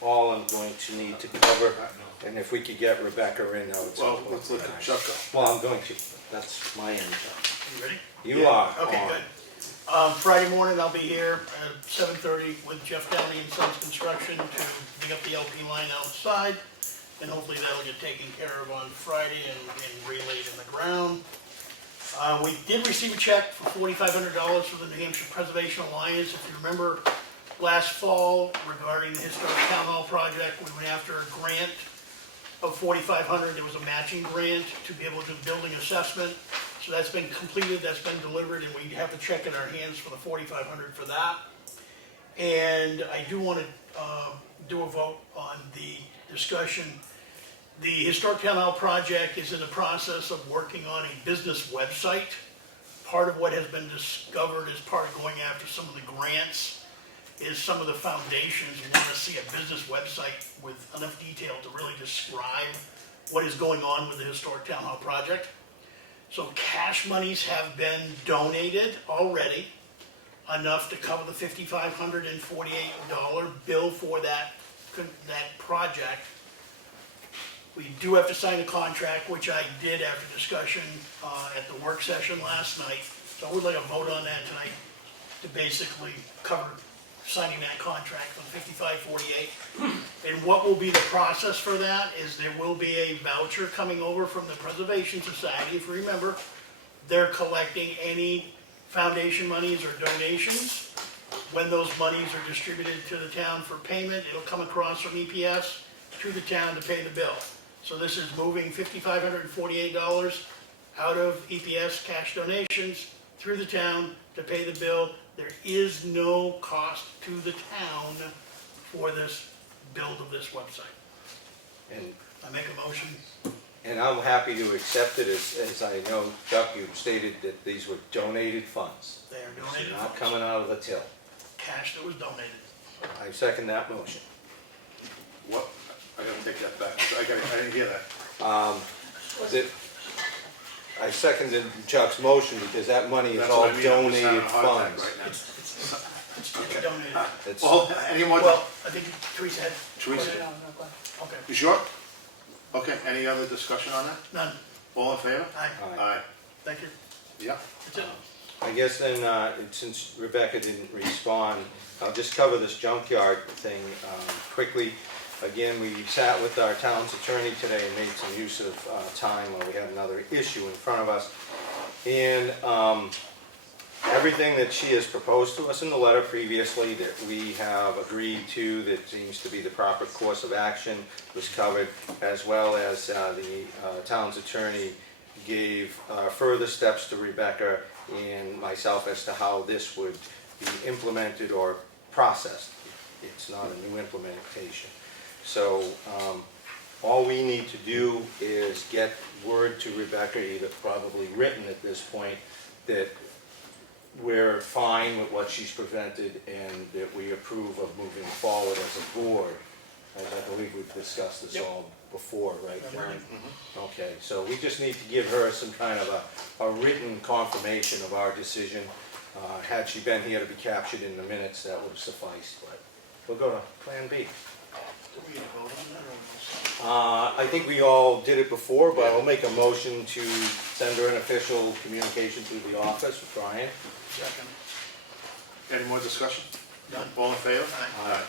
all I'm going to need to cover. And if we could get Rebecca in, I would. Well, let's look at Chuck. Well, I'm going to. That's my end. You ready? You are. Okay, on. good. Friday morning, I'll be here at 7:30 with Jeff Downey and Sons Construction to dig up the LP line outside. And hopefully that'll get taken care of on Friday and relayed in the ground. We did receive a check for $4,500 from the New Hampshire Preservation Alliance. If you remember last fall regarding the historic town hall project, we went after a grant of 4,500, there was a matching grant to be able to do building assessment. So that's been completed, that's been delivered, and we have to check in our hands for the 4,500 for that. And I do want to do a vote on the discussion. The Historic Town Hall project is in the process of working on a business website. Part of what has been discovered as part of going after some of the grants is some of the foundations want to see a business website with enough detail to really describe what is going on with the Historic Town Hall project. So cash monies have been donated already, enough to cover the $5,548 bill for that project. We do have to sign a contract, which I did after discussion at the work session last night. So I would like a vote on that tonight to basically cover signing that contract for $5,548. And what will be the process for that is there will be a voucher coming over from the Preservation Society. If you remember, they're collecting any foundation monies or donations. When those monies are distributed to the town for payment, it'll come across from EPS to the town to pay the bill. So this is moving $5,548 out of EPS cash donations through the town to pay the bill. There is no cost to the town for this build of this website. And I make a motion. And I'm happy to accept it, as I know, Chuck, you stated that these were donated funds. They are So donated not funds. coming out of the till. Cash that was donated. I second that motion. What? I gotta take that back. I didn't hear that. That- I seconded Chuck's motion because that money is That's all what I mean, I'm just having a donated heart attack funds. right now. It's donated. It's- Well, any more? Well, I think Teresa had. Teresa? No, no, go ahead. Okay, You sure? Okay, any other discussion on that? none. All in favor? Aye, Aye. thank you. Yep. That's it. I guess then, since Rebecca didn't respond, I'll just cover this junkyard thing quickly. Again, we sat with our town's attorney today and made some use of time while we had another issue in front of us. And everything that she has proposed to us in the letter previously that we have agreed to, that seems to be the proper course of action, was covered, as well as the town's attorney gave further steps to Rebecca and myself as to how this would be implemented or processed. It's not a new implementation. So all we need to do is get word to Rebecca, either probably written at this point, that we're fine with what she's presented and that we approve of moving forward as a board. As I believe we've discussed this all before, right, John? Okay, so we just need to give her some kind of a written confirmation of our decision. Had she been here to be captured in the minutes, that would have sufficed, but we'll go to Plan B. Do we get a vote on that or? I think we all did it before, but I'll make a motion to send her an official communication to the office with Brian. Second. Any more discussion? None. All in favor? Aye.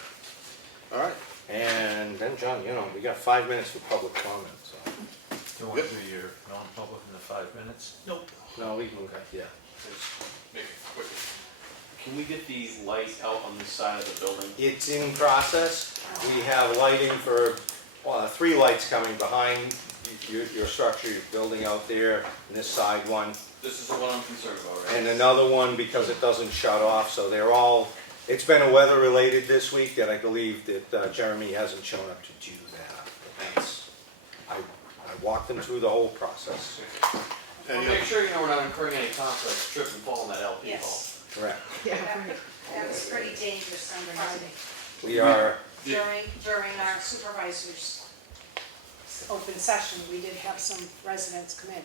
All right. And then, John, you know, we got 5 minutes for public comment, so. Do you want to do your non-public in the 5 minutes? Nope. No, we can, yeah. Make it quick. Can we get the light out on this side of the building? It's in process. We have lighting for, 3 lights coming behind your structure, your building out there, and this side one. This is the one I'm concerned about, right? And another one because it doesn't shut off, so they're all, it's been a weather related this week that I believe that Jeremy hasn't shown up to do that. But that's, I walked them through the whole process. Well, make sure you know we're not incurring any costs like trip and fall in that LP hall. Yes, Correct. Yeah, that was pretty dangerous on Friday. We are, During our supervisor's open session, we did have some residents come in.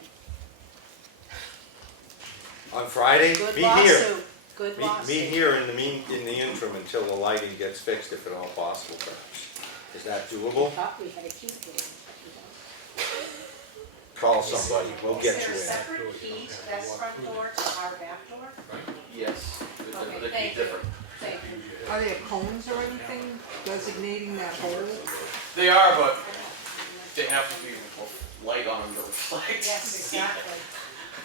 on Friday, Good be here. lawsuit, good Meet lawsuit. here in the interim until the lighting gets fixed, if at all possible, perhaps. Is that doable? Thought we had a key for it, but we don't. Call somebody, we'll get you Is there a in. separate key to that front door to our back door? Yes, but Okay, they could thank be you. different. Thank you. are there cones or anything designating that hole? They are, but they have to be light on them to reflect. Yes, exactly.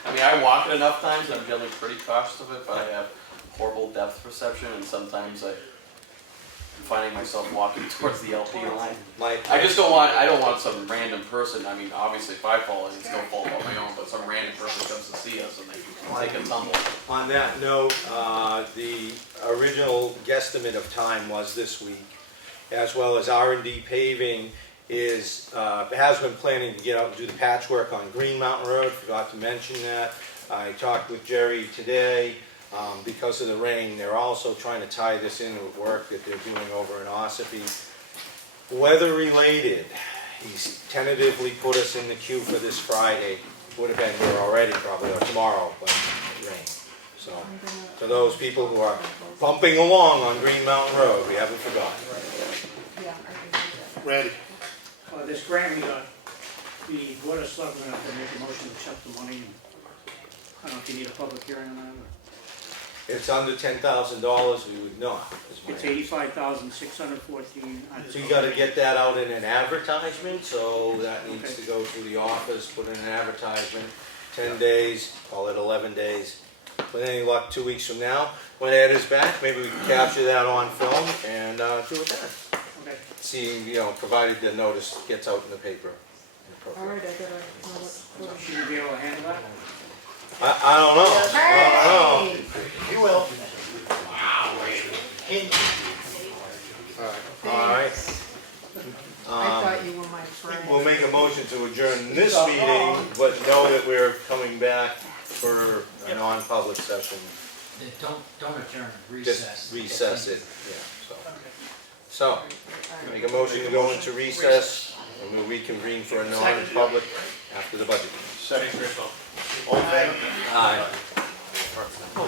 I mean, I walk it enough times, I'm generally pretty cautious of it, but I have horrible depth perception, and sometimes I finding myself walking towards the LP line. Mike, I don't want some random person, I mean, obviously if I fall, I can still fall on my own, but some random person comes to see us and they take a tumble. on that note, the original guesstimate of time was this week, as well as R&D paving has been planning to get out and do the patchwork on Green Mountain Road, forgot to mention that. I talked with Jerry today, because of the rain, they're also trying to tie this in with work that they're doing over in Ossipee. Weather related, he's tentatively put us in the queue for this Friday, would have been here already probably, or tomorrow, but rain. So, to those people who are bumping along on Green Mountain Road, we haven't forgotten. Randy, This grant we got, the board of selectmen have to make a motion to accept the money, and I don't know if you need a public hearing on that, or. It's under $10,000, we would not. is my It's 85,614. So you gotta get that out in an advertisement, so that needs to go through the office, put in an advertisement, 10 days, call it 11 days. With any luck, 2 weeks from now, when Ed is back, maybe we can capture that on film and do it then. Okay. See, provided the notice gets out in the paper. All right, I gotta know what. Should we be able to handle that? I don't know. I don't know. you will. All right. I thought you were my friend. We'll make a motion to adjourn this meeting, but know that we're coming back for a non-public session. Don't adjourn, Just recess it, yeah, so. So, make a motion to go into recess, and we'll reconvene for a non-public after the budget. Second, Chris. All in favor? Aye. We,